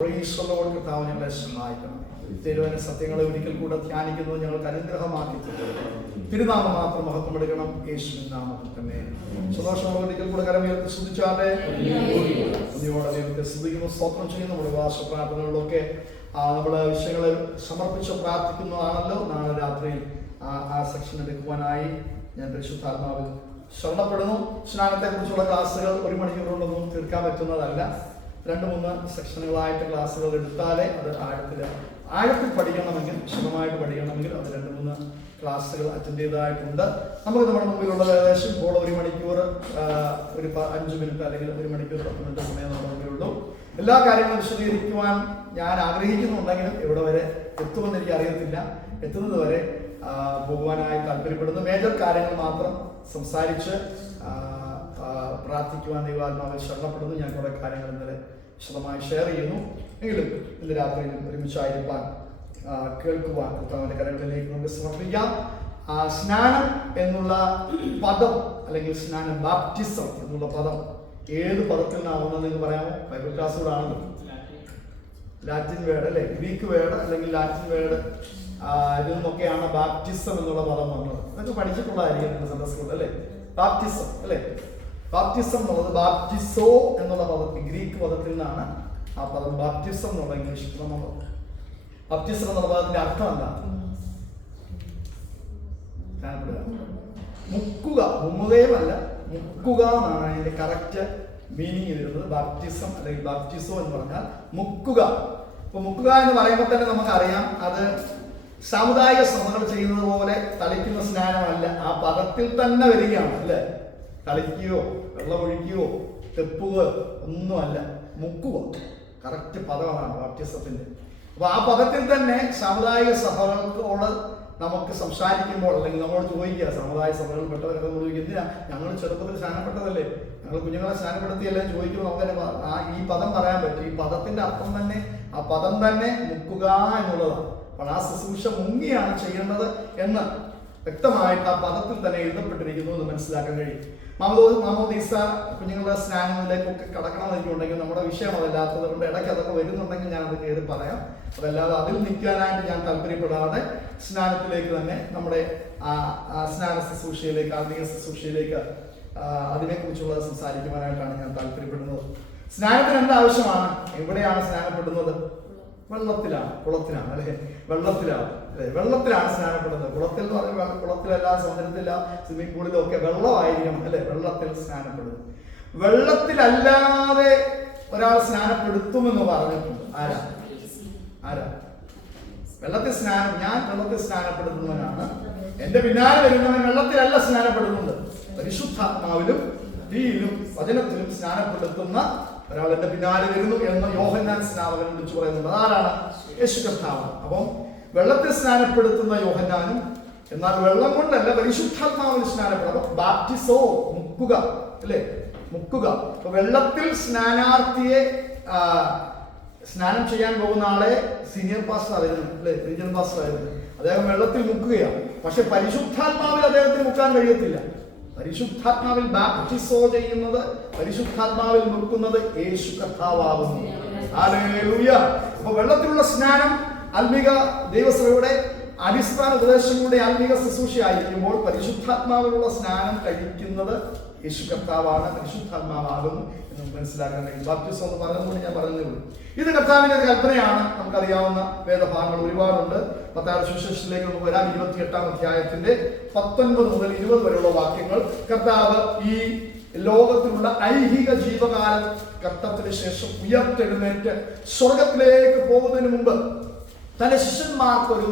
കർത്താവ് ഞങ്ങളെ സഹായിക്കണം. തിരുവചന സത്യങ്ങളെ ഒരിക്കൽ കൂടെ ധ്യാനിക്കുന്നത് ഞങ്ങൾക്ക് അനുഗ്രഹമാക്കി തിരുനാമം മാത്രം മഹത്വമെടുക്കണം. യേശുവിൻ നാമത്തിൽ തന്നെ സന്തോഷമുള്ള ഒരിക്കൽ കൂടെ കരമുയർത്തി സ്തുതിച്ചാലേ നന്ദിയോടെ ദൈവത്തെ സ്തുതിക്കുന്നു, സ്തോത്രം ചെയ്യുന്നു. നമ്മുടെ ഉപവാസ പ്രാർത്ഥനകളിലൊക്കെ നമ്മുടെ വിഷയങ്ങളെ സമർപ്പിച്ച് പ്രാർത്ഥിക്കുന്നതാണല്ലോ. നാളെ രാത്രിയിൽ ആ സെക്ഷൻ എടുക്കുവാനായി ഞാൻ പരിശുദ്ധാത്മാവിൽ ശരണപ്പെടുന്നു. സ്നാനത്തെ കുറിച്ചുള്ള ക്ലാസ്സുകൾ 1 മണിക്കൂർ കൊണ്ടൊന്നും തീർക്കാൻ പറ്റുന്നതല്ല. 2-3 സെക്ഷനുകളായിട്ട് ക്ലാസ്സുകൾ എടുത്താലേ അത് ആഴത്തിൽ പഠിക്കണമെങ്കിൽ, വിശദമായിട്ട് പഠിക്കണമെങ്കിൽ അത് 2-3 ക്ലാസ്സുകൾ അറ്റൻഡ് ചെയ്തതായിട്ടുണ്ട്. നമുക്ക് നമ്മുടെ മുമ്പിലുള്ളത് ഏകദേശം ഇപ്പോൾ 1 മണിക്കൂർ ഒരു 5 മിനിറ്റ് അല്ലെങ്കിൽ 1 മണിക്കൂർ 10 മിനിറ്റ് സമയം നമ്മുടെ മുമ്പിലുള്ളൂ. എല്ലാ കാര്യങ്ങളും വിശദീകരിക്കുവാൻ ഞാൻ ആഗ്രഹിക്കുന്നുണ്ടെങ്കിലും എവിടെ വരെ എത്തുമെന്ന് എനിക്ക് അറിയത്തില്ല. എത്തുന്നത് വരെ പോകുവാനായി താല്പര്യപ്പെടുന്നു. മേജർ കാര്യങ്ങൾ മാത്രം സംസാരിച്ച് പ്രാർത്ഥിക്കുവാൻ ദൈവാത്മാവിൽ ശരണപ്പെടുന്നു. ഞാൻ കുറേ കാര്യങ്ങൾ ഇന്നലെ വിശദമായി ഷെയർ ചെയ്യുന്നു. എങ്കിലും ഇന്ന് രാത്രിയിൽ ഒരുമിച്ചായിരിക്കാൻ കേൾക്കുവാൻ കർത്താവിന്റെ കരങ്ങളിലേക്ക് നമുക്ക് സമർപ്പിക്കാം. സ്നാനം എന്നുള്ള പദം അല്ലെങ്കിൽ സ്നാനം, ബാപ്റ്റിസം എന്നുള്ള പദം ഏത് പദത്തിൽ നിന്നാവുന്നതെന്ന് പറയാമോ? ബൈബിൾ ക്ലാസ്സുകളാണ്. ലാറ്റിൻ വേർഡ് അല്ലെ, ഗ്രീക്ക് വേർഡ് അല്ലെങ്കിൽ ലാറ്റിൻ വേർഡ് ഇതിൽ നിന്നൊക്കെയാണ് ബാപ്റ്റിസം എന്നുള്ള പദം വന്നത്. അതൊക്കെ പഠിച്ചിട്ടുള്ളതായിരിക്കും സൺഡേ സ്കൂളിൽ അല്ലെ. ബാപ്റ്റിസം അല്ലെ, ബാപ്റ്റിസം എന്നുള്ളത് ബാപ്റ്റിസോ എന്നുള്ള പദത്തിൽ, ഗ്രീക്ക് പദത്തിൽ നിന്നാണ് ആ പദം ബാപ്റ്റിസം എന്നുള്ള ഇംഗ്ലീഷ് നമ്മൾ. ബാപ്റ്റിസം എന്നുള്ള പദത്തിന്റെ അർത്ഥം എന്താ? മുക്കുക, മുങ്ങുകയുമല്ല, മുക്കുക എന്നാണ് അതിന്റെ കറക്റ്റ് മീനിങ് വരുന്നത്. ബാപ്റ്റിസം അല്ലെങ്കിൽ ബാപ്റ്റിസോ എന്ന് പറഞ്ഞാൽ മുക്കുക. അപ്പൊ മുക്കുക എന്ന് പറയുമ്പോൾ തന്നെ നമുക്കറിയാം അത് സാമുദായിക സഭകൾ ചെയ്യുന്നത് പോലെ തളിക്കുന്ന സ്നാനമല്ല, ആ പദത്തിൽ തന്നെ വരികയാണ് അല്ലെ. കളിക്കുകയോ വെള്ളമൊഴിക്കുകയോ തെപ്പുകയോ ഒന്നുമല്ല, മുക്കുക കറക്റ്റ് പദമാണ് ബാപ്റ്റിസത്തിന്റെ. അപ്പൊ ആ പദത്തിൽ തന്നെ സാമുദായിക സഭകൾക്കോട് നമുക്ക് സംസാരിക്കുമ്പോൾ അല്ലെങ്കിൽ നമ്മളോട് ചോദിക്കുക, സമുദായ സഭകളിൽ പെട്ടവരൊക്കെ നമ്മൾ ചോദിക്കുക, എന്തിനാ ഞങ്ങൾ ചെറുപ്പത്തിൽ സ്നാനപ്പെട്ടതല്ലേ, ഞങ്ങൾ കുഞ്ഞുങ്ങളെ സ്നാനപ്പെടുത്തിയല്ലേ ചോദിക്കുമ്പോൾ നമുക്ക് ഈ പദം പറയാൻ പറ്റും. ഈ പദത്തിന്റെ അർത്ഥം തന്നെ, ആ പദം തന്നെ മുക്കുക എന്നുള്ളതാണ്. അപ്പോൾ ആ ശുശ്രൂഷ മുങ്ങിയാണ് ചെയ്യേണ്ടത് എന്ന് വ്യക്തമായിട്ട് ആ പദത്തിൽ തന്നെ എഴുതപ്പെട്ടിരിക്കുന്നു എന്ന് മനസ്സിലാക്കാൻ കഴിയും. മാമോദീസ കുഞ്ഞുങ്ങളുടെ സ്നാനങ്ങളിലേക്കൊക്കെ കടക്കണം എനിക്കുണ്ടെങ്കിൽ നമ്മുടെ വിഷയം അതല്ലാത്തത് കൊണ്ട് ഇടയ്ക്ക് അതൊക്കെ വരുന്നുണ്ടെങ്കിൽ ഞാൻ അത് കയറി പറയാം. അതല്ലാതെ അതിൽ നിൽക്കാനായിട്ട് ഞാൻ താല്പര്യപ്പെടാതെ സ്നാനത്തിലേക്ക് തന്നെ നമ്മുടെ സ്നാന ശുശ്രൂഷയിലേക്ക്, ആത്മീയ ശുശ്രൂഷയിലേക്ക് അതിനെക്കുറിച്ചുള്ളത് സംസാരിക്കുവാനായിട്ടാണ് ഞാൻ താല്പര്യപ്പെടുന്നത്. സ്നാനത്തിന് എന്താവശ്യമാണ്? എവിടെയാണ് സ്നാനപ്പെടുന്നത്? വെള്ളത്തിലാണ്, കുളത്തിലാണ് അല്ലെ, വെള്ളത്തിലാണ് അല്ലെ, വെള്ളത്തിലാണ് സ്നാനപ്പെടുന്നത്. കുളത്തിൽ എന്ന് പറഞ്ഞാൽ കുളത്തിലല്ല, സമുദ്രത്തില്ല, സ്വിമ്മിംഗ് പൂളിലും ഒക്കെ വെള്ളമായിരിക്കണം അല്ലെ, വെള്ളത്തിൽ സ്നാനപ്പെടുന്നു. വെള്ളത്തിലല്ലാതെ ഒരാൾ സ്നാനപ്പെടുത്തുമെന്ന് പറഞ്ഞിട്ടുണ്ട്. ആരാ? വെള്ളത്തിൽ സ്നാനം, ഞാൻ വെള്ളത്തിൽ സ്നാനപ്പെടുത്തുന്നവനാണ്, എന്റെ പിന്നാലെ വരുന്നവൻ വെള്ളത്തിലല്ല സ്നാനപ്പെടുന്നത്, പരിശുദ്ധാത്മാവിലും തീയിലും വചനത്തിലും സ്നാനപ്പെടുത്തുന്ന ഒരാൾ എന്റെ പിന്നാലെ വരുന്നു എന്ന് യോഹന്നാൻ സ്നാപകൻ വിളിച്ചു പറയുന്നുണ്ട്. ആരാണ്? യേശു കർത്താവ്. അപ്പം വെള്ളത്തിൽ സ്നാനപ്പെടുത്തുന്ന യോഹന്നാനും, എന്നാൽ വെള്ളം കൊണ്ടല്ല പരിശുദ്ധാത്മാവിൽ സ്നാനപ്പെടും. ബാപ്റ്റിസോ, മുക്കുക അല്ലെ, മുക്കുക. അപ്പൊ വെള്ളത്തിൽ സ്നാനാർത്ഥിയെ സ്നാനം ചെയ്യാൻ പോകുന്ന ആളെ സീനിയർ പാസ്റ്റർ ആയിരുന്നു അല്ലെ, റീജിയണൽ പാസ്റ്റർ ആയിരുന്നു. അദ്ദേഹം വെള്ളത്തിൽ മുക്കുകയാണ്. പക്ഷെ പരിശുദ്ധാത്മാവിൽ അദ്ദേഹത്തിന് മുക്കാൻ കഴിയത്തില്ല. പരിശുദ്ധാത്മാവിൽ ബാപ്റ്റിസോ ചെയ്യുന്നത്, പരിശുദ്ധാത്മാവിൽ മുക്കുന്നത് യേശു കർത്താവാകുന്നു. ഹല്ലേലൂയ. അപ്പൊ വെള്ളത്തിലുള്ള സ്നാനം ആത്മീക ദൈവസഭയുടെ അടിസ്ഥാന ഉപദേശങ്ങളുടെ ആത്മീക ശുശ്രൂഷയായിരിക്കുമ്പോൾ പരിശുദ്ധാത്മാവിലുള്ള സ്നാനം കഴിക്കുന്നത് യേശു കർത്താവാണ്, പരിശുദ്ധാത്മാവാകുന്നു എന്ന് മനസ്സിലാക്കാൻ കഴിയും. ബാപ്റ്റിസം എന്ന് പറഞ്ഞതുകൊണ്ട് ഞാൻ പറഞ്ഞുള്ളൂ. ഇത് കർത്താവിന്റെ കൽപ്പനയാണ്. നമുക്കറിയാവുന്ന വേദഭാഗങ്ങൾ ഒരുപാടുണ്ട്. മത്തായിയുടെ സുവിശേഷത്തിലേക്ക് നമുക്ക് വരാം. 28-ാം അധ്യായത്തിന്റെ 19 മുതൽ 20 വരെയുള്ള വാക്യങ്ങൾ. കർത്താവ് ഈ ലോകത്തിലുള്ള ഐഹിക ജീവകാല ഘട്ടത്തിന് ശേഷം ഉയർത്തെഴുന്നേറ്റ് സ്വർഗത്തിലേക്ക് പോകുന്നതിന് മുമ്പ് തന്റെ ശിഷ്യന്മാർക്ക് ഒരു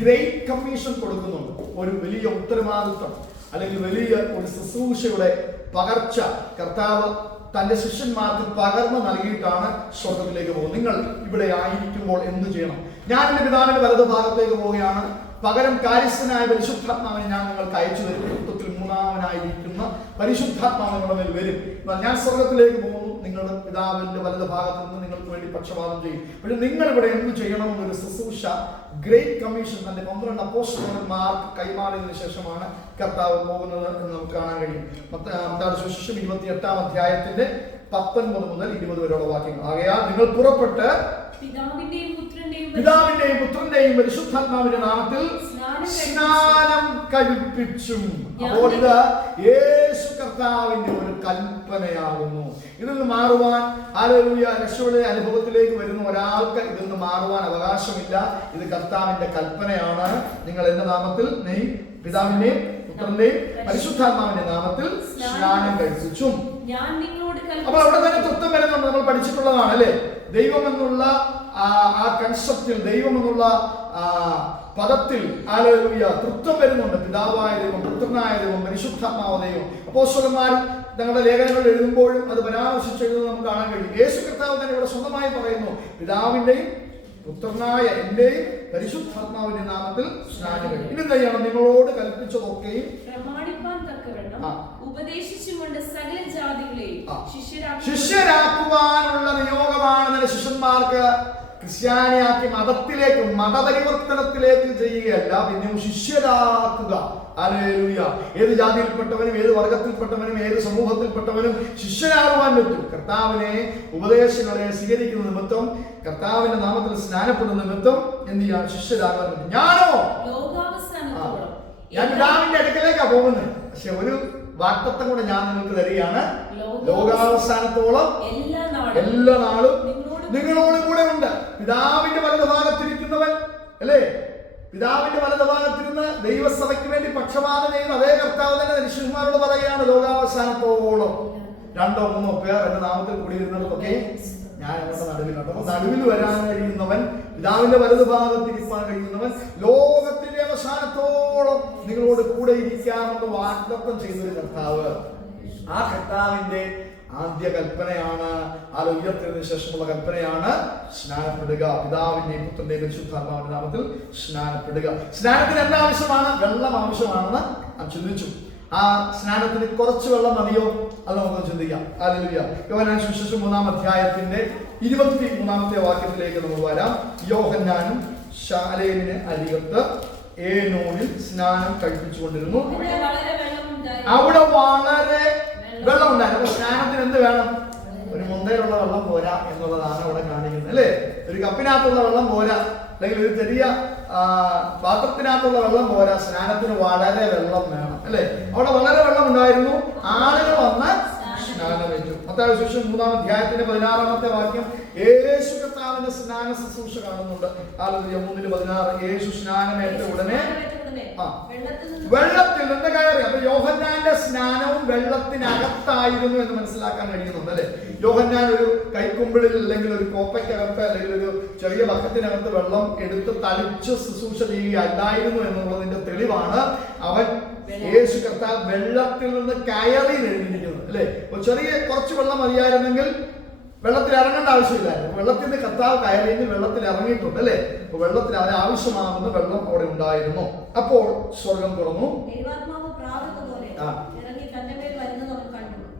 ഗ്രേറ്റ് കമ്മീഷൻ കൊടുക്കുന്നുണ്ട്. ഒരു വലിയ ഉത്തരവാദിത്വം അല്ലെങ്കിൽ വലിയ ഒരു ശുശ്രൂഷയുടെ പകർച്ച കർത്താവ് തന്റെ ശിഷ്യന്മാർക്ക് പകർന്നു നൽകിയിട്ടാണ് സ്വർഗത്തിലേക്ക് പോകുന്നത്. നിങ്ങൾ ഇവിടെ ആയിരിക്കുമ്പോൾ എന്ത് ചെയ്യണം? ഞാൻ എന്റെ പിതാവിന്റെ വലതു ഭാഗത്തേക്ക് പോവുകയാണ്, പകരം കാര്യസ്ഥനായ പരിശുദ്ധാത്മാവിനെ ഞാൻ നിങ്ങൾക്ക് അയച്ചു തരും. ത്രിത്വത്തിൽ മൂന്നാമനായിരിക്കുന്ന പരിശുദ്ധാത്മാവ് നിങ്ങളുടെ മേൽ വരും. ഞാൻ സ്വർഗത്തിലേക്ക് പോകുന്നു, നിങ്ങളുടെ പിതാവിന്റെ വലതു ഭാഗത്ത് നിന്ന് നിങ്ങൾക്ക് വേണ്ടി പക്ഷപാതം ചെയ്യും. പക്ഷെ നിങ്ങൾ ഇവിടെ എന്ത് ചെയ്യണമെന്നൊരു ശുശ്രൂഷ, ഗ്രേറ്റ് കമ്മീഷൻ തന്റെ 12 അപ്പോസ്തലന്മാർക്ക് കൈമാറിയതിനു ശേഷമാണ് കർത്താവ് പോകുന്നത് എന്ന് നമുക്ക് കാണാൻ കഴിയും. മത്തായിയുടെ സുവിശേഷം 28-ാം അധ്യായത്തിന്റെ 19 മുതൽ 20 വരെയുള്ള വാക്യങ്ങൾ. ആകയാൽ നിങ്ങൾ പുറപ്പെട്ട് പിതാവിന്റെയും പുത്രന്റെയും പരിശുദ്ധാത്മാവിന്റെ നാമത്തിൽ സ്നാനം കഴിപ്പിച്ചും. അപ്പോൾ ഇത് യേശു കർത്താവിന്റെ ഒരു കൽപ്പനയാകുന്നു. ഇതിൽ നിന്ന് മാറുവാൻ ഹല്ലേലൂയ രക്ഷയുടെ അനുഭവത്തിലേക്ക് വരുന്ന ഒരാൾക്ക് ഇതിൽ നിന്ന് മാറുവാൻ അവകാശമില്ല. ഇത് കർത്താവിന്റെ കൽപ്പനയാണ്. നിങ്ങൾ എന്റെ നാമത്തിൽ പിതാവിന്റെയും പുത്രന്റെയും പരിശുദ്ധാത്മാവിന്റെ നാമത്തിൽ സ്നാനം കഴിപ്പിച്ചും. അപ്പോൾ അവിടെ തന്നെ തൃത്വം വരുന്നുണ്ട്. നമ്മൾ പഠിച്ചിട്ടുള്ളതാണ് അല്ലെ? ദൈവം എന്നുള്ള ആ കൺസെപ്റ്റിൽ, ദൈവം എന്നുള്ള പദത്തിൽ ഹല്ലേലൂയ തൃത്വം വരുന്നുണ്ട്. പിതാവായ ദൈവം, പുത്രനായ ദൈവം, പരിശുദ്ധാത്മാവായ ദൈവം. അപ്പോസ്തലന്മാർ തങ്ങളുടെ ലേഖനങ്ങൾ എഴുതുമ്പോഴും അത് പരാമർശിച്ച് എഴുതുന്നത് നമുക്ക് കാണാൻ കഴിയും. യേശു കർത്താവ് തന്നെ ഇവിടെ സ്വന്തമായി പറയുന്നു, പിതാവിന്റെയും പുത്രനായ എന്റെയും പരിശുദ്ധാത്മാവിന്റെ നാമത്തിൽ സ്നാനം കഴിക്കും. ഇനി എന്ത് ചെയ്യണം? നിങ്ങളോട് കൽപ്പിച്ചതൊക്കെയും ശിഷ്യരാക്കുവാനുള്ള നിയോഗമാണ് ശിഷ്യന്മാർക്ക് ക്രിസ്ത്യാനിയാക്കി മതത്തിലേക്ക്, മതപരിവർത്തനത്തിലേക്ക് ചെയ്യുകയല്ല, പിന്നെ ശിഷ്യരാക്കുക. ഹല്ലേലൂയ. ഏത് ജാതിയിൽപ്പെട്ടവനും ഏത് വർഗത്തിൽപ്പെട്ടവനും ഏത് സമൂഹത്തിൽപ്പെട്ടവനും ശിഷ്യരാകുവാൻ പറ്റും. കർത്താവിനെ ഉപദേശങ്ങളെ സ്വീകരിക്കുന്ന നിമിത്തം, കർത്താവിന്റെ നാമത്തിൽ സ്നാനപ്പെടുന്ന നിമിത്തം എന്ത് ചെയ്യാൻ? ശിഷ്യരാകാൻ പറ്റും. ഞാനോ ഞാൻ പിതാവിന്റെ അടുക്കലേക്കാണ് പോകുന്നത്. പക്ഷെ ഒരു വാഗ്ദത്തം കൂടെ ഞാൻ നിങ്ങൾക്ക് തരികയാണ്. ലോകാവസാനത്തോളം എല്ലാ നാളും നിങ്ങളോട് കൂടെ ഉണ്ട്. പിതാവിന്റെ വലതുഭാഗത്തിരിക്കുന്നവൻ അല്ലേ? പിതാവിന്റെ വലതുഭാഗത്തിരുന്ന് ദൈവസഭയ്ക്ക് വേണ്ടി പക്ഷപാതം ചെയ്യുന്ന അതേ കർത്താവ് തന്നെ ശിഷ്യന്മാരോട് പറയുകയാണ്, ലോകാവസാനത്തോളം 2 3 പേർ എന്റെ നാമത്തിൽ കൂടിയിരുന്നിടത്തൊക്കെ ഞാൻ അവരുടെ നടുവിലുണ്ട്. അപ്പൊ നടുവിൽ വരാൻ കഴിയുന്നവൻ, പിതാവിന്റെ വലതുഭാഗത്തിരിക്കാൻ കഴിയുന്നവൻ ലോകത്തിന്റെ അവസാനത്തോളം നിങ്ങളോട് കൂടെ ഇരിക്കാമെന്ന് വാഗ്ദത്തം ചെയ്തൊരു കർത്താവ്. ആ കർത്താവിന്റെ ആദ്യ കൽപ്പനയാണ്, ആ ഉയർത്തതിനു ശേഷമുള്ള കൽപ്പനയാണ് സ്നാനപ്പെടുക. പിതാവിന്റെയും പുത്രന്റെയും പരിശുദ്ധാത്മാവിന്റെ നാമത്തിൽ സ്നാനപ്പെടുക. സ്നാനത്തിന് എന്താ ആവശ്യമാണ്? വെള്ളം ആവശ്യമാണെന്ന് നാം ചിന്തിച്ചു. ആ സ്നാനത്തിന് കുറച്ച് വെള്ളം മതിയോ? അത് നമുക്ക് ചിന്തിക്കാം. ഹല്ലേലൂയ. യോഹന്നാൻ സുവിശേഷം 3-ാം അധ്യായത്തിന്റെ 23-ാമത്തെ വാക്യത്തിലേക്ക് നമുക്ക് വരാം. യോഹന്നാനും ശാലേമിന് അരികത്ത് ഏനോനിൽ സ്നാനം കഴിപ്പിച്ചുകൊണ്ടിരുന്നു. അവിടെ വളരെ വെള്ളം ഉണ്ടായിരുന്നു. അപ്പൊ സ്നാനത്തിന് എന്ത് വേണം? ഒരു മുന്തയിലുള്ള വെള്ളം പോരാ എന്നുള്ളതാണ് അവിടെ കാണിക്കുന്നത് അല്ലേ? ഒരു കപ്പിനകത്തുള്ള വെള്ളം പോരാ, അല്ലെങ്കിൽ ഒരു ചെറിയ പാത്രത്തിനകത്തുള്ള വെള്ളം പോരാ. സ്നാനത്തിന് വളരെ വെള്ളം വേണം അല്ലേ? അവിടെ വളരെ വെള്ളം ഉണ്ടായിരുന്നു. ആളുകൾ വന്ന് സ്നാനമേറ്റു. മത്തായി സുവിശേഷം 3-ാം അധ്യായത്തിന്റെ 16-ാമത്തെ വാക്യം യേശു കർത്താവിന്റെ സ്നാന ശുശ്രൂഷ കാണുന്നുണ്ട്. 3:16 യേശു സ്നാനമേറ്റ ഉടനെ വെള്ളത്തിൽ നിന്ന് കയറി. അപ്പൊ യോഹന്നാന്റെ സ്നാനവും വെള്ളത്തിനകത്തായിരുന്നു എന്ന് മനസ്സിലാക്കാൻ കഴിയുന്നുണ്ട് അല്ലെ? യോഹന്നാൻ ഒരു കൈക്കുമ്പിളിൽ അല്ലെങ്കിൽ ഒരു കോപ്പയ്ക്കകത്ത് അല്ലെങ്കിൽ ഒരു ചെറിയ ബക്കറ്റിനകത്ത് വെള്ളം എടുത്ത് തളിച്ച് ശുശ്രൂഷ ചെയ്യുകയല്ലായിരുന്നു എന്നുള്ളതിന്റെ തെളിവാണ് അവൻ യേശു കർത്താവ് വെള്ളത്തിൽ നിന്ന് കയറി എഴുതിയിരിക്കുന്നത് അല്ലെ? അപ്പൊ ചെറിയ കുറച്ച് വെള്ളം മതിയായിരുന്നെങ്കിൽ വെള്ളത്തിൽ ഇറങ്ങേണ്ട ആവശ്യമില്ലായിരുന്നു. വെള്ളത്തിൽ നിന്ന് കർത്താവ് കയറിയെങ്കിൽ വെള്ളത്തിൽ ഇറങ്ങിയിട്ടുണ്ട് അല്ലെ? അപ്പൊ വെള്ളത്തിന് അതിന് ആവശ്യമാകുന്ന വെള്ളം അവിടെ ഉണ്ടായിരുന്നു. അപ്പോൾ സ്വർഗം തുറന്നു,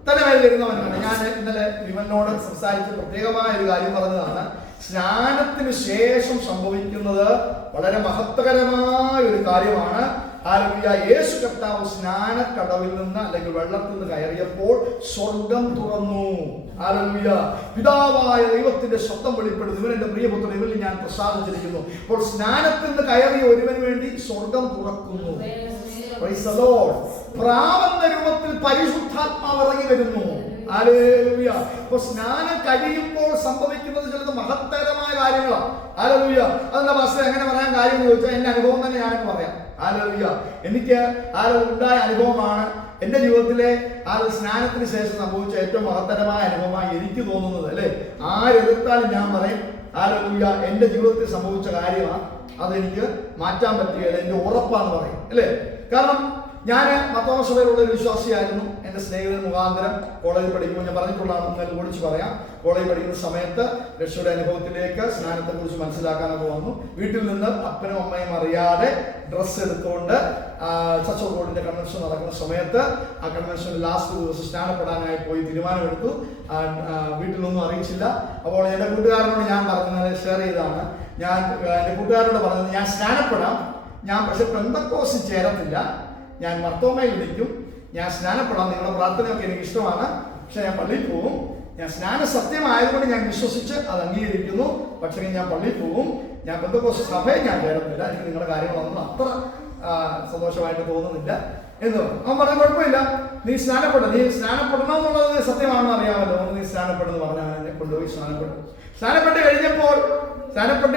തന്നെ മേൽ വരുന്നവനാണ്. ഞാൻ ഇന്നലെ വിമലിനോട് സംസാരിച്ച് പ്രത്യേകമായ ഒരു കാര്യം പറഞ്ഞതാണ്. സ്നാനത്തിന് ശേഷം സംഭവിക്കുന്നത് വളരെ മഹത്വകരമായ ഒരു കാര്യമാണ്. ഹല്ലേലൂയ. യേശു കർത്താവ് സ്നാനക്കടവിൽ നിന്ന് അല്ലെങ്കിൽ വെള്ളത്തിൽ നിന്ന് കയറിയപ്പോൾ സ്വർഗം തുറന്നു. ഹല്ലേലൂയ. പിതാവായ ദൈവത്തിന്റെ ശബ്ദം വെളിപ്പെടുന്നു, ഇവൻ എന്റെ പ്രിയപുത്രൻ, ഇവനിൽ ഞാൻ പ്രസാദിച്ചിരിക്കുന്നു. അപ്പോൾ സ്നാനത്തിൽ നിന്ന് കയറിയ ഒരുവന് വേണ്ടി സ്വർഗം തുറക്കുന്നു. Praise the Lord. പ്രാവെന്ന രൂപത്തിൽ പരിശുദ്ധാത്മാവ് ഇറങ്ങി വരുന്നു. ഹല്ലേലൂയ. അപ്പോൾ സ്നാനം കഴിയുമ്പോൾ സംഭവിക്കുന്നത് ചിലത് മഹത്തരമായ കാര്യങ്ങളാണ്. ഹല്ലേലൂയ. അതെന്താ പാസ്റ്റർ എങ്ങനെ പറയാൻ കാര്യം എന്ന് ചോദിച്ചാൽ എന്റെ അനുഭവം തന്നെ ഞാനൊക്കെ പറയാം. ഹല്ലേലൂയ. എനിക്ക് ഉണ്ടായ അനുഭവമാണ് എന്റെ ജീവിതത്തിലെ സ്നാനത്തിന് ശേഷം സംഭവിച്ച ഏറ്റവും മഹത്തരമായ അനുഭവമായി എനിക്ക് തോന്നുന്നത് അല്ലെ? ആരെടുത്താലും ഞാൻ പറയും ഹല്ലേലൂയ, എന്റെ ജീവിതത്തിൽ സംഭവിച്ച കാര്യമാണ്, അതെനിക്ക് മാറ്റാൻ പറ്റുകയില്ല, എന്റെ ഉറപ്പാന്ന് പറയും അല്ലേ? കാരണം ഞാൻ മത്തോമ സഭയിലുള്ള ഒരു വിശ്വാസിയായിരുന്നു. എൻ്റെ സ്നേഹിതൻ മുഖാന്തരം കോളേജിൽ പഠിക്കുമ്പോൾ ഞാൻ പറഞ്ഞിട്ടുള്ളതാണ്, ഒന്നും വിളിച്ച് പറയാം. കോളേജിൽ പഠിക്കുന്ന സമയത്ത് രക്ഷയുടെ അനുഭവത്തിലേക്ക് സ്നാനത്തെക്കുറിച്ച് മനസ്സിലാക്കാനൊക്കെ വന്നു. വീട്ടിൽ നിന്ന് അപ്പനും അമ്മയും അറിയാതെ ഡ്രസ്സ് എടുത്തുകൊണ്ട് ചർച്ച് ഓഫ് ഗോഡിന്റെ കൺവെൻഷൻ നടക്കുന്ന സമയത്ത് ആ കൺവെൻഷനിൽ ലാസ്റ്റ് ദിവസം സ്നാനപ്പെടാനായി പോയി തീരുമാനമെടുത്തു. വീട്ടിലൊന്നും അറിയിച്ചില്ല. അപ്പോൾ എൻ്റെ കൂട്ടുകാരനോട് ഞാൻ പറഞ്ഞത് ഷെയർ ചെയ്താണ്. എൻ്റെ കൂട്ടുകാരനോട് പറഞ്ഞത്, ഞാൻ സ്നാനപ്പെടാം, ഞാൻ പക്ഷെ പെന്തക്കോസിൽ ചേരത്തില്ല, ഞാൻ മർത്തോമയിൽ നിൽക്കും, ഞാൻ സ്നാനപ്പെടാം, നിങ്ങളുടെ പ്രാർത്ഥനയൊക്കെ എനിക്ക് ഇഷ്ടമാണ്, പക്ഷെ ഞാൻ പള്ളിയിൽ പോകും, ഞാൻ സ്നാന സത്യമായതുകൊണ്ട് ഞാൻ വിശ്വസിച്ച് അത് അംഗീകരിക്കുന്നു. പക്ഷേ ഞാൻ പള്ളിയിൽ പോകും, ഞാൻ പെന്തക്കോസ്ത് സഭയെ ഞാൻ കയറുന്നില്ല, എനിക്ക് നിങ്ങളുടെ കാര്യങ്ങളൊന്നും അത്ര സന്തോഷമായിട്ട് തോന്നുന്നില്ല എന്ന് പറഞ്ഞു. അവൻ പറഞ്ഞു കുഴപ്പമില്ല, നീ സ്നാനപ്പെടണം എന്നുള്ളത് സത്യമാണെന്ന് അറിയാമല്ലോ, നീ സ്നാനപ്പെടുന്നു പറഞ്ഞാൽ എന്നെ കൊണ്ടുപോയി സ്നാനപ്പെടും. സ്നാനപ്പെട്ട്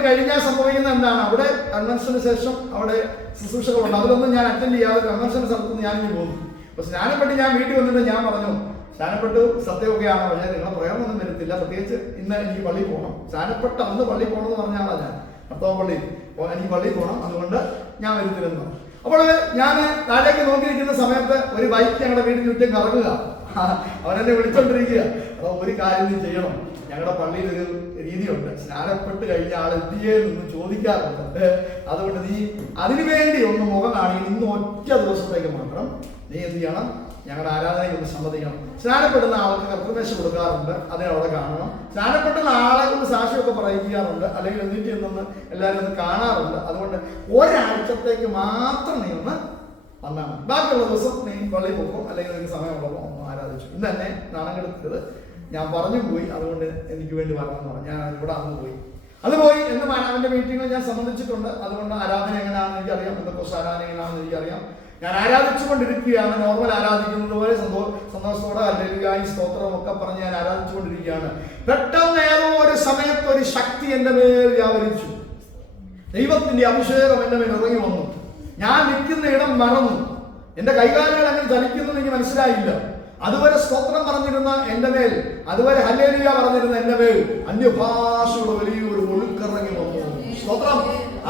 കഴിഞ്ഞാൽ സംഭവിക്കുന്നത് എന്താണ്? അവിടെ കൺവെൻഷന് ശേഷം അവിടെ ശുശ്രൂഷകളുണ്ട്, അതിലൊന്നും ഞാൻ അറ്റൻഡ് ചെയ്യാതെ കൺവെൻഷൻ സ്ഥലത്തുനിന്ന് ഞാനിങ്ങ് പോകുന്നു. അപ്പൊ സ്നാനപ്പെട്ട് ഞാൻ വീട്ടിൽ വന്നിട്ട് ഞാൻ പറഞ്ഞു, സ്നാനപ്പെട്ടു സത്യമൊക്കെയാണ്, പക്ഷേ നിങ്ങളെ പ്രേമൊന്നും വരുത്തില്ല, പ്രത്യേകിച്ച് ഇന്ന് എനിക്ക് പള്ളിയിൽ പോകണം. സ്നാനപ്പെട്ട അന്ന് പള്ളിയിൽ പോകണം എന്ന് പറഞ്ഞാൽ ഞാൻ ഭർത്താവ് പള്ളിയിൽ എനിക്ക് പള്ളിയിൽ പോകണം, അതുകൊണ്ട് ഞാൻ വരുത്തില്ലെന്ന് പറഞ്ഞു. അപ്പോൾ ഞാൻ താഴേക്ക് നോക്കിയിരിക്കുന്ന സമയത്ത് ഒരു ബൈക്ക് ഞങ്ങളുടെ വീടിന് ചുറ്റും കറങ്ങുക, അവനെന്നെ വിളിച്ചോണ്ടിരിക്കുക. അതോ ഒരു കാര്യം നീ ചെയ്യണം, ഞങ്ങളുടെ പള്ളിയിൽ ഒരു രീതിയുണ്ട്, സ്നാനപ്പെട്ട് കഴിഞ്ഞ ആൾ എന്തിയെ നിന്ന് ചോദിക്കാറുണ്ട്, അതുകൊണ്ട് നീ അതിനുവേണ്ടി ഒന്ന് മുഖം കാണി, ഇന്ന് ഒറ്റ ദിവസത്തേക്ക് മാത്രം നീ എന്ത് ചെയ്യണം, ഞങ്ങളുടെ ആരാധനയ്ക്ക് ഒന്ന് സമ്മതിക്കണം. സ്നാനപ്പെടുന്ന ആൾക്ക് കർത്തൃമേശ കൊടുക്കാറുണ്ട്, അതിനവിടെ കാണണം. സ്നാനപ്പെടുന്ന ആളെ കൊണ്ട് സാക്ഷിയൊക്കെ പറയിക്കാറുണ്ട്, അല്ലെങ്കിൽ എന്നിട്ട് നിന്ന് എല്ലാവരും ഒന്ന് കാണാറുണ്ട്. അതുകൊണ്ട് ഒരാഴ്ചത്തേക്ക് മാത്രം നീ ഒന്ന് വന്നാൽ മതി, ബാക്കിയുള്ള ദിവസം നീ പള്ളിയിൽ പോകും, അല്ലെങ്കിൽ നിനക്ക് സമയമുള്ളപ്പോൾ ഒന്ന് ആരാധിച്ചു. ഇന്ന് തന്നെ നാണം കെടുത്തത് ഞാൻ പറഞ്ഞു പോയി, അതുകൊണ്ട് എനിക്ക് വേണ്ടി വരണമെന്ന് പറഞ്ഞു. ഞാൻ ഇവിടെ അന്ന് പോയി എന്ന് മാനാവിന്റെ മീറ്റിങ്ങുകൾ ഞാൻ സംബന്ധിച്ചിട്ടുണ്ട്. അതുകൊണ്ട് ആരാധന എങ്ങനെയാണെന്ന് എനിക്കറിയാം, എന്തൊക്കെ ആരാധന എങ്ങനെയാണെന്ന് എനിക്കറിയാം. ഞാൻ ആരാധിച്ചുകൊണ്ടിരിക്കുകയാണ്, നോർമൽ ആരാധിക്കുന്നത് പോലെ സന്തോഷത്തോടെ ഹല്ലേലൂയ സ്തോത്രം ഒക്കെ പറഞ്ഞ് ഞാൻ ആരാധിച്ചുകൊണ്ടിരിക്കുകയാണ്. പെട്ടെന്ന് ഏതോ ഒരു സമയത്ത് ഒരു ശക്തി എൻ്റെ മേൽ വ്യാപരിച്ചു. ദൈവത്തിന്റെ അഭിഷേകം എൻ്റെ മേൽ ഇറങ്ങി വന്നു. ഞാൻ നിൽക്കുന്ന ഇടം മറന്നു, എൻ്റെ കൈകാലുകൾ അങ്ങനെ ചലിക്കുന്നു എനിക്ക് മനസ്സിലായില്ല. അതുവരെ സ്തോത്രം പറഞ്ഞിരുന്ന എൻ്റെ മേൽ, അതുവരെ ഹല്ലേലൂയ പറഞ്ഞിരുന്ന എൻ്റെ മേൽ അന്യഭാഷയുടെ വലിയൊരു ഒഴുക്കിറങ്ങി വന്നു. സ്തോത്രം,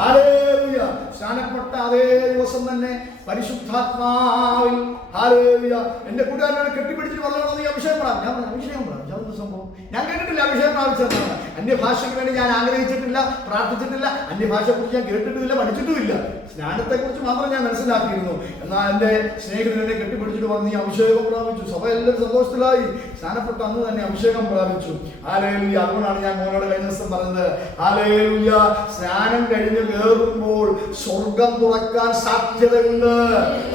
ഹല്ലേലൂയ. സ്നാനപ്പെട്ട അതേ ദിവസം തന്നെ പരിശുദ്ധാത്മാവിൽ ഹല്ലേലൂയ എൻ്റെ കൂട്ടുകാരനെ കെട്ടിപ്പിടിച്ചിട്ട് പറഞ്ഞോ നീ അഭിഷേകം പ്രാപിച്ചു. ഞാൻ അഭിഷേകം പ്രാപിച്ചു, അതൊന്നും സംഭവം ഞാൻ കേട്ടിട്ടില്ല. അഭിഷേകം പ്രാപിച്ചെന്നാണ്. അന്യഭാഷയ്ക്ക് വേണ്ടി ഞാൻ ആഗ്രഹിച്ചിട്ടില്ല, പ്രാർത്ഥിച്ചിട്ടില്ല, അന്യഭാഷയെ കുറിച്ച് ഞാൻ കേട്ടിട്ടുമില്ല, പഠിച്ചിട്ടുമില്ല. സ്നാനത്തെ കുറിച്ച് മാത്രം ഞാൻ മനസ്സിലാക്കിയിരുന്നു. എന്നാൽ എൻ്റെ സ്നേഹിതനെ കെട്ടിപ്പിടിച്ചിട്ട് പറഞ്ഞു നീ അഭിഷേകം പ്രാപിച്ചു. സഭ എല്ലാവരും സന്തോഷത്തിലായി. സ്നാനപ്പെട്ട അന്ന് തന്നെ അഭിഷേകം പ്രാപിച്ചു. ഹല്ലേലൂയ. അതുകൊണ്ടാണ് ഞാൻ മോനോട് കഴിഞ്ഞ ദിവസം പറഞ്ഞത്, ഹല്ലേലൂയ, സ്നാനം കഴിഞ്ഞ് കയറുമ്പോൾ സ്വർഗം തുറക്കാൻ സാധ്യതയുണ്ട്.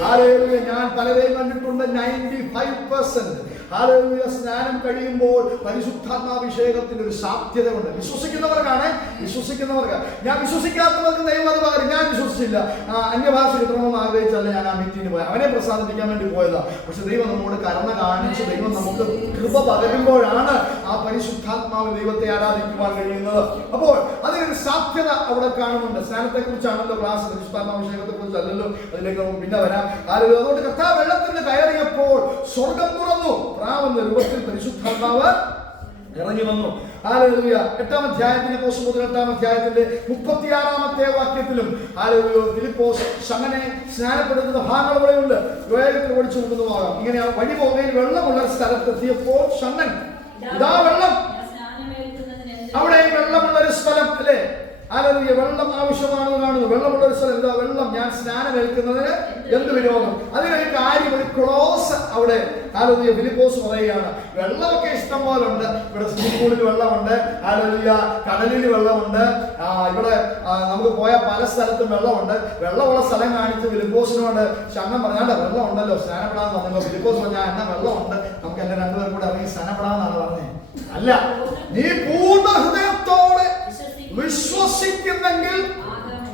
ഹല്ലേലൂയ. ഞാൻ പലരെയും കണ്ടിട്ടുണ്ട് 95% ഹല്ലേലൂയ സ്നാനം കഴിയുമ്പോൾ പരിശുദ്ധാത്മാഭിഷേകത്തിന് ഒരു സാധ്യത ഉണ്ട്. വിശ്വസിക്കുന്നവർക്കാണ്, വിശ്വസിക്കുന്നവർക്ക്. ഞാൻ വിശ്വസിക്കാത്തവർക്ക് ദൈവം അത് പകരം. ഞാൻ വിശ്വസിച്ചില്ല, അന്യഭാഷ കിട്ടണമെന്ന് ആഗ്രഹിച്ചല്ല ഞാൻ ആ മീറ്റിങ്ങിന് പോയത്, അവനെ പ്രസാദിപ്പിക്കാൻ വേണ്ടി പോയതാ. പക്ഷെ ദൈവം നമ്മോട് കരുണ കാണിച്ച് ദൈവം നമുക്ക് കൃപ പകരുമ്പോഴാണ് ആ പരിശുദ്ധാത്മാവ് ദൈവത്തെ ആരാധിക്കുവാൻ കഴിയുന്നത്. അപ്പോൾ അതിനൊരു സാധ്യത അവിടെ കാണുന്നുണ്ട്. സ്നാനത്തെ കുറിച്ചാണല്ലോ ക്ലാസ്, പരിശുദ്ധാത്മാഭിഷേകത്തെ കുറിച്ചല്ലല്ലോ, അതിലേക്ക് നമുക്ക് പിന്നെ വരാം. അതുകൊണ്ട് കർത്താവ് വെള്ളത്തിൽ കയറിയപ്പോൾ സ്വർഗം തുറന്നു, പ്രാവെന്ന രൂപത്തിൽ പരിശുദ്ധാത്മാവ് ഇറങ്ങി വന്നു. ഹല്ലേലൂയ. 8-ാം അധ്യായത്തിന്റെ 8-ാം അധ്യായത്തിന്റെ 36-ാമത്തെ വാക്യത്തിലും ഹല്ലേലൂയ ഫിലിപ്പോസ് ശമനെ സ്നാനപ്പെടുത്തുന്ന ഭാഗങ്ങൾ ഇവിടെയുണ്ട്. വേഗത്തിൽ ഓടിച്ചു കൊണ്ടുപോകാം. ഇങ്ങനെ വഴി പോകുകയിൽ വെള്ളമുള്ള സ്ഥലത്തെത്തിയപ്പോൾ ഷണ്ണൻ, ഇതാ വെള്ളം, അവിടെ വെള്ളമുള്ള ഒരു സ്ഥലം അല്ലേ, ഹല്ലേലൂയ, വെള്ളം ആവശ്യമാണെന്ന് കാണുന്നു. വെള്ളമുള്ള ഒരു സ്ഥലം, എന്താ വെള്ളം, ഞാൻ സ്നാനം ഏൽക്കുന്നതിന് എന്ത് വിരോധം? അതിനൊരു കാര്യം, ഒരു ക്ലോസ് അവിടെ ഹല്ലേലൂയ ഫിലിപ്പോസ് പറയുകയാണ്. വെള്ളമൊക്കെ ഇഷ്ടം പോലെ ഉണ്ട്. ഇവിടെ സ്വിമ്മിംഗ് പൂളിൽ വെള്ളമുണ്ട്, ഹല്ലേലൂയ കടലിൽ വെള്ളമുണ്ട്, ഇവിടെ നമുക്ക് പോയ പല സ്ഥലത്തും വെള്ളമുണ്ട്. വെള്ളമുള്ള സ്ഥലം കാണിച്ച് ഫിലിപ്പോസിനോട് ശരണം പറഞ്ഞാൽ വെള്ളം ഉണ്ടല്ലോ, സ്നാനപ്പെടാന്ന് പറഞ്ഞല്ലോ. ഫിലിപ്പോസ് പറഞ്ഞാൽ എന്നാ വെള്ളമുണ്ട്, നമുക്ക് എന്റെ രണ്ടുപേരും കൂടെ ഇറങ്ങി സ്നാനപ്പെടാമെന്നാണ് പറഞ്ഞത്. അല്ല, നീ പൂർണ്ണ ഹൃദയത്തോടെ വിശ്വസിക്കുന്നെങ്കിൽ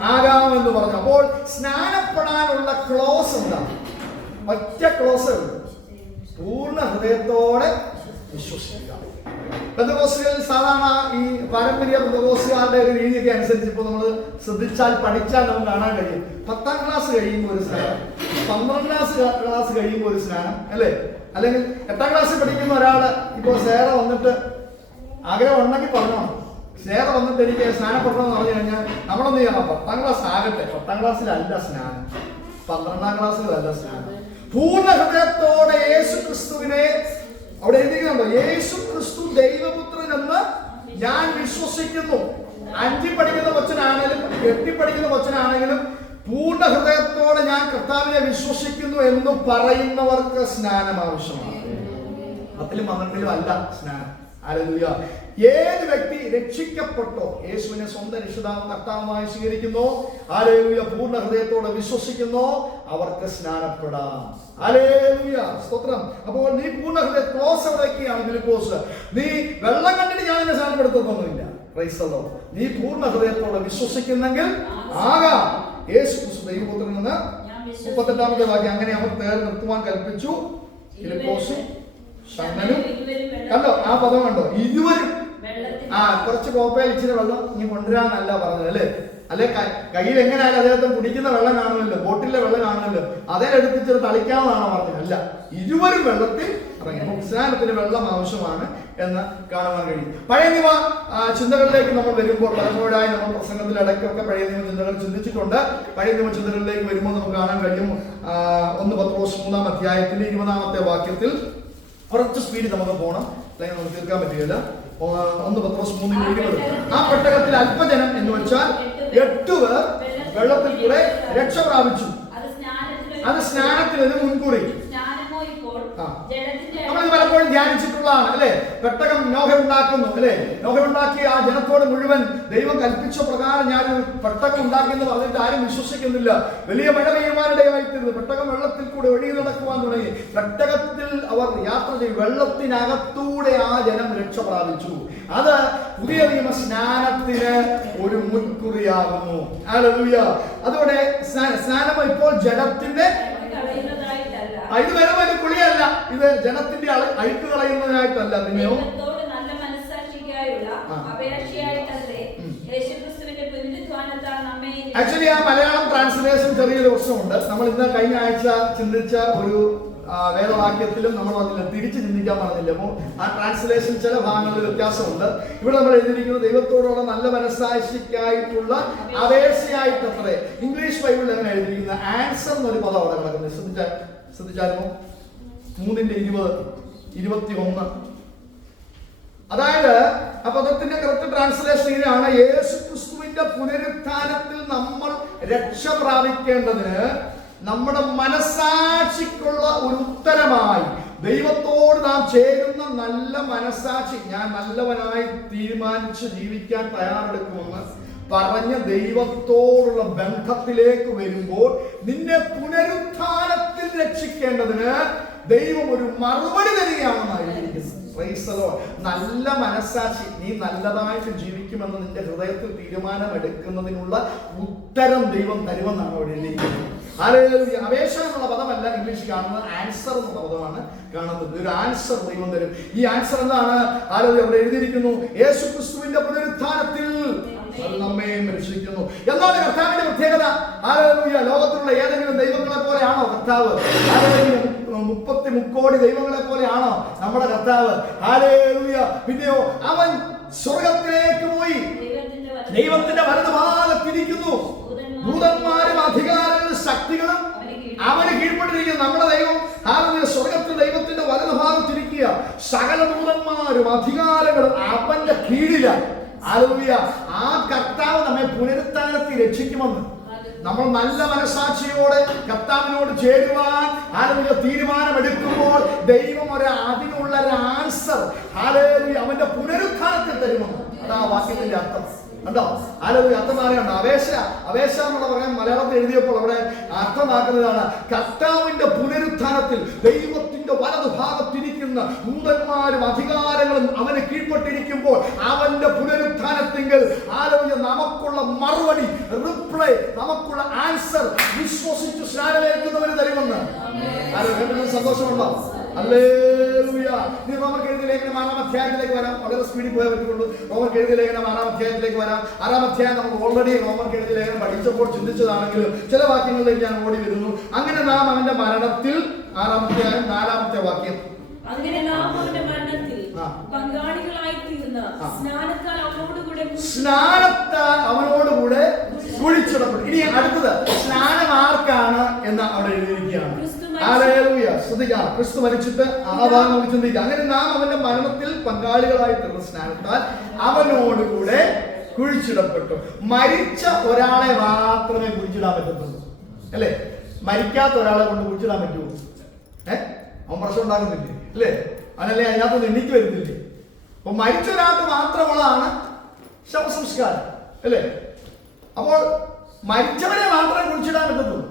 ആകാമെന്ന് പറഞ്ഞു. അപ്പോൾ സ്നാനപ്പെടാനുള്ള ക്ലോസ് എന്താണ്? ഒറ്റ ക്ലോസേ ഉള്ളൂ, പൂർണ്ണ ഹൃദയത്തോടെ വിശ്വസിക്കുക. പെന്തക്കോസ്തുകാർ സാധാരണ ഈ പാരമ്പര്യ പെന്തക്കോസ്തുകാരുടെ ഒരു രീതിയൊക്കെ അനുസരിച്ച് ഇപ്പോൾ നമ്മൾ ശ്രദ്ധിച്ചാൽ പഠിച്ചാൽ നമുക്ക് കാണാൻ കഴിയും. 10ാം ക്ലാസ് കഴിയുമ്പോൾ ഒരു സ്നാനം, 12ാം ക്ലാസ് കഴിയുമ്പോൾ ഒരു സ്നാനം അല്ലേ, അല്ലെങ്കിൽ 8ാം ക്ലാസ്സിൽ പഠിക്കുന്ന ഒരാൾ ഇപ്പോൾ സേറ വന്നിട്ട് ആഗ്രഹം ഉണ്ടെങ്കിൽ പറഞ്ഞോണം, സ്നേഹ വന്നിട്ട് എനിക്ക് സ്നാനപ്പെടണമെന്ന് പറഞ്ഞു കഴിഞ്ഞാൽ നമ്മളൊന്ന് ചെയ്യണം. 10ാം ക്ലാസ് ആകട്ടെ, 10ാം ക്ലാസ്സിലല്ല സ്നാനം, 12ാം ക്ലാസ്സിലല്ല സ്നാനം. പൂർണ്ണ ഹൃദയത്തോടെ യേശു ക്രിസ്തുവിനെ, അവിടെ എഴുതിയിട്ടുണ്ടോ, യേശു ക്രിസ്തു ദൈവപുത്രൻ എന്ന് ഞാൻ വിശ്വസിക്കുന്നു. 5 പഠിക്കുന്ന കൊച്ചനാണെങ്കിലും 8 പഠിക്കുന്ന കൊച്ചനാണെങ്കിലും പൂർണ്ണ ഹൃദയത്തോടെ ഞാൻ കർത്താവിനെ വിശ്വസിക്കുന്നു എന്ന് പറയുന്നവർക്ക് സ്നാനം ആവശ്യമാണ്. 10ലും 12ലും അല്ല സ്നാനം. ഹല്ലേലൂയ. ഏത് വ്യക്തി രക്ഷിക്കപ്പെട്ടോ, യേശുവിനെ സ്വന്തം രക്ഷിതാവും കർത്താവുമായി സ്വീകരിക്കുന്നോ, ഹല്ലേലൂയ, പൂർണ്ണ ഹൃദയത്തോടെ വിശ്വസിക്കുന്നോ, അവർക്ക് സ്നാനപ്പെടാം. ഹല്ലേലൂയ, സ്തോത്രം. അപ്പോൾ നീ പൂർണ്ണ ഹൃദയ ക്ലോസ് എവിടേക്കാണ് ഫിലിപ്പോസ്? നീ വെള്ളം കണ്ടിട്ട് ഞാൻ എന്നെ സ്നാനപ്പെടുത്തുന്നൊന്നുമില്ല. Praise the Lord. നീ പൂർണ്ണ ഹൃദയത്തോടെ വിശ്വസിക്കുന്നെങ്കിൽ ആകാം. യേശു ക്രിസ്തു ദൈവപുത്രൻ എന്ന് 38-ാമത്തെ വാക്യം. അങ്ങനെ അവർ തേർ നിർത്തുവാൻ കൽപ്പിച്ചു. ഫിലിപ്പോസും ശണ്ണനും കണ്ടോ ആ പദം കണ്ടോ? ഇരുവരും. കുറച്ച് കോപ്പയിൽ ഇച്ചിരി വെള്ളം നീ കൊണ്ടുവരാന്നല്ല പറഞ്ഞത് അല്ലേ? അല്ലെ കയ്യിൽ എങ്ങനെയായാലും അദ്ദേഹത്തെ കുടിക്കുന്ന വെള്ളം കാണുമല്ലോ, ബോട്ടിലെ വെള്ളം കാണുമല്ലോ, അതിനെടുത്തിട്ട് തളിക്കാമെന്നാണോ പറഞ്ഞത്? അല്ല, ഇരുവരും വെള്ളത്തിൽ ഇറങ്ങി. അപ്പൊ സ്നാനത്തിന് വെള്ളം ആവശ്യമാണ് എന്ന് കാണുവാൻ കഴിയും. പഴയ നിയമ ചിന്തകളിലേക്ക് നമ്മൾ വരുമ്പോൾ പലപ്പോഴായി നമ്മൾ പ്രസംഗത്തിൽ ഇടയ്ക്കൊക്കെ പഴയ നിയമ ചിന്തകൾ ചിന്തിച്ചിട്ടുണ്ട്. പഴയ നിയമ ചിന്തകളിലേക്ക് വരുമ്പോൾ നമുക്ക് കാണാൻ കഴിയും 1 പത്രോസ് 3-ാം അധ്യായത്തിന്റെ 20-ാമത്തെ വാക്യത്തിൽ കുറച്ച് സ്പീഡിൽ നമുക്ക് പോകണം, അല്ലെങ്കിൽ നമുക്ക് തീർക്കാൻ പറ്റുകയില്ല. 1 പത്രോസ് 3:20. ആ പെട്ടകത്തിൽ അല്പജനം എന്ന് വെച്ചാൽ 8 പേർ വെള്ളത്തിൽ കൂടെ രക്ഷ പ്രാപിച്ചു. അത് സ്നാനത്തിന് മുൻകൂറി. നമ്മളിത് പലപ്പോഴും ധ്യാനിച്ചിട്ടുള്ളതാണ് അല്ലെ? പെട്ടകം നോഹ ഉണ്ടാക്കുന്നു അല്ലെ? നോഹ ഉണ്ടാക്കി ആ ജനത്തോട് മുഴുവൻ ദൈവം കൽപ്പിച്ച പ്രകാരം ഞാൻ പെട്ടകം ഉണ്ടാക്കി എന്ന് പറഞ്ഞിട്ട് ആരും വിശ്വസിക്കുന്നില്ല. വലിയ മഴ പെയ്യുവാനിടയായിത്തീർന്നു. പെട്ടകം വെള്ളത്തിൽ കൂടെ ഒഴുകി നടക്കുവാൻ തുടങ്ങി. പെട്ടകത്തിൽ അവർ യാത്ര ചെയ്യും. വെള്ളത്തിനകത്തൂടെ ആ ജനം രക്ഷ പ്രാപിച്ചു. അത് പുതിയ നിയമ സ്നാനത്തിന് ഒരു മുൻകുറിയാകുന്നു. ഹല്ലേലൂയ. അതോടെ സ്നാനം ഇപ്പോൾ ജഡത്തിന്റെ ഇത് വേറെ ഒരു കുളിയല്ല, ഇത് ജനത്തിന്റെ അഴുക്ക് കളയുന്നതിനായിട്ടല്ല. പിന്നെയോ ആക്ച്വലി ആ മലയാളം ട്രാൻസ്ലേഷൻ ചെറിയൊരു പ്രശ്നമുണ്ട്. നമ്മൾ ഇന്ന് കഴിഞ്ഞ ആഴ്ച ചിന്തിച്ച ഒരു വേദവാക്യത്തിലും നമ്മൾ വന്നില്ല, തിരിച്ച് ചിന്തിക്കാൻ പറഞ്ഞില്ല. അപ്പോൾ ആ ട്രാൻസ്ലേഷൻ ചില ഭാഗങ്ങളിൽ വ്യത്യാസമുണ്ട്. ഇവിടെ നമ്മൾ എഴുതിയിരിക്കുന്നത് ദൈവത്തോടുള്ള നല്ല മനസ്സാക്ഷിക്കായിട്ടുള്ള അപേക്ഷയായിട്ടത്രേ. ഇംഗ്ലീഷ് ബൈബിളിൽ അങ്ങനെ എഴുതിയിരിക്കുന്ന ആൻസർ എന്നൊരു പദം അവിടെ കിടക്കുന്നത് ശ്രദ്ധിച്ചായിരുന്നു. 3:20-21. അതായത് ആ പദത്തിന്റെ കറക്റ്റ് ട്രാൻസ്ലേഷൻ ഇങ്ങനെയാണ്: യേശു ക്രിസ്തുവിന്റെ പുനരുത്ഥാനത്തിൽ നമ്മൾ രക്ഷ പ്രാപിക്കേണ്ടതിന് നമ്മുടെ മനസാക്ഷിക്കുള്ള ഒരു ഉത്തരമായി ദൈവത്തോട് നാം ചേരുന്ന നല്ല മനസാക്ഷി, ഞാൻ നല്ലവനായി തീരുമാനിച്ച് ജീവിക്കാൻ തയ്യാറെടുക്കുമെന്ന് പറഞ്ഞ ദൈവത്തോടുള്ള ബന്ധത്തിലേക്ക് വരുമ്പോൾ നിന്നെ പുനരുത്ഥാനത്തിൽ രക്ഷിക്കേണ്ടതിന് ദൈവം ഒരു മറുപടി തരികയാണെന്നായിരിക്കുന്നു. നല്ല മനസാക്ഷി, നീ നല്ലതായിട്ട് ജീവിക്കുമെന്ന് നിന്റെ ഹൃദയത്തിൽ തീരുമാനമെടുക്കുന്നതിനുള്ള ഉത്തരം ദൈവം തരുമെന്നാണ് അവിടെ എഴുതിയിരിക്കുന്നത്. അപേക്ഷ എന്നുള്ള പദമല്ല ഇംഗ്ലീഷ് കാണുന്നത്, ആൻസർ എന്നുള്ള പദമാണ് കാണുന്നത്. ഒരു ആൻസർ ദൈവം തരും. ഈ ആൻസർ എന്താണ്? അവിടെ എഴുതിയിരിക്കുന്നു, യേശു ക്രിസ്തുവിന്റെ പുനരുത്ഥാനത്തിൽ അത് നമ്മയും രക്ഷിക്കുന്നു. എന്താണ് കർത്താവിന്റെ പ്രത്യേകത? ഹല്ലേലൂയ. ലോകത്തിലുള്ള ഏതെങ്കിലും ദൈവങ്ങളെ പോലെയാണോ കർത്താവ്? 30 കോടി ദൈവങ്ങളെ പോലെയാണോ നമ്മുടെ കർത്താവ്? ഹല്ലേലൂയ. പിന്നെയോ അവൻ സ്വർഗത്തിലേക്ക് പോയി ദൈവത്തിന്റെ വലതുഭാഗത്തിരിക്കുന്നു. ദൂതന്മാരും അധികാരങ്ങളും ശക്തികളും അവന് കീഴ്പ്പെട്ടിരിക്കുന്നു. നമ്മുടെ ദൈവം സ്വർഗത്തിൽ ദൈവത്തിന്റെ വലതുഭാഗത്തിരിക്കുക. സകല ദൂതന്മാരും അധികാരങ്ങളും അവന്റെ കീഴിലാണ്. ഹല്ലേലൂയ. ആ കർത്താവ് നമ്മെ പുനരുത്ഥാനത്തിൽ രക്ഷിക്കുമെന്ന് നമ്മൾ നല്ല മനസാക്ഷിയോടെ കർത്താവിനോട് ചേരുവാൻ ഹല്ലേലൂയ തീരുമാനമെടുക്കുമ്പോൾ ദൈവം അതിനുള്ള ഒരു ആൻസർ ഹല്ലേലൂയ അവന്റെ പുനരുത്ഥാനത്തിൽ തരുമെന്ന്. അതാ വാക്യത്തിന്റെ അർത്ഥം. കണ്ടോ? ഹല്ലേലൂയ. അർത്ഥം അറിയണ്ടോ? അപേക്ഷ എന്നുള്ള പറയാൻ മലയാളത്തിൽ എഴുതിയപ്പോൾ അവിടെ അർത്ഥമാക്കുന്നതാണ് കർത്താവിന്റെ പുനരുത്ഥാനത്തിൽ ദൈവത്തിന്റെ വലതുഭാഗത്തിരിക്കുന്ന ദൂതന്മാരും അധികാരങ്ങളും അവന് കീഴ്പ്പെട്ടിരിക്കുമ്പോൾ അവന്റെ പുനരുത്ഥാനത്തിങ്കിൽ ഹല്ലേലൂയ നമുക്കുള്ള മറുപടി, റിപ്ലൈ, നമുക്കുള്ള ആൻസർ വിശ്വസിച്ച് സ്നാനമേൽക്കുന്നവന് തരുമെന്ന്. സന്തോഷമുണ്ടോ? ഹല്ലേലൂയ. ഇനി റോമർക്ക് എഴുതിയ ലേഖനം 6-ാം അധ്യായത്തിലേക്ക് വരാം. വളരെ സ്പീഡിൽ പോയാൽ പറ്റുള്ളൂ. റോമർക്ക് എഴുതിയ ലേഖനം 6-ാം അധ്യായത്തിലേക്ക് വരാം. 6-ാം അധ്യായം നമ്മൾ ഓൾറെഡി റോമർക്ക് എഴുതിയ ലേഖനം പഠിച്ചപ്പോൾ ചിന്തിച്ചതാണെങ്കിലും ചില വാക്യങ്ങളിലേക്ക് ഞാൻ ഓടി വരുന്നു. അങ്ങനെ നാം അവന്റെ മരണത്തിൽ 6-ാം അധ്യായം 4-ാമത്തെ വാക്യം, അങ്ങനെ നാം അവന്റെ മരണത്തിൽ പങ്കാളികളായി തീർന്ന സ്നാനത്താൽ അവനോടുകൂടെ കുഴിച്ചിടപ്പെട്ടു. ഇനി അടുത്തത് സ്നാനം ആർക്കാണ് എന്ന് അവിടെ എഴുതിയിരിക്കുകയാണ്. ഹല്ലേലൂയ. ശ്രദ്ധിക്കാം. ക്രിസ്തു മരിച്ചിട്ട് ആ ഭാഗം നമുക്ക് ചിന്തിക്കാം. അങ്ങനെ നാം അവന്റെ മരണത്തിൽ പങ്കാളികളായി തീർന്ന സ്നാനത്താൽ അവനോടുകൂടെ കുഴിച്ചിടപ്പെട്ടു. മരിച്ച ഒരാളെ മാത്രമേ കുഴിച്ചിടാൻ പറ്റത്തുള്ളൂ അല്ലേ? മരിക്കാത്ത ഒരാളെ കൊണ്ട് കുഴിച്ചിടാൻ പറ്റുമോ? അവൻ പ്രശ്നം ഉണ്ടാക്കുന്നില്ലേ അല്ലേ? അവനല്ലേ അതിനകത്ത് എണ്ണിക്ക് വരുന്നില്ലേ? അപ്പൊ മരിച്ച ഒരാൾക്ക് മാത്രമുള്ളതാണ് ശവസംസ്കാരം, അല്ലേ? അപ്പോൾ മരിച്ചവരെ മാത്രമേ കുഴിച്ചിടാൻ പറ്റത്തുള്ളൂ.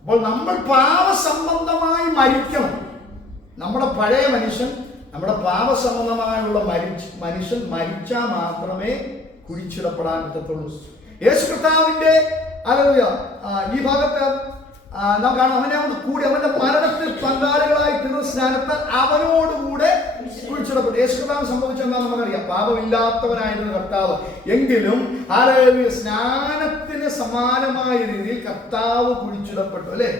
അപ്പോൾ നമ്മൾ പാപസംബന്ധമായി മരിക്കണം. നമ്മുടെ പഴയ മനുഷ്യൻ, നമ്മുടെ പാപസംബന്ധമായുള്ള മനുഷ്യൻ മരിച്ചാൽ മാത്രമേ കുഴിച്ചിടപ്പെടാൻ പറ്റത്തുള്ളൂ. യേശു കർത്താവിന്റെ ഈ ഭാഗത്ത് നാം കാണാം, അവനോട് കൂടി അവന്റെ മരണത്തിൽ പങ്കാളികളായി തീർന്ന സ്നാനത്താൽ അവനോടുകൂടെ കുഴിച്ചിടപ്പെട്ടു. യേശു കർത്താവ് സംഭവിച്ചെന്താ നമുക്കറിയാം. പാപമില്ലാത്തവനായിരുന്നു കർത്താവ്, എങ്കിലും സ്നാനത്തിന് സമാനമായ രീതിയിൽ കർത്താവ് കുഴിച്ചിടപ്പെട്ടു, അല്ലെ?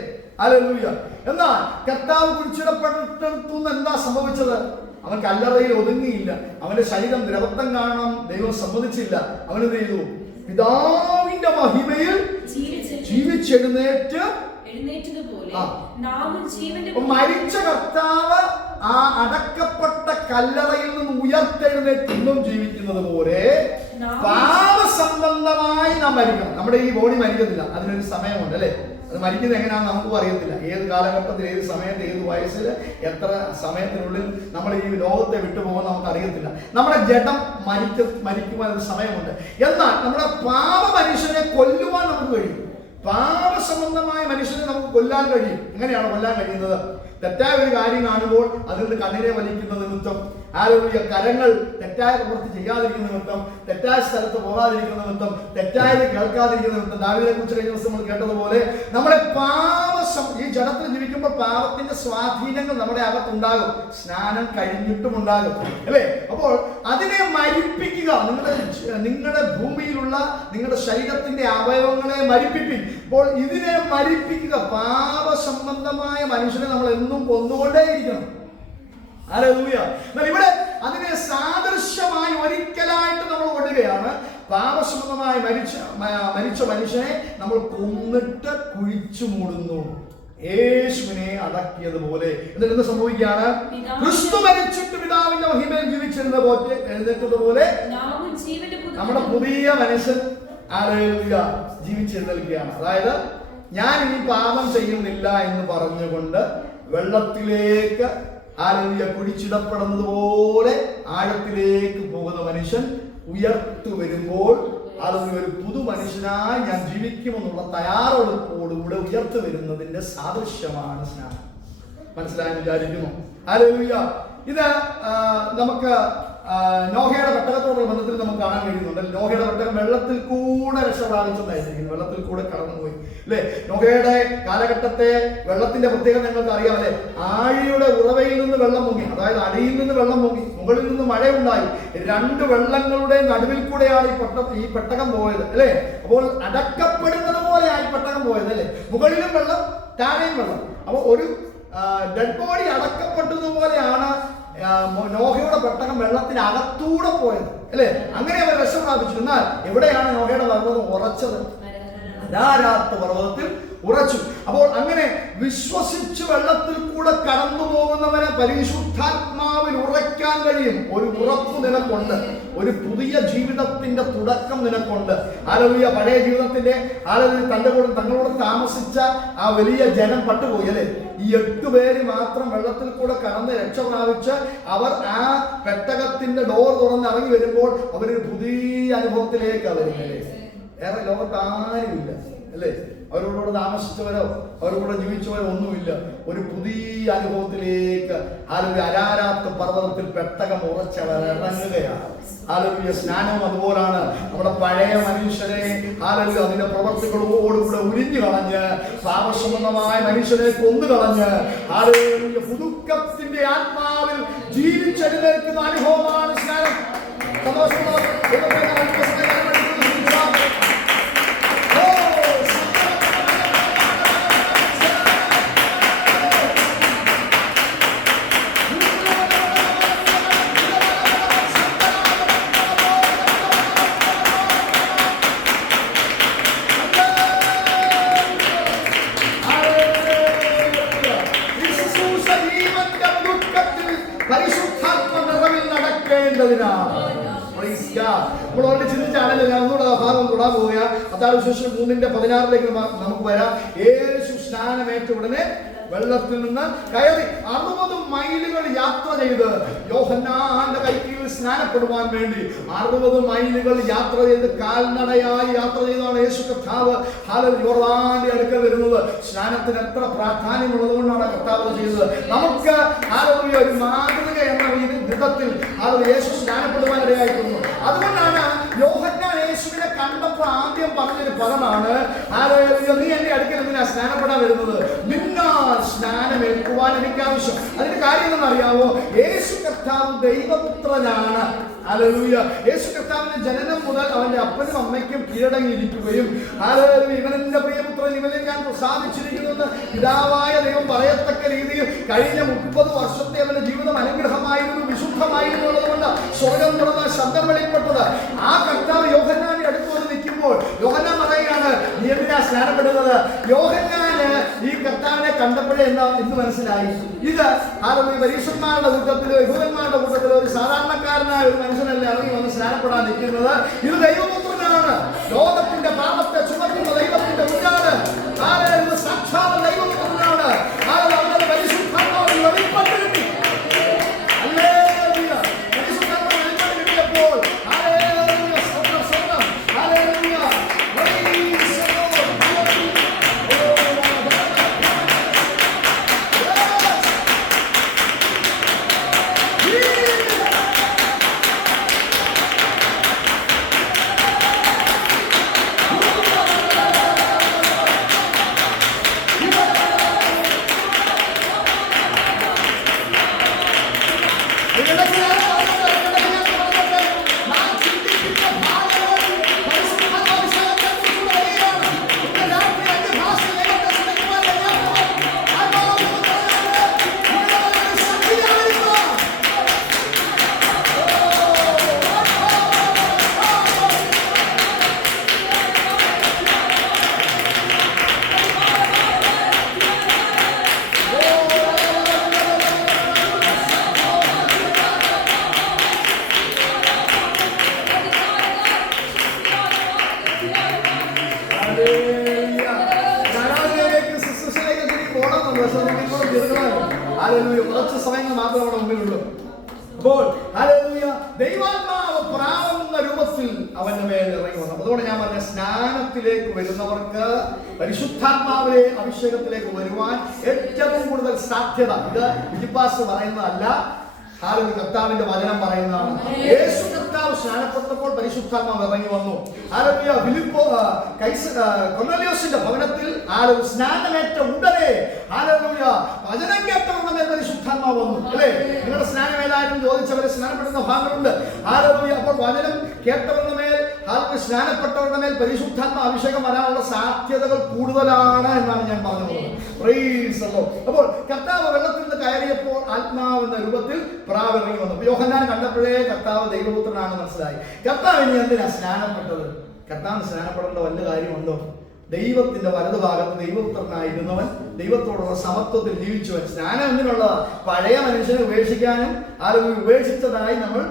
ഹല്ലേലൂയ. എന്നാൽ കർത്താവ് കുഴിച്ചിടപ്പെട്ടിടത്തുനിന്ന് എന്താ സംഭവിച്ചത്? അവൻ കല്ലറയിൽ ഒതുങ്ങിയില്ല. അവന്റെ ശരീരം ദ്രവത്വം കാണണം ദൈവം സമ്മതിച്ചില്ല. അവൻ എന്ത് ചെയ്തു? പിതാവിന്റെ മഹിമയിൽ ജീവിച്ചെഴുന്നേറ്റ് മരിച്ച കർത്താവ് ആ അടക്കപ്പെട്ട കല്ലറയിൽ നിന്ന് ഉയർത്തെഴുന്നേറ്റ് ഇന്നും ജീവിക്കുന്നത് പോലെ പാപസംബന്ധമായി നാം മരിക്കണം. നമ്മുടെ ഈ ബോഡി മരിക്കത്തില്ല, അതിനൊരു സമയമുണ്ട്, അല്ലെ? അത് മരിക്കുന്നത് എങ്ങനെയാണെന്ന് നമുക്കും അറിയത്തില്ല. ഏത് കാലഘട്ടത്തിൽ, ഏത് സമയത്ത്, ഏത് വയസ്സിൽ, എത്ര സമയത്തിനുള്ളിൽ നമ്മൾ ഈ ലോകത്തെ വിട്ടുപോകുന്ന നമുക്ക് അറിയത്തില്ല. നമ്മുടെ ജഡം മരിക്കുവാൻ ഒരു സമയമുണ്ട്. എന്നാൽ നമ്മുടെ പാപ മനുഷ്യനെ കൊല്ലുവാൻ നമുക്ക് കഴിയും. പാപസംബന്ധമായ മനുഷ്യനെ നമുക്ക് കൊല്ലാൻ കഴിയും. എങ്ങനെയാണ് കൊല്ലാൻ കഴിയുന്നത്? തെറ്റായ ഒരു കാര്യം കാണുമ്പോൾ അതിൽ നിന്ന് കണ്ണിനെ വലിക്കുന്ന നിമിത്തം, ആരോഗ്യ കരങ്ങൾ തെറ്റായ പ്രവൃത്തി ചെയ്യാതിരിക്കുന്ന നിമിത്തം, തെറ്റായ സ്ഥലത്ത് പോകാതിരിക്കുന്ന നിമിത്തം, തെറ്റായത് കേൾക്കാതിരിക്കുന്ന നിമിത്തം, ദാവീദിനെ കുറിച്ച് കഴിഞ്ഞ ദിവസം നമ്മൾ കേട്ടതുപോലെ നമ്മുടെ ഈ ജഡത്തിൽ ജീവിക്കുമ്പോൾ പാപത്തിന്റെ സ്വാധീനങ്ങൾ നമ്മുടെ അകത്തുണ്ടാകും. സ്നാനം കഴിഞ്ഞിട്ടും ഉണ്ടാകും, അല്ലേ? അപ്പോൾ അതിനെ മരിപ്പിക്കുക. നിങ്ങളുടെ ഭൂമിയിലുള്ള നിങ്ങളുടെ ശരീരത്തിന്റെ അവയവങ്ങളെ മരിപ്പിപ്പിൻ. അപ്പോൾ ഇതിനെ മരിപ്പിക്കുക. പാപസംബന്ധമായ മനുഷ്യനെ നമ്മൾ എന്നും കൊന്നുകൊണ്ടേയിരിക്കണം. ഹല്ലേലൂയ. എന്നാൽ ഇവിടെ അതിനെ സാദൃശ്യമായി ഒരിക്കലായിട്ട് നമ്മൾ കൊള്ളുകയാണ്. പാപസംബന്ധമായി മരിച്ച മനുഷ്യനെ നമ്മൾ കൊന്നിട്ട് കുഴിച്ചു മൂടുന്നു, യേശുവിനെ അടക്കിയതുപോലെ. എന്നിട്ട് എന്ത് സംഭവിക്കുകയാണ്? ക്രിസ്തു മരിച്ചിട്ട് പിതാവിന്റെ മഹിമയിൽ എഴുന്നേറ്റതുപോലെ നമ്മുടെ പുതിയ മനുഷ്യൻ ജീവിച്ചെഴുന്നേൽക്കുകയാണ്. അതായത് ഞാൻ ഇനി പാപം ചെയ്യുന്നില്ല എന്ന് പറഞ്ഞുകൊണ്ട് വെള്ളത്തിലേക്ക് കുഴിച്ചിടപ്പെടുന്നത് പോലെ ആഴത്തിലേക്ക് പോകുന്ന മനുഷ്യൻ ഉയർത്തു വരുമ്പോൾ ഒരു പുതു മനുഷ്യനായി ഞാൻ ജീവിക്കുമെന്നുള്ള തയ്യാറെടുപ്പോടുകൂടെ ഉയർത്തു വരുന്നതിന്റെ സാദൃശ്യമാണ് സ്നാനം. മനസ്സിലായെന്ന് വിചാരിക്കുന്നു. ഹല്ലേലൂയ. ഇത് നമുക്ക് നോഹയുടെ പെട്ടകത്തോടുള്ള ബന്ധത്തിൽ നമുക്ക് കാണാൻ കഴിയുന്നുണ്ട്. നോഹയുടെ പെട്ടകം വെള്ളത്തിൽ കൂടെ രക്ഷ പ്രാപിച്ചതായിരിക്കുന്നു, വെള്ളത്തിൽ കൂടെ കടന്നുപോയി, അല്ലെ? നോഹയുടെ കാലഘട്ടത്തെ വെള്ളത്തിന്റെ പ്രത്യേകത നിങ്ങൾക്ക് അറിയാം, അല്ലെ? ആഴിയുടെ ഉറവയിൽ നിന്ന് വെള്ളം പൊങ്ങി, അതായത് അടിയിൽ നിന്ന് വെള്ളം പൊങ്ങി, മുകളിൽ നിന്ന് മഴയുണ്ടായി. രണ്ട് വെള്ളങ്ങളുടെ നടുവിൽ കൂടെയാണ് ഈ പെട്ടകം പോയത്, അല്ലെ? അപ്പോൾ അടക്കപ്പെടുന്നത് പോലെയാണ് ഈ പെട്ടകം പോയത്, അല്ലെ? മുകളിലും വെള്ളം, താഴെയും വെള്ളം. അപ്പോൾ ഒരു ഡെഡ് ബോഡി അടക്കപ്പെട്ടതുപോലെയാണ് നോഹയുടെ പെട്ടകം വെള്ളത്തിനകത്തൂടെ പോയത്, അല്ലെ? അങ്ങനെ അവർ രക്ഷ പ്രാപിച്ചു. എന്നാൽ എവിടെയാണ് നോഹയുടെ പർവ്വതം ഉറച്ചത്? അരാരാത്ത് പർവ്വതത്തിൽ ഉറച്ചു. അപ്പോൾ അങ്ങനെ വിശ്വസിച്ച് വെള്ളത്തിൽ കൂടെ കടന്നു പോകുന്നവനെ പരിശുദ്ധാത്മാവിൽ ഉറയ്ക്കാൻ കഴിയും. ഒരു ഉറപ്പ് നിനക്കുണ്ട്, ഒരു പുതിയ ജീവിതത്തിന്റെ തുടക്കം നിനക്കുണ്ട്. ഹല്ലേലൂയ. പഴയ ജീവിതത്തിന്റെ തങ്ങളോട് താമസിച്ച ആ വലിയ ജനം പട്ടുപോയി, അല്ലെ? ഈ 8 പേര് മാത്രം വെള്ളത്തിൽ കൂടെ കടന്ന് രക്ഷ പ്രാപിച്ച് അവർ ആ പെട്ടകത്തിന്റെ ഡോർ തുറന്ന് ഇറങ്ങി വരുമ്പോൾ അവരൊരു പുതിയ അനുഭവത്തിലേക്ക് വരുന്നത്. വേറെ ലോകത്ത് ആരുമില്ല, അല്ലേ? അവരോട് താമസിച്ചവരോ അവരോട് ജീവിച്ചവരോ ഒന്നുമില്ല. ഒരു പുതിയ അനുഭവത്തിലേക്ക് അരാരാത്ത് പർവ്വതത്തിൽ പെട്ടകം ഉറച്ചവർ ഇറങ്ങുകയാണ്. ഹല്ലേലൂയ. സ്നാനവും അതുപോലാണ്. നമ്മുടെ പഴയ മനുഷ്യനെ അതിന്റെ പ്രവർത്തികളോടുകൂടെ ഉരിഞ്ഞു കളഞ്ഞ് പാപസംബന്ധമായ മനുഷ്യനെ കൊന്നുകളഞ്ഞ് പുതുക്കത്തിന്റെ ആത്മാവിൽ ജീവിച്ചെഴുന്നേൽക്കുന്ന അനുഭവമാണ് സ്നാനം. നമ്മളോട് ചിന്തിച്ചാണല്ലോ. ഞാൻ ഒന്നുകൂടെ ഭാഗം തൊടാൻ പോവുക. 3:16 നമുക്ക് വരാം. യേശു സ്നാനമേറ്റ ഉടനെ വെള്ളത്തിൽ നിന്ന് കയറി 60 മൈലുകൾ യാത്ര ചെയ്ത് യോഹന്നാന്റെ കൈക്കീഴിൽ സ്നാനപ്പെടുവാൻ വേണ്ടി 60 മൈലുകൾ യാത്ര ചെയ്ത് കാൽനടയായി യാത്ര ചെയ്താണ് യേശു കർത്താവ് യോർദാന്റെ അടുക്കൽ വരുന്നത്. സ്നാനത്തിന് എത്ര പ്രാധാന്യമുള്ളത് കൊണ്ടാണ് കർത്താവ് ചെയ്തത്. നമുക്ക് ഒരു മാതൃക എന്ന വിധത്തിൽ യേശു സ്നാനപ്പെടുവാൻ ഇടയായിട്ടുണ്ട്. അതുകൊണ്ടാണ് യോഹന്നാൻ യേശുവിനെ കണ്ടപ്പോൾ ആദ്യം പറഞ്ഞൊരു പദമാണ്, നീ എന്റെ അടുക്കൽ എന്തിനാ സ്നാനപ്പെടാൻ വരുന്നത്? നിന്നാൽ സ്നാനമേൽക്കുവാൻ എനിക്ക് ആവശ്യം. അതിന്റെ കാര്യം എന്താണെന്നറിയാമോ? യേശു കർത്താവ് ദൈവപുത്രനാണ്. ഹല്ലേലൂയ. യേശു കർത്താവിന്റെ ജനനം മുതൽ അവന്റെ അപ്പനും അമ്മയ്ക്കും കീഴടങ്ങിയിരിക്കുകയും ഇവനെന്റെ പ്രിയപുത്രൻ, ഇവനെ ഞാൻ പ്രസാദിച്ചിരിക്കുന്നു പിതാവായ ദൈവം പറയത്തക്ക രീതിയിൽ കഴിഞ്ഞ 30 വർഷത്തെ അവന്റെ ജീവിതം അനുഗ്രഹമായിരുന്നു, വിശുദ്ധമായിരുന്നു ഉള്ളതുകൊണ്ട് സ്വർഗം തുറന്ന ശബ്ദം വെളിപ്പെട്ടത്. ആ കർത്താവ് യോഹന്നാന്റെ അടുത്ത് വന്ന് നിൽക്കുമ്പോൾ യോഹന്നാൻ പറയുകയാണ്, നീ എന്തിനാ സ്നാനപ്പെടുന്നത്? യോഹന്നാന് ഈ കർത്താവിനെ കണ്ടപ്പോഴേ എന്ത് മനസ്സിലായി? ഇത് പരീക്ഷന്മാരുടെ കൂട്ടത്തിലോ യഹൂദന്മാരുടെ കൂട്ടത്തിലോ ഒരു സാധാരണക്കാരനായ ഒരു മനുഷ്യനല്ല ഇറങ്ങി വന്ന് സ്നാനപ്പെടാൻ നിൽക്കുന്നത്. ഇത് ദൈവപുത്രനാണ്. ലോകത്തിന്റെ പാപത്തെ ചുമക്കുന്ന ദൈവത്തിന്റെ കുഞ്ഞാണ്. സാക്ഷാൽ ദൈവപുത്രനാണ്. അവരുടെ പരിശുദ്ധാത്മാവ് വെളിപ്പെട്ട് കിട്ടി. ഹല്ലേലൂയ. പരിശുദ്ധാത്മാവ് വെളിപ്പെട്ട് കിട്ടിയപ്പോൾ കുറച്ച് സമയങ്ങൾ മാത്രമേ നമ്മുടെ മുമ്പിലുള്ളൂ. അപ്പോൾ ദൈവാത്മാവ് പ്രാവുന്ന രൂപത്തിൽ അവന്റെ മേൽ ഇറങ്ങി വന്നു. അതുകൊണ്ട് ഞാൻ പറഞ്ഞ സ്നാനത്തിലേക്ക് വരുന്നവർക്ക് പരിശുദ്ധാത്മാവിലെ അഭിഷേകത്തിലേക്ക് വരുവാൻ ഏറ്റവും കൂടുതൽ സാധ്യത, ഇത് വിജിപ്പാസ് പറയുന്നതല്ല, കർത്താവിന്റെ വചനം പറയുന്നതാണ്. യേശു കർത്താവ് സ്നാനപ്പെട്ടപ്പോൾ പരിശുദ്ധാത്മാവ് ഇറങ്ങി വന്നു. കൊർന്നേലിയോസിന്റെ ഭവനത്തിൽ സ്നാനമേറ്റ ഉടനെ വചനം കേട്ട ഉടനെ പരിശുദ്ധാത്മാവ് വന്നു. അല്ലേ? നിങ്ങളുടെ സ്നാനം ഏതായാലും ചോദിച്ചവരെ സ്നാനപ്പെടുന്ന ഭാഗമുണ്ട്. അപ്പോൾ വചനം കേട്ടവരുടെ മേൽ, സ്നാനപ്പെട്ടവരുടെ മേൽ പരിശുദ്ധാത്മ അഭിഷേകം വരാനുള്ള സാധ്യതകൾ കൂടുതലാണ് എന്നാണ് ഞാൻ പറഞ്ഞത്. അപ്പോൾ കർത്താവ് വെള്ളത്തിൽ നിന്ന് കയറിയപ്പോൾ ആത്മാവെന്ന രൂപത്തിൽ പ്രാവ് ഇറങ്ങി വന്നു. യോഹന്നാൻ കണ്ടപ്പോഴേ കർത്താവ് ദൈവപുത്രനാണ് മനസ്സിലായി. കർത്താവ് ഇനി എന്തിനാ സ്നാനപ്പെട്ടത്? കർത്താവ് സ്നാനപ്പെടേണ്ട വല്ല കാര്യമുണ്ടോ? ദൈവത്തിന്റെ വലതുഭാഗത്ത് ദൈവപുത്രനായിരുന്നവൻ, ദൈവത്തോടുള്ള സമത്വത്തിൽ ജീവിച്ചവൻ. സ്നാനം എന്തിനുള്ളതാ? പഴയ മനുഷ്യനെ ഉപേക്ഷിക്കാനും ഉപേക്ഷിച്ചതായി നമ്മൾ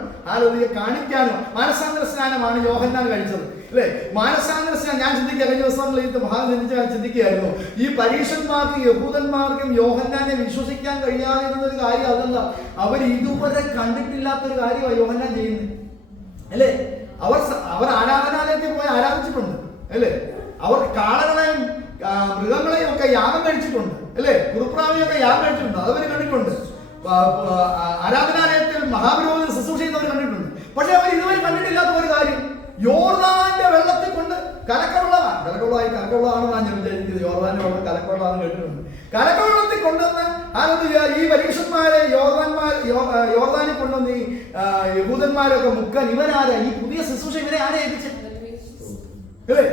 കാണിക്കാനും. മാനസാന്തര സ്നാനമാണ് യോഹന്നാൻ കഴിച്ചത്, അല്ലേ? മാനസാന്തര സ്നാനം ഞാൻ ചിന്തിക്കുക, കഴിഞ്ഞ ദിവസങ്ങളിൽ മഹാചിന്തിച്ച് ഞാൻ ചിന്തിക്കുകയായിരുന്നു, ഈ പരീക്ഷന്മാർക്കും യഹൂദന്മാർക്കും യോഹന്നാനെ വിശ്വസിക്കാൻ കഴിയാതിരുന്ന ഒരു കാര്യം അതല്ല, അവർ ഇതുവരെ കണ്ടിട്ടില്ലാത്തൊരു കാര്യമാണ് യോഹന്നാൻ ചെയ്യുന്നത്, അല്ലേ? അവർ ആരാധനാലയത്തിൽ പോയി ആരാധിച്ചിട്ടുണ്ട്, അല്ലേ? അവർ കാളകളെയും മൃഗങ്ങളെയും ഒക്കെ യാഗം കഴിച്ചിട്ടുണ്ട്, അല്ലേ? കുറുപ്രാവിയൊക്കെ യാഗം കഴിച്ചിട്ടുണ്ട്, അതവർ കണ്ടിട്ടുണ്ട്. ആരാധനാലയത്തിൽ മഹാപുരോഹിതൻ ശുശ്രൂഷ ചെയ്യുന്നവർ കണ്ടിട്ടുണ്ട്. പക്ഷെ അവർ ഇതുവരെ കണ്ടിട്ടില്ലാത്ത ഒരു കാര്യം, യോർദാന്റെ വെള്ളത്തിൽ കൊണ്ട് കലക്കവെള്ളമാണെന്ന് ഞാൻ വിചാരിക്കുന്നത്. യോർദാന്റെ വെള്ളം കലക്കവെള്ളമാണെന്ന് കേട്ടിട്ടുണ്ട്. കലക്കവെള്ളത്തിൽ കൊണ്ടുവന്ന് ഈ പരീക്ഷന്മാരെ യോർദാനിൽ കൊണ്ടുവന്ന് ഈ യഹൂദന്മാരൊക്കെ മുക്കാൻ ഇവനാരാ? ഈ പുതിയ ശുശ്രൂഷ ഇവരെ ആരെ ഏൽപ്പിച്ചത്? അല്ലേ?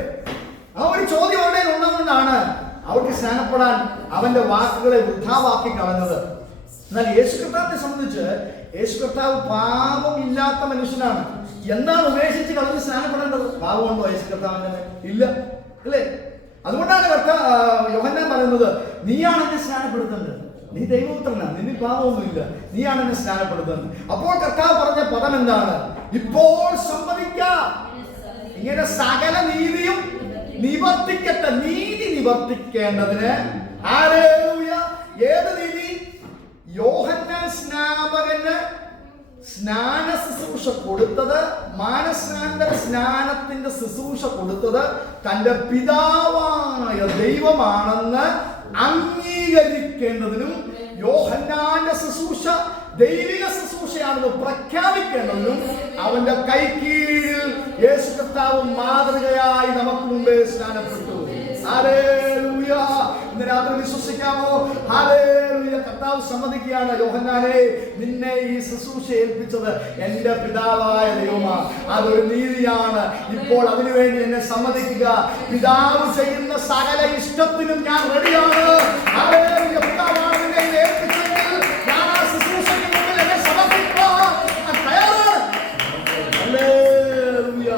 ആ ഒരു ചോദ്യം അവിടെ ഉള്ളതുകൊണ്ടാണ് അവർക്ക് സ്നാനപ്പെടാൻ അവന്റെ വാക്കുകളെ വൃഥാവാക്കി കളഞ്ഞത്. എന്നാൽ യേശു കർത്താവിനെ സംബന്ധിച്ച് യേശു കർത്താവ് പാപമില്ലാത്ത മനുഷ്യനാണ്. എന്താണ് ഉപേക്ഷിച്ച് കളഞ്ഞ് സ്നാനപ്പെടേണ്ടത്? പാപമുണ്ടോ യേശു കർത്താവിന്റെ? ഇല്ല, അല്ലേ? അതുകൊണ്ടാണ് യോഹന്നാൻ പറയുന്നത്, നീയാണ് എന്നെ സ്നാനപ്പെടുത്തേണ്ടത്, നീ ദൈവപുത്രനാണ്, നിന്നിൽ പാപമൊന്നുമില്ല, നീയാണ് എന്നെ സ്നാനപ്പെടുത്തുന്നത്. അപ്പോൾ കർത്താവ് പറഞ്ഞ പദം എന്താണ്? ഇപ്പോൾ സമ്മതിക്കാം, ഇങ്ങനെ സകല നീതിയും നിവർത്തിക്കട്ടെ. നീതി നിവർത്തിക്കേണ്ടതിന് സ്നാന ശുശ്രൂഷ കൊടുത്തത്, മാനസാന്തര സ്നാനത്തിന്റെ ശുശ്രൂഷ കൊടുത്തത് തന്റെ പിതാവായ ദൈവമാണെന്ന് അംഗീകരിക്കേണ്ടതിനും യോഹന്നാന്റെ ശുശ്രൂഷ ദൈവിക ശുശ്രൂഷയാണെന്ന് പ്രഖ്യാപിക്കേണ്ടതിനും അവന്റെ കൈക്കീഴിൽ യേശു കർത്താവ് മാതൃകയായി നമുക്ക് മുമ്പേ സ്നാനപ്പെട്ടു. ഹല്ലേലൂയ. ഇന്ന് രാത്രി വിശ്വസിക്കാമോ? ഹല്ലേലൂയ. കർത്താവ് സമ്മതിക്കുകയാണ്, യോഹന്നാനെ, നിന്നെ ഈ ശുശ്രൂഷ ഏൽപ്പിച്ചത് എന്റെ പിതാവായ ദൈവമാണ്. അതൊരു നീതിയാണ്. ഇപ്പോൾ അതിനുവേണ്ടി എന്നെ സമ്മതിക്കുക. പിതാവ് ചെയ്യുന്ന സകല ഇഷ്ടത്തിനും ഞാൻ റെഡിയാണ്. ഹല്ലേലൂയ. പിതാവാണ് നിന്നെ ഏൽപ്പിച്ചെങ്കിൽ ഞാൻ ആ ശുശ്രൂഷയ്ക്ക് മുമ്പിൽ എന്നെ സമർപ്പിക്കാൻ ഞാൻ തയ്യാറാണ്. ഹല്ലേലൂയ.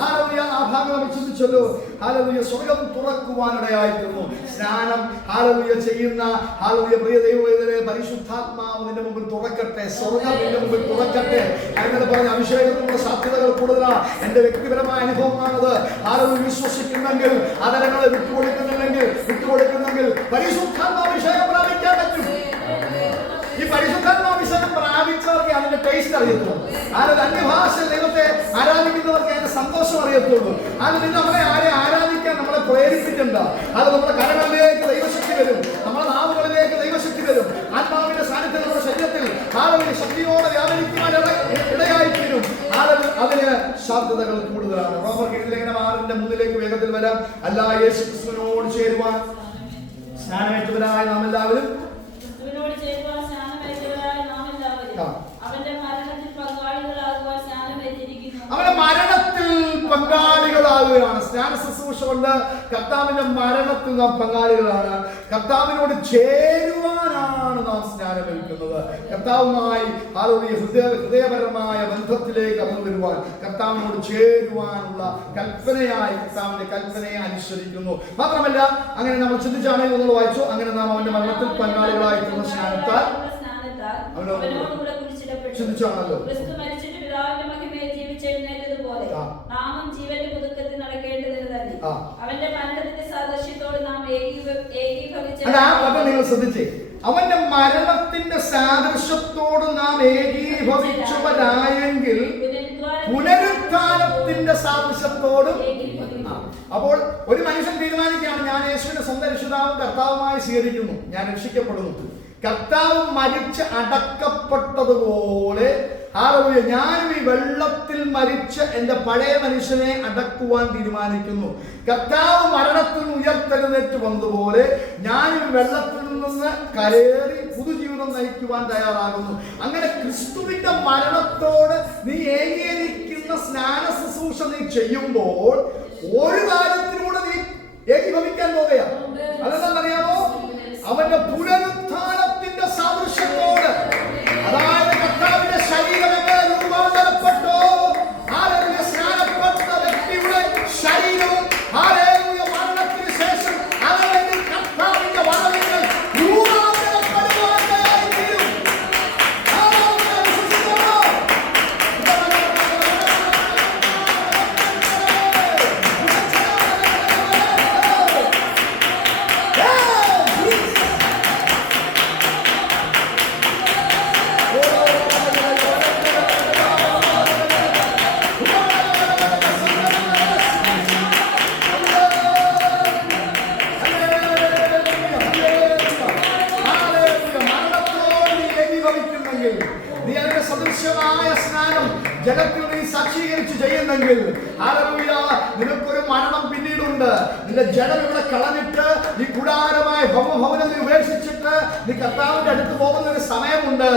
ഹല്ലേലൂയ. ആ ഭാഗം നമ്മൾ ചിന്തിച്ചല്ലോ. ഹല്ലേലൂയ. സ്വർഗ്ഗം തുറക്കുവാനിടയായിരുന്നു സ്നാനം ഹല്ലേലൂയ ചെയ്യുന്ന ഹല്ലേലൂയ പ്രിയ ദൈവവേദനെ പരിശുദ്ധാത്മാവ് നിന്റെ മുമ്പിൽ തുറക്കട്ടെ, സ്വർഗ്ഗം നിന്റെ മുമ്പിൽ തുറക്കട്ടെ. അങ്ങനെ പറഞ്ഞ അഭിഷേകത്തിനുള്ള സാധ്യതകൾ കൂടുതലാണ്. എന്റെ വ്യക്തിപരമായ അനുഭവമാണത്. ഹല്ലേലൂയ. വിശ്വസിക്കുന്നെങ്കിൽ, അതരങ്ങളെ വിട്ടുകൊടുക്കുന്നെങ്കിൽ പരിശുദ്ധാത്മാഭിഷേകം പ്രാപിക്കാൻ പറ്റും. ഈ പരിശുദ്ധാത്മാഭിഷേകം പ്രാപിച്ചവർക്ക് അതിന്റെ ടേസ്റ്റ് അറിയത്തുള്ളൂ. അതിന്റെ അന്യഭാഷ ദൈവത്തെ ആരാധിക്കുന്നവർക്ക് അതിന്റെ സന്തോഷം അറിയത്തുള്ളൂ. അതിന് നമ്മളെ ആരാധിക്കാൻ നമ്മളെ പ്രേരിപ്പിക്കണ്ട. അത് നമ്മുടെ കരങ്ങളിലേക്ക് ദൈവശക്തി വരും, നമ്മുടെ നാവുകളിലേക്ക് ദൈവശക്തി വരും. ആത്മാവിന്റെ സാന്നിധ്യം നമ്മുടെ ശരീരത്തിൽ ശക്തിയോടെ വ്യാപരിക്കുവാൻ ഇടയായിത്തീരും. അതിന് സാധ്യതകൾ കൂടുതലാണ്. റോമർക്കെതിരെ 6:3 വേഗത്തിൽ വരാം. അല്ല യേശു ക്രിസ്തുവിനോട് ചേരുവാൻ സ്നാനമേറ്റവരായ നാം എല്ലാവരും അവന്റെ മരണത്തിൽ പങ്കാളികളാകുകയാണ്. സ്നാന ശുശ്രൂഷ കൊണ്ട് കർത്താവിന്റെ മരണത്തിൽ നാം പങ്കാളികളാണ്. കർത്താവിനോട് ചേരുവാനാണ് നാം സ്നാനമേൽക്കുന്നത്. കർത്താവുമായി ഹൃദയപരമായ ബന്ധത്തിലേക്ക് കടന്നു വരുവാൻ, കർത്താവിനോട് ചേരുവാനുള്ള കൽപ്പനയായി കർത്താവിന്റെ കൽപ്പനയെ അനുസരിക്കുന്നു. മാത്രമല്ല, അങ്ങനെ നമ്മൾ ചിന്തിച്ചാണെങ്കിൽ നമ്മൾ വായിച്ചു, അങ്ങനെ നാം അവന്റെ മരണത്തിൽ പങ്കാളികളായിട്ടുള്ള സ്നാനത്താൽ ചിന്തിച്ചാണല്ലോ നിങ്ങൾ ശ്രദ്ധിച്ചേ. അവന്റെ മരണത്തിന്റെ സാദൃശ്യത്തോട് നാം ഏകീഭവിച്ചവരായെങ്കിൽ പുനരുത്ഥാനത്തിന്റെ സാദൃശ്യത്തോടും. അപ്പോൾ ഒരു മനുഷ്യൻ തീരുമാനിക്കുകയാണ്, ഞാൻ യേശുവിന്റെ സ്വന്തം രക്ഷിതാവും കർത്താവുമായി സ്വീകരിക്കുന്നു, ഞാൻ രക്ഷിക്കപ്പെടുന്നു. കർത്താവ് മരിച്ച് അടക്കപ്പെട്ടതുപോലെ ഞാനും ഈ വെള്ളത്തിൽ മരിച്ച് എന്റെ പഴയ മനുഷ്യനെ അടക്കുവാൻ തീരുമാനിക്കുന്നു. കർത്താവ് മരണത്തിൽ നിന്ന് ഉയർത്തെഴുന്നേറ്റ് വന്നതുപോലെ ഞാനും വെള്ളത്തിൽ നിന്ന് കരേറി പുതുജീവിതം നയിക്കുവാൻ തയ്യാറാകുന്നു. അങ്ങനെ ക്രിസ്തുവിന്റെ മരണത്തോട് നീ ഏകീകരിക്കുന്ന സ്നാന ശുശ്രൂഷ നീ ചെയ്യുമ്പോൾ ഒരു കാര്യത്തിലൂടെ നീ ഏകീഭവിക്കാൻ പോവുകയാണ്. അതെന്താണെന്നറിയാമോ? അവന്റെ പുനരുത്ഥാനത്തിന്റെ സാദൃശ്യത്തോട്, അതായത് കർത്താവിന്റെ ശരീരം എങ്ങനെ രൂപാന്തരപ്പെട്ടോ, ഹല്ലേലൂയ, സ്നാനപ്പെട്ട വ്യക്തിയുടെ ശരീരവും ഹല്ലേലൂയ മരണത്തിന് ശേഷം അല്ലെങ്കിൽ കർത്താവിന്റെ വരവിൽ രൂപാന്തരപ്പെടുവാനായിത്തീരും. നീ അതിന്റെ സദൃശ്യമായ സ്നാനം ജഗത്തിൽ നീ സാക്ഷീകരിച്ച് ചെയ്യുന്നെങ്കിൽ ഹല്ലേലൂയ, നിനക്കൊരു മരണം പിന്നീടുണ്ട്. നിന്റെ ജഡം ഇവിടെ കളഞ്ഞിട്ട് ഈ കൂടാരമായ ഭവനം നീ ഉപേക്ഷിച്ചിട്ട് നീ കർത്താവിന്റെ അടുത്ത് പോകുന്ന ഒരു സമയമുണ്ട്.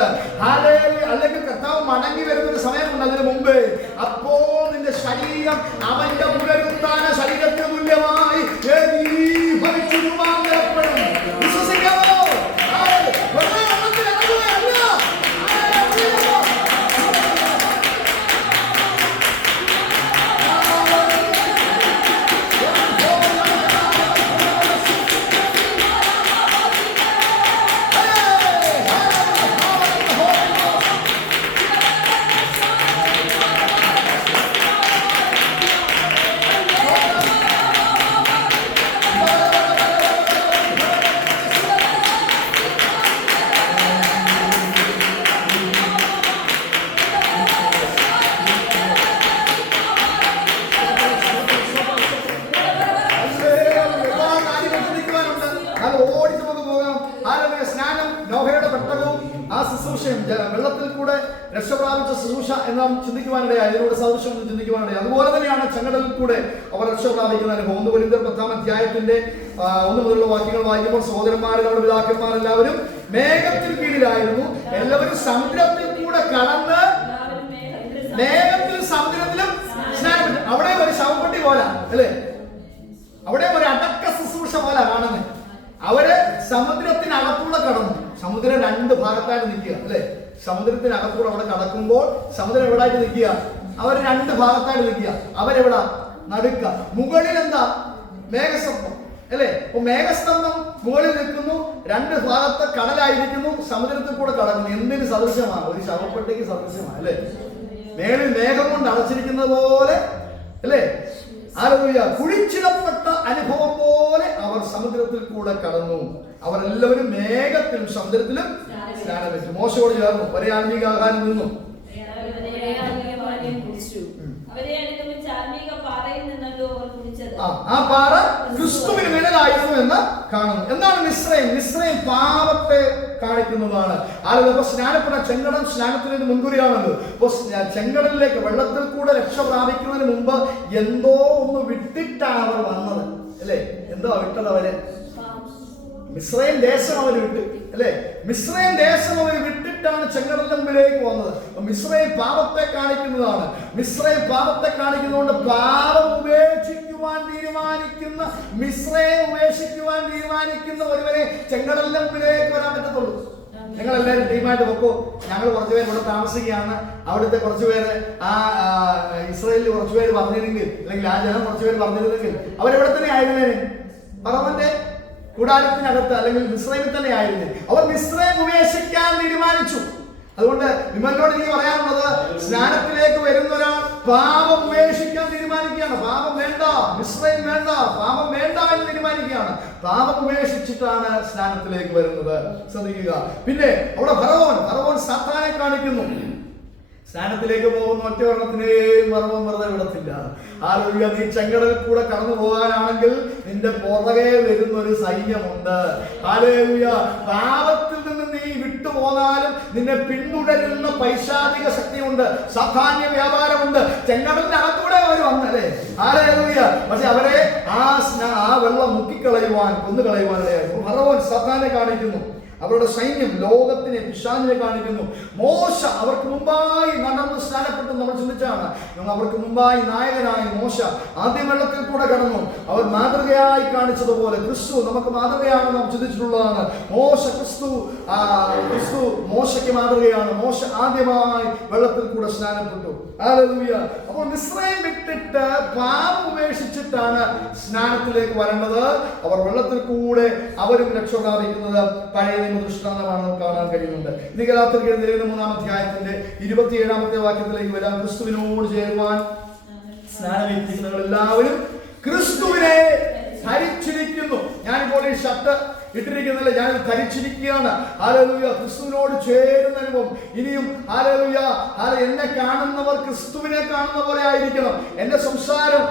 ഹല്ലേലൂയ. അല്ലെങ്കിൽ കർത്താവ് മടങ്ങി വരുന്ന ഒരു സമയമുണ്ട് അതിന് മുമ്പ്. അപ്പോൾ നിന്റെ ശരീരം അവന്റെ പുനരുത്ഥാന ശരീരത്തിന് തുല്യമായി ഏകീഭവിച്ചു രൂപാന്തരപ്പെടും. വിശ്വസിക്കാമോ? ശുശ്രൂഷയും വെള്ളത്തിൽ കൂടെ രക്ഷപ്രാപിച്ച ശുശ്രൂഷ എന്ന് നാം ചിന്തിക്കുവാനിടയായി, ഇതിലൂടെ സദൃശ്യം ചിന്തിക്കുവാനിടയായി. അതുപോലെ തന്നെയാണ് ചെങ്കടലിൽ കൂടെ അവർ രക്ഷപ്രാപിക്കുന്ന അനുഭവം. 1 കൊരിന്ത്യർ 10-ാം അധ്യായത്തിന്റെ 1 മുതലുള്ള വാക്യങ്ങൾ വായിക്കുമ്പോൾ സഹോദരന്മാരും നമ്മുടെ പിതാക്കന്മാരെല്ലാവരും മേഘത്തിൽ കീഴിലായിരുന്നു. എല്ലാവരും സമുദ്രത്തിൽ കൂടെ കടന്ന് മേഘത്തിൽ സമുദ്രത്തിലും സ്നാനം. അവിടെ ഒരു ശവപ്പെട്ടി പോലെ അല്ലേ, അവിടെ ഒരു അടക്ക ശുശ്രൂഷ പോലെ കാണുന്നത്. അവര് സമുദ്രത്തിനകത്തൂടെ കടന്നു. സമുദ്രം 2 ഭാഗത്തായിട്ട് നിൽക്കുക അല്ലെ. സമുദ്രത്തിനകത്തൂടെ അവിടെ കടക്കുമ്പോൾ സമുദ്രം എവിടായിട്ട് നിൽക്കുക? അവർ 2 ഭാഗത്തായിട്ട് നിൽക്കുക. അവരെവിടാ? നടുക്ക. മുകളിൽ എന്താ? മേഘസ്തംഭം അല്ലെ. അപ്പൊ മേഘസ്തംഭം മുകളിൽ നിൽക്കുന്നു, 2 ഭാഗത്ത് കടലായിരിക്കുന്നു, സമുദ്രത്തിൽ കൂടെ കടക്കുന്നു. എന്തിന് സദൃശ്യമാണ്? ഒരു ശവപ്പെട്ടിക്ക് സദൃശ്യമാണ് അല്ലെ. മേളിൽ മേഘം കൊണ്ട് അടച്ചിരിക്കുന്നത് പോലെ അല്ലേ. ഹല്ലേലൂയ. കുഴിച്ചിടപ്പെട്ട അനുഭവം പോലെ അവർ സമുദ്രത്തിൽ കൂടെ കടന്നു. അവരെല്ലാവരും മേഘത്തിലും സമുദ്രത്തിലും സ്നാനമേറ്റു. മോശയോട് ചേർന്നു ഒരേ ആത്മീക ആഹാരം നിന്നു. ആ പാറ ക്രിസ്തുവിന് നിഴലായിരുന്നു എന്ന് കാണുന്നു. എന്താണ് മിസ്രൈം? മിസ്രൈം പാപത്തെ കാണിക്കുന്നതാണ്. ആളുകൾ സ്നാനപ്പെട്ട ചെങ്കടൽ സ്നാനത്തിന് മുൻകുറിയാണല്ലോ. അപ്പൊ ചെങ്കടലിലേക്ക് വെള്ളത്തിൽ കൂടെ രക്ഷ പ്രാപിക്കുന്നതിന് മുമ്പ് എന്തോ ഒന്ന് വിട്ടിട്ടാണ് അവർ വന്നത് അല്ലെ. എന്തോ വിട്ടത് അവര്? മിസ്രൈം ദേശം അവർ വിട്ട് അല്ലെ. മിസ്രൈം ദേശം അവർ വിട്ടിട്ടാണ് ചെങ്കടലിന്റെ മുമ്പിലേക്ക് വന്നത്. മിസ്രൈം പാപത്തെ കാണിക്കുന്നതാണ്. മിസ്രൈം പാപത്തെ കാണിക്കുന്നതുകൊണ്ട് പാപം ഉപേക്ഷിക്കുവാൻ തീരുമാനിക്കുന്ന, മിസ്രൈം ഉപേക്ഷിക്കുവാൻ തീരുമാനിക്കുന്ന ഒരുവരെ ചെങ്കടലിന്റെ മുമ്പിലേക്ക് വരാൻ പറ്റത്തുള്ളൂ. നിങ്ങൾ എല്ലാവരും ടീമായിട്ട് പൊക്കോ. ഞങ്ങൾ കുറച്ചുപേര് ഇവിടെ താമസിക്കുകയാണ്. അവിടുത്തെ കുറച്ചുപേര് ഇസ്രായേലിൽ കുറച്ചുപേര് പറഞ്ഞിരുന്നെങ്കിൽ, അല്ലെങ്കിൽ ആ ജനം കുറച്ചുപേര് പറഞ്ഞിരുന്നെങ്കിൽ അവരെവിടെ തന്നെ ആയിരുന്നേനെ? ഫറവോന്റെ കൂടാരത്തിനകത്ത് അല്ലെങ്കിൽ മിസ്രൈമിൽ തന്നെ ആയിരുന്നു. അവർ മിസ്രൈം ഉപേക്ഷിക്കാൻ തീരുമാനിച്ചു. അതുകൊണ്ട് നിങ്ങളോട് എനിക്ക് പറയാനുള്ളത്, സ്നാനത്തിലേക്ക് വരുന്ന ഒരാൾ പാപം ഉപേക്ഷിക്കാൻ തീരുമാനിക്കുകയാണ്. പാപം വേണ്ട, മിസ്രൈം വേണ്ട, പാപം വേണ്ട എന്ന് തീരുമാനിക്കുകയാണ്. പാപം ഉപേക്ഷിച്ചിട്ടാണ് സ്നാനത്തിലേക്ക് വരുന്നത്. ശ്രദ്ധിക്കുക. പിന്നെ അവിടെ ഫറവോൻ സാത്താനെ കാണിക്കുന്നു. സ്നാനത്തിലേക്ക് പോകുന്ന ഒറ്റവരണത്തിനെയും മർമ്മം വെറുതെ വിടത്തില്ല. ഹല്ലേലൂയ. നീ ചെങ്കടലിൽ കൂടെ കടന്നു പോകാനാണെങ്കിൽ നിന്റെ പുറകെ വരുന്ന ഒരു സൈന്യമുണ്ട്. ഹല്ലേലൂയ. പാപത്തിൽ നിന്ന് നീ വിട്ടുപോന്നാലും നിന്നെ പിന്തുടരുന്ന പൈശാചിക ശക്തിയുണ്ട്, സാധാന്യ വ്യാപാരമുണ്ട്. ചെങ്കടലിന്റെ അകത്തൂടെ അവർ വന്നല്ലേ. ഹല്ലേലൂയ. പക്ഷെ അവരെ ആ വെള്ളം മുക്കിക്കളയുവാൻ, കൊന്നുകളയുവാനിടയായിരുന്നു. ഫറവോൻ സാത്താനെ കാണിക്കുന്നു. അവരുടെ സൈന്യം ലോകത്തിനെ, പിശാചിനെ കാണിക്കുന്നു. മോശ അവർക്ക് മുമ്പായി നടന്ന് സ്നാനപ്പെട്ടു. നമ്മൾ ചിന്തിച്ചാണ്, അവർക്ക് മുമ്പായി നായകനായി മോശ ആദ്യം വെള്ളത്തിൽ കൂടെ കടന്നു. അവർ മാതൃകയായി കാണിച്ചതുപോലെ ക്രിസ്തു നമുക്ക് മാതൃകയാണെന്ന് നാം ചിന്തിച്ചിട്ടുള്ളതാണ്. ക്രിസ്തു മോശയ്ക്ക് മാതൃകയാണ്. മോശ ആദ്യമായി വെള്ളത്തിൽ കൂടെ സ്നാനപ്പെട്ടു. ഹല്ലേലൂയ. അപ്പോൾ മിസ്രൈം വിട്ടിട്ട് പാപം ഉപേക്ഷിച്ചിട്ടാണ് സ്നാനത്തിലേക്ക് വരേണ്ടത്. അവർ വെള്ളത്തിൽ കൂടെ അവരും രക്ഷ പ്രാപിക്കുന്നത് പഴയ ദൃഷ്ടാന്തമാണ് കാണാൻ കഴിയുന്നുണ്ട്. ഇനി ഗലാത്യർക്ക് എഴുതിയ 3-ാം അധ്യായത്തിന്റെ 27-ാമത്തെ വാക്യത്തിലേക്ക് വരാം. ക്രിസ്തുവിനോട് ചേരുവാൻ സ്നാനമേറ്റിരിക്കുന്നവർ എല്ലാവരും ക്രിസ്തുവിനെ ധരിച്ചിരിക്കുന്നു. ഞാനിപ്പോൾ ഈ ഷർട്ട് ഇട്ടിരിക്കുന്നില്ല, ഞാൻ ധരിച്ചിരിക്കുകയാണ്. ഹല്ലേലൂയ. ക്രിസ്തുവിനോട് ചേരുന്ന അനുഭവം. ഇനിയും ഹല്ലേലൂയ, എന്നെ കാണുന്നവർ ക്രിസ്തുവിനെ കാണുന്ന പോലെ ആയിരിക്കണം. എന്റെ സംസാരം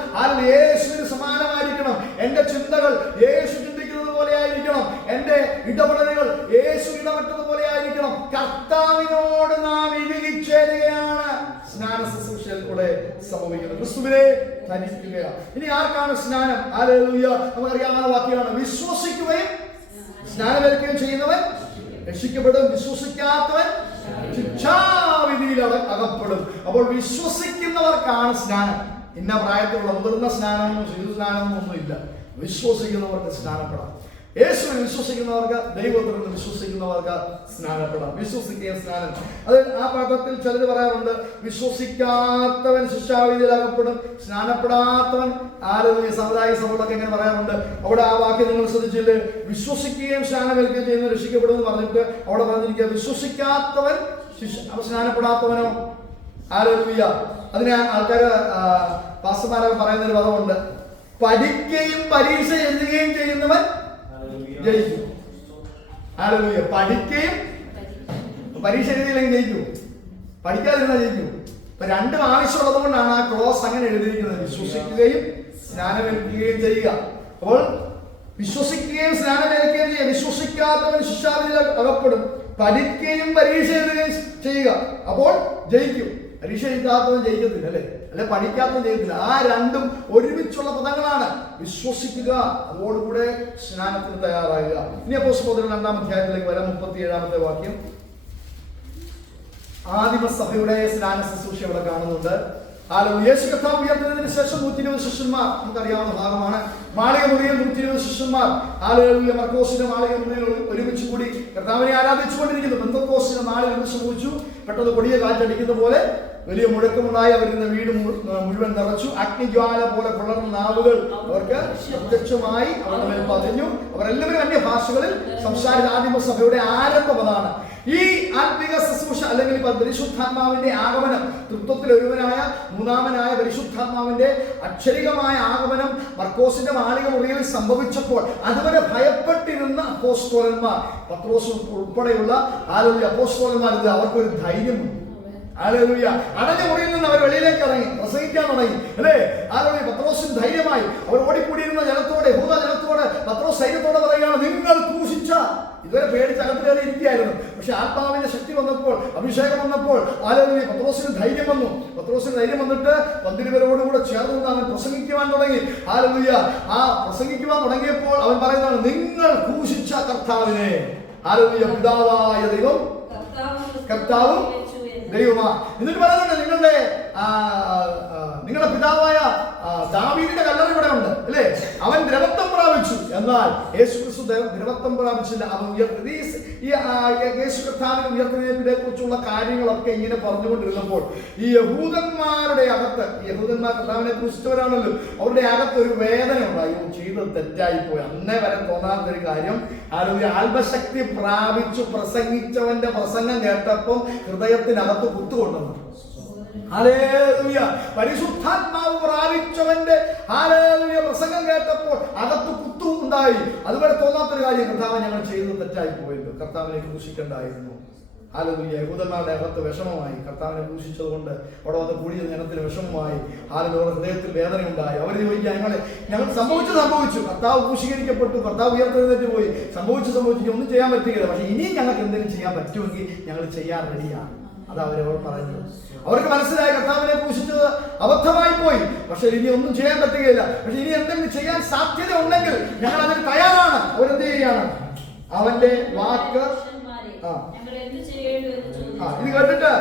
യേശുവിന് സമാനമായിരിക്കണം. എന്റെ ചിന്തകൾ യേശു ചിന്തിക്കുന്നത് പോലെ ആയിരിക്കണം. എന്റെ ഇടപെടലുകൾ യേശു ഇടപെട്ടതുപോലെ ആയിരിക്കണം. കർത്താവിനോട് നാം ഇഴുകിച്ചേരുകയാണ് സ്നാന ശുശ്രൂഷയിൽ കൂടെ സംഭവിക്കുന്നത്. ക്രിസ്തുവിനെ ധരിക്കുക. ഇനി ആർക്കാണ് സ്നാനം? ഹല്ലേലൂയ. നമുക്കറിയാവുന്ന വാക്യമാണ്, വിശ്വസിക്കുകയും സ്നാനമേൽക്കുകയും ചെയ്യുന്നവൻ രക്ഷിക്കപ്പെടും, വിശ്വസിക്കാത്തവൻ ശിക്ഷാവിധിയിൽ അകപ്പെടും. അപ്പോൾ വിശ്വസിക്കുന്നവർക്കാണ് സ്നാനം. ഇന്ന പ്രായത്തിലുള്ള മുതിർന്ന സ്നാനമോ ശിശു സ്നാനമോ ഒന്നുമില്ല. വിശ്വസിക്കുന്നവർക്ക് സ്നാനപ്പെടാം. യേശുവിനെ വിശ്വസിക്കുന്നവർക്ക്, ദൈവത്തിൽ വിശ്വസിക്കുന്നവർക്ക് സ്നാനപ്പെടാം. വിശ്വസിക്കുക സ്നാനം. അത് ആ പാഠത്തിൽ ചിലർ പറയാറുണ്ട്, വിശ്വസിക്കാത്തവൻ ശിക്ഷാവിധിയിൽ അകപ്പെടും, സ്നാനപ്പെടാത്തവൻ സമുദായ സഭകളൊക്കെ ഇങ്ങനെ പറയാറുണ്ട്. അവിടെ ആ വാക്യം നിങ്ങൾ ശ്രദ്ധിച്ചില്ലേ? വിശ്വസിക്കുകയും സ്നാനമേൽക്കുകയും ചെയ്യുന്ന രക്ഷിക്കപ്പെടുമെന്ന് പറഞ്ഞിട്ട് അവിടെ പറഞ്ഞിരിക്കുക വിശ്വസിക്കാത്തവൻ സ്നാനപ്പെടാത്തവനോ. ഹല്ലേലൂയ. അതിന് ആൾക്കാർ പാസ്റ്റർമാരൊക്കെ പറയുന്ന ഒരു പദമുണ്ട്, പഠിക്കുകയും പരീക്ഷ എഴുതുകയും ചെയ്യുന്നവൻ ജയിക്കും. ഹല്ലേലൂയ. പഠിക്കുകയും പരീക്ഷ എഴുതിയില്ലെങ്കിൽ ജയിക്കും, പഠിക്കാതിരുന്നാൽ ജയിക്കും. ഇപ്പൊ രണ്ടും ആവശ്യമുള്ളത് കൊണ്ടാണ് ആ ക്ലോസ് അങ്ങനെ എഴുതിയിരിക്കുന്നത്. വിശ്വസിക്കുകയും സ്നാനമേൽക്കുകയും ചെയ്യുക. അപ്പോൾ വിശ്വസിക്കുകയും സ്നാനമേൽക്കുകയും ചെയ്യുക. വിശ്വസിക്കാത്തവൻ ശിക്ഷാവിധിയിൽ അകപ്പെടും, പഠിക്കുകയും പരീക്ഷ എഴുതുകയും ചെയ്യുക, അപ്പോൾ ജയിക്കും. പരീക്ഷ എഴുതാത്തവൻ ജയിക്കത്തില്ല, അല്ലെ പഠിക്കാത്തവൻ ജയിക്കത്തില്ല. ആ രണ്ടും ഒരുമിച്ചുള്ള പദങ്ങളാണ്. വിശ്വസിക്കുക, അതോടുകൂടെ സ്നാനത്തിന് തയ്യാറാകുക. ഇനി അപ്പോസ്തലർ 2-ാം അധ്യായത്തിലേക്ക് വരാം. 37-ാമത്തെ വാക്യം. ആദിമസഭയുടെ സ്നാന ശുശ്രൂഷ ഇവിടെ കാണുന്നുണ്ട്. യേശു കർത്താവ് ഉയർത്തുന്നതിന് ശേഷം 120 ശിഷ്യന്മാർ, നമുക്കറിയാവുന്ന ഭാഗമാണ്. മാളിക മുറിയിൽ 120 ശിഷ്യന്മാർ മർക്കോസിന്റെ മാളിക മുറിയിൽ ഒരുമിച്ച് കൂടി കർത്താവിനെ ആരാധിച്ചുകൊണ്ടിരിക്കുന്നു. പെന്തക്കോസ്തിന്റെ നാളിൽ എന്ത് സംഭവിച്ചു? പെട്ടെന്ന് കൊടിയ കാറ്റടിക്കുന്ന പോലെ വലിയ മുഴക്കമുണ്ടായി. അവരിന്ന് വീട് മുഴുവൻ നിറച്ചു. അഗ്നിജ്വാല പോലെ പിളർന്ന നാവുകൾ അവർക്ക് പ്രത്യക്ഷമായി അവരുടെ മേൽ പതിഞ്ഞു. അവരെല്ലാവരും അന്യഭാഷകളിൽ സംസാരിച്ച ആദിമസഭയുടെ ആരംഭം അതാണ്. ഈ ആത്മിക ശുശ്രൂഷ അല്ലെങ്കിൽ പരിശുദ്ധാത്മാവിന്റെ ആഗമനം, തൃത്വത്തിൽ ഒരുവനായ മൂന്നാമനായ പരിശുദ്ധാത്മാവിന്റെ അക്ഷരികമായ ആഗമനം മർക്കോസിന്റെ മാളിക മുറിയിൽ സംഭവിച്ചപ്പോൾ അതുവരെ ഭയപ്പെട്ടിരുന്ന അപ്പോസ്തലന്മാർ, പത്രോസ് ഉൾപ്പെടെയുള്ള അപ്പോസ്തലന്മാർ, അവർക്കൊരു ധൈര്യമുണ്ട്. ഹല്ലേലൂയ. അടഞ്ഞ മുറിയിൽ നിന്ന് അവർ വെളിയിലേക്ക് ഇറങ്ങി പ്രസംഗിക്കാൻ തുടങ്ങി, അല്ലേ? ഹല്ലേലൂയ. പത്രോസിന് ധൈര്യമായി. അവർ ഓടിക്കൂടിയിരുന്ന ജനത്തോട്, യഹൂദ ജനത്തോട് പത്രോസ് ധൈര്യത്തോടെ പറയുകയാണ്, നിങ്ങൾ ക്രൂശിച്ച. ഇതുവരെ പേടിച്ച് അകത്ത് കയറി ഇരിക്കുകയായിരുന്നു. പക്ഷെ ആത്മാവിന്റെ ശക്തി വന്നപ്പോൾ, അഭിഷേകം വന്നപ്പോൾ, ഹല്ലേലൂയ, പത്രോസിന് ധൈര്യം വന്നു. പത്രോസിന് ധൈര്യം വന്നിട്ട് 12 പേരോടുകൂടെ ചേർന്ന് അവൻ പ്രസംഗിക്കുവാൻ തുടങ്ങി. ഹല്ലേലൂയ. ആ പ്രസംഗിക്കുവാൻ തുടങ്ങിയപ്പോൾ അവൻ പറയുന്നതാണ്, നിങ്ങൾ ക്രൂശിച്ച കർത്താവിനെ, ഹല്ലേലൂയ, പിതാവായ ദൈവം കർത്താവും ദൈവമാ. എന്നിട്ട് പറയുന്നുണ്ട്, നിങ്ങളുടെ പിതാവായ ദാവീദിന്റെ കല്ലറ ഇവിടെ ഉണ്ട്, അല്ലേ? അവൻ ദ്രവത്വം പ്രാപിച്ചു, എന്നാൽ യേശു ക്രിസ്തു ദ്രവത്വം പ്രാപിച്ചില്ല. അവൻ യേശു കർത്താവിനെ ഉയർത്തുന്നതിനെ കുറിച്ചുള്ള കാര്യങ്ങളൊക്കെ ഇങ്ങനെ പറഞ്ഞുകൊണ്ടിരുന്നപ്പോൾ ഈ യഹൂദന്മാരുടെ അകത്ത്, യഹൂദന്മാർ കർത്താവിനെ ക്രിസ്തുവരാണല്ലോ, അവരുടെ അകത്ത് ഒരു വേദന ഉണ്ടായി. ചെയ്തത് തെറ്റായിപ്പോയി. അന്നേ വരെ തോന്നാത്തൊരു കാര്യം. ആത്മശക്തി പ്രാപിച്ചു പ്രസംഗിച്ചവന്റെ പ്രസംഗം കേട്ടപ്പം ഹൃദയത്തിനകത്ത് കുത്തുകൊണ്ടെന്ന്. ഹല്ലേലൂയ. പരിശുദ്ധാത്മാവ് പ്രാപിച്ചവന്റെ ഹല്ലേലൂയ പ്രസംഗം കേട്ടപ്പോൾ അകത്ത് കുത്തു ഉണ്ടായി. അതുപോലെ തോന്നാത്തൊരു കാര്യം, കർത്താവ് ഞങ്ങൾ ചെയ്തത് തെറ്റായി പോയല്ലോ, കർത്താവിനെ ക്രൂശിക്കണ്ടായിരുന്നു. ഹല്ലേലൂയ. യഹൂദന്മാരുടെ അകത്ത് വിഷമമായി. കർത്താവിനെ ക്രൂശിച്ചത് കൊണ്ട് അവിടെ വന്ന് കൂടിയ ജനത്തിന് വിഷമമായി. ഹല്ലേലൂയ. ഹൃദയത്തിൽ വേദനയുണ്ടായി. അവർ ചോദിക്കുക, ഞങ്ങൾ സംഭവിച്ചു. കർത്താവ് ക്രൂശീകരിക്കപ്പെട്ടു, കർത്താവ് ഉയർത്തെഴുന്നേറ്റ് പോയി, സംഭവിച്ചു ഒന്നും ചെയ്യാൻ പറ്റുകയില്ല. പക്ഷെ ഇനിയും ഞങ്ങൾക്ക് എന്തെങ്കിലും ചെയ്യാൻ പറ്റുമെങ്കിൽ ഞങ്ങൾ ചെയ്യാൻ റെഡിയാണ്. അതാ അവരവർ പറഞ്ഞത്. അവർക്ക് മനസ്സിലായി കർത്താവിനെ ക്രൂശിച്ചത് അബദ്ധമായി പോയി, പക്ഷെ ഇനി ഒന്നും ചെയ്യാൻ പറ്റുകയില്ല. പക്ഷെ ഇനി എന്തെങ്കിലും ചെയ്യാൻ സാധ്യത ഉണ്ടെങ്കിൽ ഞങ്ങൾ അതിന് തയ്യാറാണ്. അവരെന്ത് ചെയ്യാണ്? അവന്റെ വാക്ക് ഇത് കേട്ടിട്ട്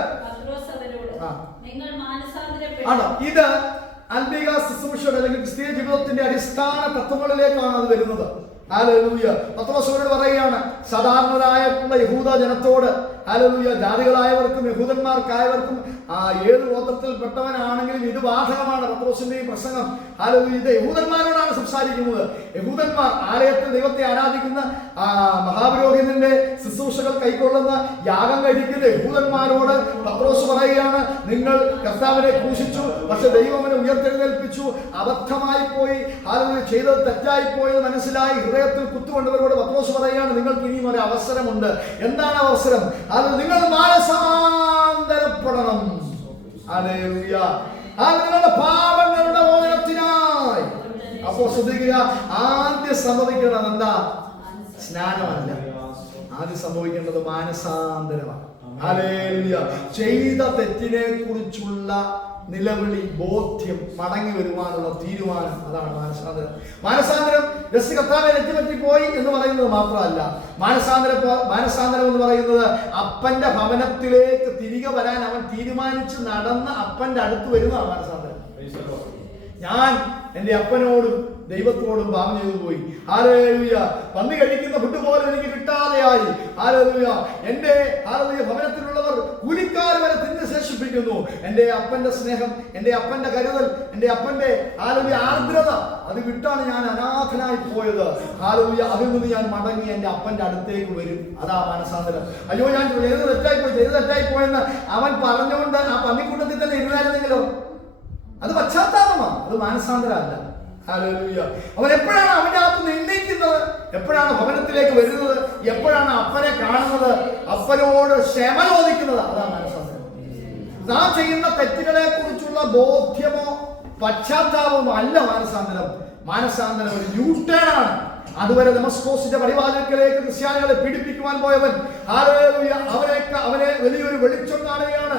ആണോ? ഇത് ആത്മീക ശുശ്രൂഷയുടെ അല്ലെങ്കിൽ ക്രിസ്തീയ ജീവിതത്തിന്റെ അടിസ്ഥാന തത്വങ്ങളിലേക്കാണ് അത് വരുന്നത്. ഹല്ലേലൂയ. പത്രോസ് അവരോട് പറയുകയാണ്, സാധാരണരായിട്ടുള്ള യഹൂദ ജനത്തോട്, ഹല്ലേലൂയ, ജാതികളായവർക്കും യഹൂദന്മാർക്കായവർക്കും ഏത് ഗോത്രത്തിൽപ്പെട്ടവനാണെങ്കിലും ഇത് ബാധകമാണ്. പത്രോസിന്റെ ഈ പ്രസംഗം, ഹല്ലേലൂയ, ഇത് യഹൂദന്മാരോടാണ് സംസാരിക്കുന്നത്. യഹൂദന്മാർ ആലയത്തിൽ ദൈവത്തെ ആരാധിക്കുന്ന, മഹാപുരോഹിതന്റെ ശുശ്രൂഷകൾ കൈക്കൊള്ളുന്ന, യാഗം കഴിക്കുന്ന യഹൂദന്മാരോട് പത്രോസ് പറയുകയാണ്, നിങ്ങൾ കർത്താവിനെ ക്രൂശിച്ചു, പക്ഷെ ദൈവം അവനെ ഉയർത്തെഴുന്നേൽപ്പിച്ചു, അബദ്ധമായി പോയി, ഹല്ലേലൂയ, ചെയ്തത് തെറ്റായി പോയത് മനസ്സിലായി. ഹൃദയത്തിൽ കുത്തുകൊണ്ടവരോട് പത്രോസ് പറയുകയാണ്, നിങ്ങൾക്ക് ഇനിയും ഒരു അവസരമുണ്ട്. എന്താണ് അവസരം? അത് നിങ്ങൾ മാനസാന്തരപ്പെടണം. ഹല്ലേലൂയ. നിങ്ങളുടെ പാപങ്ങളുടെ മോചനത്തിനായി. അപ്പോൾ ശ്രദ്ധിക്കുക, ആദ്യം സംഭവിക്കേണ്ടത് എന്താ? സ്നാനമല്ല, ആദ്യം സംഭവിക്കേണ്ടത് മാനസാന്തരമാണ്. ഹല്ലേലൂയ. ചെയ്ത തെറ്റിനെ കുറിച്ചുള്ള നിലവിളി, ബോധ്യം, മടങ്ങി വരുവാനുള്ള തീരുമാനം, അതാണ് മാനസാന്തരം. മാനസാന്തരം ജസ്റ്റ് കർത്താവെ തെറ്റുപറ്റിപ്പോയി എന്ന് പറയുന്നത് മാത്രമല്ല, മാനസാന്തരം എന്ന് പറയുന്നത് അപ്പന്റെ ഭവനത്തിലേക്ക് തിരികെ വരാൻ അവൻ തീരുമാനിച്ച് നടന്ന് അപ്പന്റെ അടുത്ത് വരുന്നതാണ് മാനസാന്തരം. ഞാൻ എന്റെ അപ്പനോടും ദൈവത്തോടും പാപം ചെയ്തു പോയി. ഹല്ലേലൂയ. പന്നി കഴിക്കുന്ന ഫുഡ് പോലും എനിക്ക് കിട്ടാതെയായി. ഹല്ലേലൂയ. എന്റെ ഭവനത്തിലുള്ളവർ കൂലിക്കാർ വരെ തിന്ന് ശേഷിപ്പിക്കുന്നു. എന്റെ അപ്പന്റെ സ്നേഹം, എന്റെ അപ്പന്റെ കരുതൽ, എന്റെ അപ്പന്റെ ആർദ്രത അത് വിട്ടാണ് ഞാൻ അനാഥനായി പോയത്. ഹല്ലേലൂയ. അതിൽ നിന്ന് ഞാൻ മടങ്ങി എന്റെ അപ്പന്റെ അടുത്തേക്ക് വരും. അതാ മാനസാന്തരം. അയ്യോ, ഞാൻ ചെയ്ത് തെറ്റായിപ്പോയെന്ന് അവൻ പറഞ്ഞുകൊണ്ട് ആ പന്നിക്കൂട്ടത്തിൽ തന്നെ ഇരുന്നായിരുന്നെങ്കിലോ? അത് പശ്ചാത്താപമാണ്, അത് മാനസാന്തരമല്ല. ഹല്ലേലൂയ. അവൻ എപ്പോഴാണ് അവന്റെ അകത്ത് നിർണയിക്കുന്നത്? എപ്പോഴാണ് ഭവനത്തിലേക്ക് വരുന്നത്? എപ്പോഴാണ് അപ്പനെ കാണുന്നത്? അപ്പനോട് ക്ഷമ ചോദിക്കുന്നത്? അതാണ് മാനസാന്തരം. നാം ചെയ്യുന്ന തെറ്റുകളെ കുറിച്ചുള്ള ബോധ്യമോ പശ്ചാത്താപമോ അല്ല മാനസാന്തരം. മാനസാന്തരം ഒരു യൂട്ടേണാണ്. അതുവരെ ദമസ്കോസിന്റെ പടിവാതിൽക്കലേക്ക് ക്രിസ്ത്യാനികളെ പീഡിപ്പിക്കുവാൻ പോയവൻ ഹല്ലേലൂയ അവനെ വലിയൊരു വെളിച്ചം കാണുകയാണ്.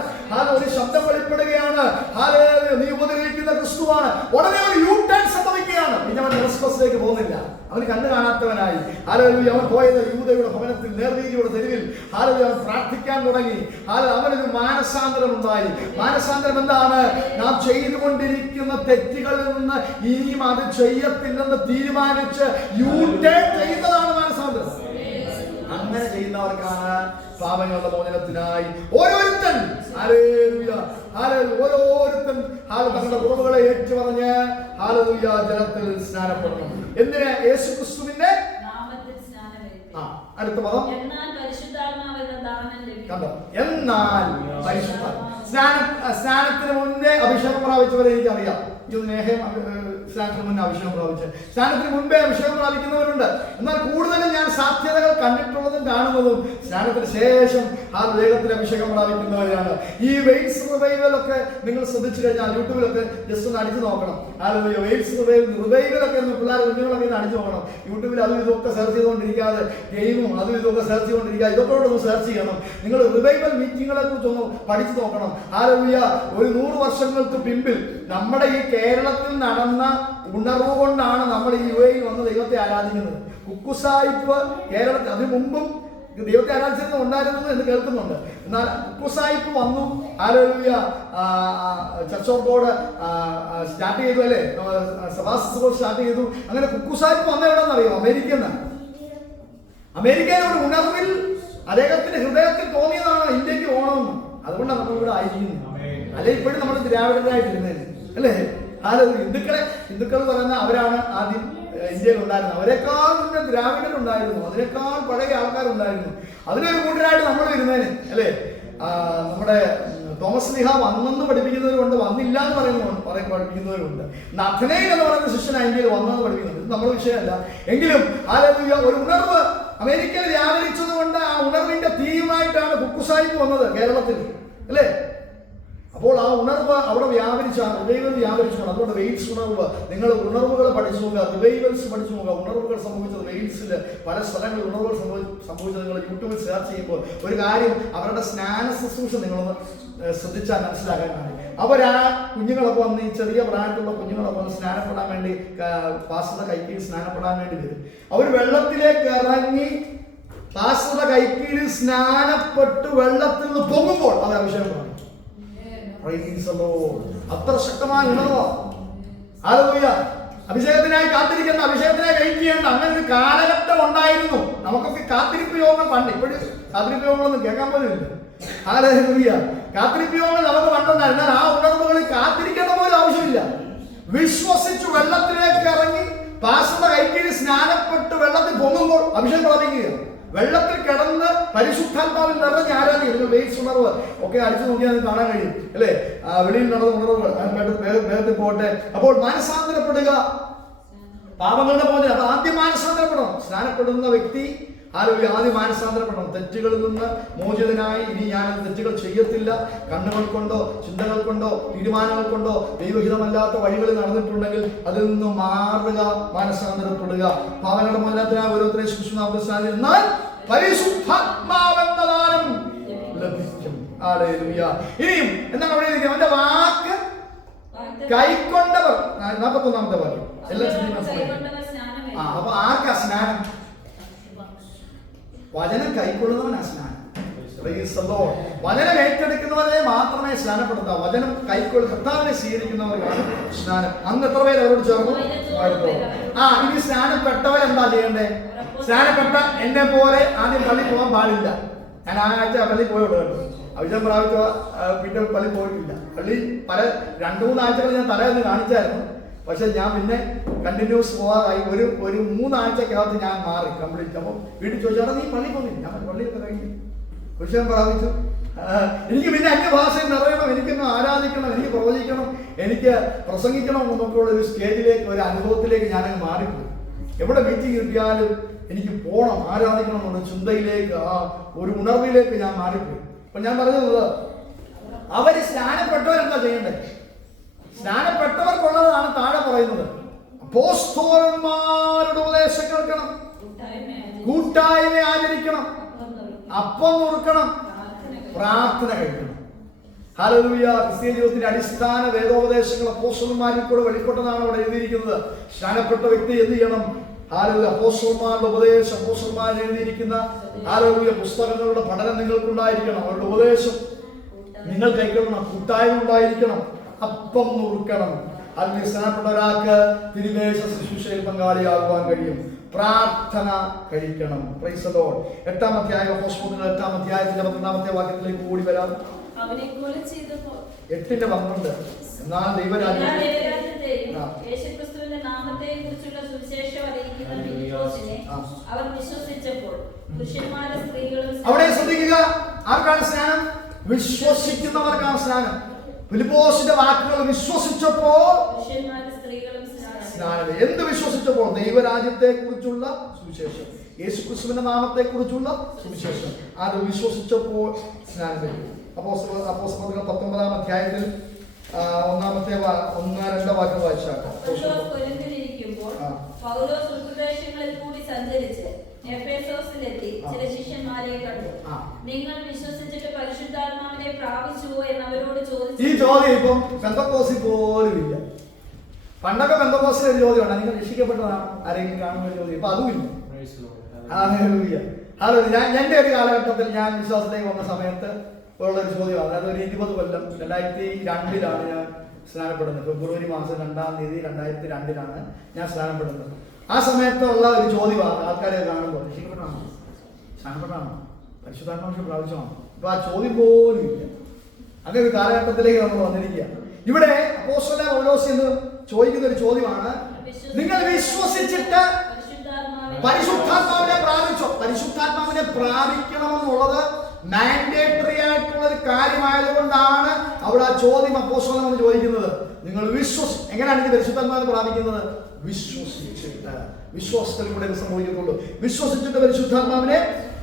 ഒരു ശബ്ദം വെളിപ്പെടുകയാണ്. ഹല്ലേലൂയ, നീ ഉപദ്രവിക്കുന്ന ക്രിസ്തുവാണ്. ഉടനെ ഒരു യൂ ടേൺ സംഭവിക്കുകയാണ്. പിന്നെ അവൻ ദമസ്കോസിലേക്ക് പോകുന്നില്ല. അവന് കണ്ണു കാണാത്തവനായി. ഹല്ലേലൂയ, അവൻ പോയത് യൂദയുടെ ഭവനത്തിൽ നേർവീതിയുടെ തെരുവിൽ. ഹല്ലേലൂയ, അവൻ പ്രാർത്ഥിക്കാൻ തുടങ്ങി. അവനൊരു മാനസാന്തരം ഉണ്ടായി. മാനസാന്തരം എന്താണ്? നാം ചെയ്തുകൊണ്ടിരിക്കുന്ന തെറ്റുകളിൽ നിന്ന് ഇനിയും അത് ചെയ്യത്തില്ലെന്ന് തീരുമാനിച്ച് യൂ ടേൺ ചെയ്യുന്നതാണ് മാനസാന്തരം. അങ്ങനെ ചെയ്യുന്നവർക്കാണ് പാപങ്ങളുടെ മോചനത്തിനായി ഓരോരുത്തൻ തങ്ങളുടെ കുറവുകളെ ഏറ്റുപറഞ്ഞ് ഹല്ലേലൂയ ജലത്തിൽ സ്നാനപ്പെടണം. എന്തിന്? യേശു ക്രിസ്തുവിന്റെ അടുത്ത പദം കണ്ടോ? എന്നാൽ പരിശുദ്ധ സ്നാനത്തിന് മുന്നേ അഭിഷേകം പ്രാപിച്ചവരെ എനിക്കറിയാം. സ്നാനത്തിന് മുന്നേ അഭിഷേകം പ്രാപിച്ച, സ്നാനത്തിന് മുൻപേ അഭിഷേകം പ്രാപിക്കുന്നവരുണ്ട്. എന്നാൽ കൂടുതലും ഞാൻ സാധ്യതകൾ കണ്ടിട്ടുള്ളതും കാണുന്നതും സ്നാനത്തിന് ശേഷം ആ വേഗത്തിൽ അഭിഷേകം പ്രാപിക്കുന്നവരാണ്. ഈ വെയിൽസ് റിവൈവലൊക്കെ നിങ്ങൾ ശ്രദ്ധിച്ചു കഴിഞ്ഞാൽ യൂട്യൂബിലൊക്കെ ജസ്റ്റ് ഒന്ന് അടിച്ചു നോക്കണം. വെയിൽസ് റിവൈവലൊക്കെ പിള്ളേർ കുഞ്ഞുങ്ങളൊക്കെ ഒന്ന് അടിച്ചു നോക്കണം. യൂട്യൂബിൽ അതും ഇതൊക്കെ സെർച്ച് ചെയ്തുകൊണ്ടിരിക്കാതെ ഗെയിമും അതും ഇതൊക്കെ സെർച്ച് ചെയ്തുകൊണ്ടിരിക്കാതെ ഇതൊക്കെ ഒന്ന് സെർച്ച് ചെയ്യണം. നിങ്ങൾ റിവൈവൽ മീറ്റിങ്ങുകളെ കുറിച്ചൊന്ന് പഠിച്ചു നോക്കണം. ഒരു 100 വർഷങ്ങൾക്ക് പിമ്പിൽ നമ്മുടെ ഈ കേരളത്തിൽ നടന്ന ഉണർവ് കൊണ്ടാണ് നമ്മൾ ഈ UAE വന്ന് ദൈവത്തെ ആരാധിക്കുന്നത്. കുക്കുസായിപ്പ് കേരളത്തിൽ അതിനു മുമ്പും ദൈവത്തെ ആരാധിച്ചിരുന്ന ഉണ്ടായിരുന്നു എന്ന് കേൾക്കുന്നുണ്ട്. എന്നാൽ കുക്കുസായിപ്പ് വന്നു. Hallelujah, church of God start ചെയ്തു അല്ലേ, സഭാസ്കോൾ സ്റ്റാർട്ട് ചെയ്തു. അങ്ങനെ കുക്കുസായിപ്പ് വന്ന എവിടെന്നറിയോ? അമേരിക്കയിലെ ഒരു ഉണർവിൽ അദ്ദേഹത്തിന്റെ ഹൃദയത്തിൽ തോന്നിയതാണ് ഇന്ത്യക്ക് പോകണമെന്ന്. അതുകൊണ്ടാണ് നമ്മളിവിടെ ആയിരിക്കുന്നത്. അല്ലെ ഇപ്പോഴും നമ്മൾ ദ്രാവിഡരായിട്ടിരുന്നത് അല്ലേ? ഹിന്ദുക്കൾ പറയുന്ന അവരാണ് ആദ്യം ഇന്ത്യയിൽ ഉണ്ടായിരുന്നത്. അവരെക്കാൾ മുന്നേ ദ്രാവിഡരുണ്ടായിരുന്നു. അതിനേക്കാൾ പഴയ ആൾക്കാരുണ്ടായിരുന്നു. അതിനൊരു കൂട്ടരായിട്ട് നമ്മൾ ഇരുന്നേന് അല്ലേ? നമ്മുടെ തോമസ് ലീഹ വന്നെന്ന് പഠിപ്പിക്കുന്നവരുണ്ട്, വന്നില്ല എന്ന് പഠിപ്പിക്കുന്നവരുണ്ട്. നഥനയിൽ എന്ന് പറയുന്ന ശിഷ്യൻ ഇന്ത്യയിൽ വന്നെന്ന് പഠിപ്പിക്കുന്നുണ്ട്. ഇത് നമ്മുടെ വിഷയമല്ല. എങ്കിലും ഹല്ലേലൂയ, ഒരു ഉണർവ് അമേരിക്കയിൽ വ്യാപരിച്ചത് കൊണ്ട് ആ ഉണർവിന്റെ തീയുമായിട്ടാണ് കുക്കുസായിപ്പ് വന്നത് കേരളത്തിൽ അല്ലേ? അപ്പോൾ ആ ഉണർവ് അവിടെ വ്യാപരിച്ച, ആ റിവൈവൽ വ്യാപരിച്ചു. അതുകൊണ്ട് വെയിൽസ് ഉണർവ്, നിങ്ങൾ ഉണർവുകൾ പഠിച്ചു നോക്കുക, റിവൈവൽസ് പഠിച്ചു നോക്കുക. ഉണർവുകൾ സംഭവിച്ചത് വെയിൽസിൽ പല സ്ഥലങ്ങളിൽ ഉണർവുകൾ സംഭവിച്ചത് നിങ്ങൾ യൂട്യൂബിൽ സെർച്ച് ചെയ്യുമ്പോൾ ഒരു കാര്യം, അവരുടെ സ്നാന ശുശ്രൂഷ നിങ്ങളൊന്ന് ശ്രദ്ധിച്ചാൽ മനസ്സിലാക്കാൻ കഴിയും. അവരാ കുഞ്ഞുങ്ങളൊക്കെ വന്ന്, ഈ ചെറിയ പ്രായത്തിലുള്ള കുഞ്ഞുങ്ങളൊക്കെ വന്ന് സ്നാനപ്പെടാൻ വേണ്ടി, പാസ്റ്ററുടെ കൈക്കീഴിൽ സ്നാനപ്പെടാൻ വേണ്ടി വരും. അവർ വെള്ളത്തിലേക്ക് ഇറങ്ങി പാസ്റ്ററുടെ കൈക്കീഴിൽ സ്നാനപ്പെട്ട് വെള്ളത്തിൽ നിന്ന് പൊങ്ങുമ്പോൾ അവർ അഭിഷേകം കാണും. അത്ര ശക്തമായ ഉണർവ്. ഹല്ലേലൂയ, അഭിഷേകത്തിനായി കാത്തിരിക്കേണ്ട, അഭിഷേകത്തിനായി വെയിറ്റ് ചെയ്യേണ്ട അങ്ങനെ ഒരു കാലഘട്ടം ഉണ്ടായിരുന്നു. നമുക്കൊക്കെ കാത്തിരിപ്പ് യോഗങ്ങൾ പണ്ട്, ഇപ്പോഴും കാത്തിരിപ്പ് യോഗങ്ങളൊന്നും കേൾക്കാൻ പോലും ഇല്ല. ഹല്ലേലൂയ, കാത്തിരിപ്പ് യോഗങ്ങൾ നമുക്ക് പണ്ടുണ്ടായിരുന്നു. എന്നാൽ ആ ഉണർവുകളിൽ കാത്തിരിക്കേണ്ട പോലും ആവശ്യമില്ല. വിശ്വസിച്ചു വെള്ളത്തിലേക്ക് ഇറങ്ങി പാസ്റ്ററുടെ കൈക്കീഴിൽ സ്നാനപ്പെട്ട് വെള്ളത്തിൽ പൊങ്ങുമ്പോൾ അഭിഷേകം പ്രാപിക്കുക. വെള്ളത്തിൽ കിടന്ന് പരിശുദ്ധാത്മാവിൽ നിറഞ്ഞ് ആരാധിക്കുക. വെയിൽസ് ഉണർവ് ഒക്കെ അടിച്ചു നോക്കിയാൽ കാണാൻ കഴിയും അല്ലേ? വെളിയിൽ നടന്ന ഉണർവുകൾ വേഗത്തിൽ പോട്ടെ. അപ്പോൾ മാനസാന്തരപ്പെടുക, പാപങ്ങളുടെ മോചനം. അപ്പൊ ആദ്യം മാനസാന്തരപ്പെടണം. സ്നാനപ്പെടുന്ന വ്യക്തി ആദ്യം മാനസാന്തരപ്പെടണം. തെറ്റുകളിൽ നിന്ന് മോചിതനായി ഇനി ഞാൻ തെറ്റുകൾ ചെയ്യത്തില്ല. കണ്ണുകൾ കൊണ്ടോ ചിന്തകൾ കൊണ്ടോ തീരുമാനങ്ങൾ കൊണ്ടോ ദൈവഹിതമല്ലാത്ത വഴികളിൽ നടന്നിട്ടുണ്ടെങ്കിൽ അതിൽ നിന്ന് മാറുക, മാനസാന്തരപ്പെടുക. പാപങ്ങളുടെ മോചനത്തിനായി ഓരോരുത്തരെ ശിശുനാമത്തിൽ എന്നാൽ പരിശുദ്ധാത്മാവെന്ന ദാനം ലഭിക്കും. ഇനിയും എന്താണ് അവിടെ ഇരിക്കുന്നത്? അവന്റെ വാക്ക് കൈക്കൊണ്ടവർ. 41-ാമത്തെ വാക്യം എല്ലാം അപ്പൊ ആർക്കാ സ്നാനം? വചനം കൈക്കൊള്ളുന്നവനാ സ്നാനം. വചനം ഏറ്റെടുക്കുന്നവരെ മാത്രമേ സ്നാനപ്പെടുത്താവൂ. വചനം കർത്താവിനെ സ്വീകരിക്കുന്നവർക്കാണ് സ്നാനം. അന്ന് എത്ര പേര് അവരോട് ചേർന്നു? ഇനി സ്നാനപ്പെട്ടവരെന്താ ചെയ്യണ്ടേ? സ്നാനപ്പെട്ട എന്നെ പോലെ ആദ്യം പള്ളി പോകാൻ പാടില്ല. ഞാൻ ആഴ്ച പള്ളി പോയോളൂ കേട്ടോ. അഭിഷേകം പ്രാപിച്ച പിന്നെ പള്ളി പോയിട്ടില്ല. പള്ളി 2-3 ആഴ്ചകൾ ഞാൻ തലേന്ന് കാണിച്ചായിരുന്നു. പക്ഷെ ഞാൻ പിന്നെ കണ്ടിന്യൂസ് പോകാതായി. ഒരു 3 ആഴ്ചക്കകത്ത് ഞാൻ മാറി കംപ്ലീറ്റ്. അപ്പോൾ വീട്ടിൽ ചോദിച്ചാൽ നീ പള്ളി പോകുന്നില്ല. ഞാൻ പള്ളിയൊക്കെ കഴിഞ്ഞു വിഷയം പ്രാപിച്ചു. എനിക്ക് പിന്നെ അന്യഭാഷയിൽ നിറയണം, എനിക്കൊന്ന് ആരാധിക്കണം, എനിക്ക് പ്രവചിക്കണം, എനിക്ക് പ്രസംഗിക്കണം എന്നൊക്കെയുള്ള ഒരു സ്റ്റേജിലേക്ക്, ഒരു അനുഭവത്തിലേക്ക് ഞാനങ്ങ് മാറിപ്പോയി. എവിടെ മീറ്റിംഗ് കിട്ടിയാലും എനിക്ക് പോകണം, ആരാധിക്കണം എന്നുള്ള ചിന്തയിലേക്ക്, ആ ഒരു ഉണർവിലേക്ക് ഞാൻ മാറിപ്പോയി. അപ്പൊ ഞാൻ പറഞ്ഞത്, അവര് സ്നാനപ്പെട്ടവരെന്താ ചെയ്യണ്ടേ? സ്നാനപ്പെട്ടവർക്കുള്ളതാണ് താഴെ പറയുന്നത്. അപ്പോസ്തലന്മാരുടെ ഉപദേശം കേൾക്കണം, കൂട്ടായ്മ ആചരിക്കണം, അപ്പം നുറുക്കണം, പ്രാർത്ഥന കഴിക്കണം. ഹല്ലേലൂയ. ക്രിസ്തീയ ജീവിതത്തിന്റെ അടിസ്ഥാന വേദോപദേശങ്ങൾ അപ്പോസ്തലന്മാരിൽ കൂടെ വെളിപ്പെട്ടതാണ് അവിടെ എഴുതിയിരിക്കുന്നത്. സ്നാനപ്പെട്ട വ്യക്തി എന്ത് ചെയ്യണം? ഹല്ലേലൂയ. അപ്പോസ്തലന്മാരുടെ ഉപദേശം, അപ്പോസ്തലന്മാർ എഴുതിയിരിക്കുന്ന ഹല്ലേലൂയ പുസ്തകങ്ങളുടെ പഠനം നിങ്ങൾക്കുണ്ടായിരിക്കണം. അവരുടെ ഉപദേശം നിങ്ങൾ കൈക്കൊള്ളണം. കൂട്ടായ്മ ഉണ്ടായിരിക്കണം, അപ്പം നുറുക്കണം. അതിൽ സ്നാനപ്പെട്ട ഒരാൾക്ക് തിരുമേശ ശുശ്രൂഷയിൽ പങ്കാളിയാകുവാൻ കഴിയും. പ്രാർത്ഥന കഴിക്കണം. Praise the Lord. 8-ാം അധ്യായം അപ്പോസ്തലന്മാരുടെ 8-ാം അധ്യായത്തിന്റെ 12-ാമത്തെ വാക്യത്തിലേക്ക് കൂടി വരാം. അവനെ കൊല ചെയ്തപ്പോൾ 8:12 എന്നാൽ ദൈവരാജ്യത്തെയും യേശുക്രിസ്തുവിന്റെ നാമത്തെക്കുറിച്ചുള്ള സുവിശേഷം അറിയിക്കുന്ന ഫിലിപ്പോസിനെ അവർ വിശ്വസിച്ചപ്പോൾ പുരുഷന്മാരും സ്ത്രീകളും. അവിടെ ശ്രദ്ധിക്കുക, ആർക്കാണ് സ്നാനം? വിശ്വസിക്കുന്നവർക്കാണ് സ്നാനം. ഫിലിപ്പോസിന്റെ വാക്കുകൾ വിശ്വസിച്ചപ്പോൾ പുരുഷന്മാരും സ്ത്രീകളും സ്നാനം. എന്ത് വിശ്വസിച്ചപ്പോൾ? ദൈവരാജ്യത്തെ കുറിച്ചുള്ള സുവിശേഷം, യേശുക്രിസ്തുവിന്റെ നാമത്തെ കുറിച്ചുള്ള സുവിശേഷം. അത് വിശ്വസിച്ചപ്പോൾ സ്നാനം കഴിയും. അപ്പോസ്തലർ 19-ാം അധ്യായത്തിൽ 1-ാമത്തെ 1-2 വാക്യം വായിച്ചാൽ പൗലോസ് ഉൾപ്രദേശങ്ങളിൽ കൂടി സഞ്ചരിച്ച് എഫേസോസിലെത്തി ചില ശിഷ്യന്മാരെ കണ്ടു. നിങ്ങൾ വിശ്വസിച്ചിട്ട് പരിശുദ്ധാത്മാവിനെ പ്രാപിച്ചുവോ എന്ന് അവരോട് ചോദിച്ചു. ഈ ചോദ്യം ഇപ്പം പെന്തക്കോസിൽ പോലും ഇല്ല. പണ്ടൊക്കെ പെന്തക്കോസിലെ ഒരു ചോദ്യമാണ്, നിങ്ങൾ രക്ഷിക്കപ്പെട്ടതാണ് ആരെങ്കിലും കാണുന്ന ഒരു ചോദ്യം. ഇപ്പൊ അതുമില്ല. എന്റെ ഒരു കാലഘട്ടത്തിൽ ഞാൻ വിശ്വാസത്തിലേക്ക് വന്ന സമയത്ത് ഉള്ളൊരു ചോദ്യമാണ്. അതായത് ഒരു 20 കൊല്ലം 2002 ഞാൻ സ്നാനപ്പെടുന്നത്. ഫെബ്രുവരി മാസം 2-ാം തീയതി 2002 ഞാൻ സ്നാനപ്പെടുന്നത്. ആ സമയത്തുള്ള ഒരു ചോദ്യമാണ് ആൾക്കാരെ കാണുമ്പോൾ, രക്ഷിക്കപ്പെട്ടാണോ, സ്നാനപ്പെട്ടാണോ, പരിശുദ്ധാത്മാവിനെ പ്രാപിച്ചോ? ഇപ്പൊ ആ ചോദ്യം പോലും ഇല്ല. അങ്ങനെ ഒരു കാലഘട്ടത്തിലേക്ക് നമ്മൾ വന്നിരിക്കുക. ഇവിടെ അപ്പോസ്തലൻ പൗലോസ് എന്ന് ചോദിക്കുന്ന ഒരു ചോദ്യമാണ്, നിങ്ങൾ വിശ്വസിച്ചിട്ട് പരിശുദ്ധാത്മാവിനെ പ്രാപിച്ചോ? പരിശുദ്ധാത്മാവിനെ പ്രാപിക്കണമെന്നുള്ളത് മാൻഡേറ്ററി ആയിട്ടുള്ള ഒരു കാര്യമായതുകൊണ്ടാണ് അവിടെ ആ ചോദ്യം അപ്പോസ്തലൻ എന്ന് ചോദിക്കുന്നത്. നിങ്ങൾ എങ്ങനെയാണ് ഇത് പരിശുദ്ധാത്മാവിനെ പ്രാപിക്കുന്നത്? വിശ്വസിച്ചിട്ട്. വിശ്വാസത്തിലൂടെ സംഭവിക്കത്തുള്ളൂ. വിശ്വസിച്ചിട്ട് പരിശുദ്ധാത്മാവിനെ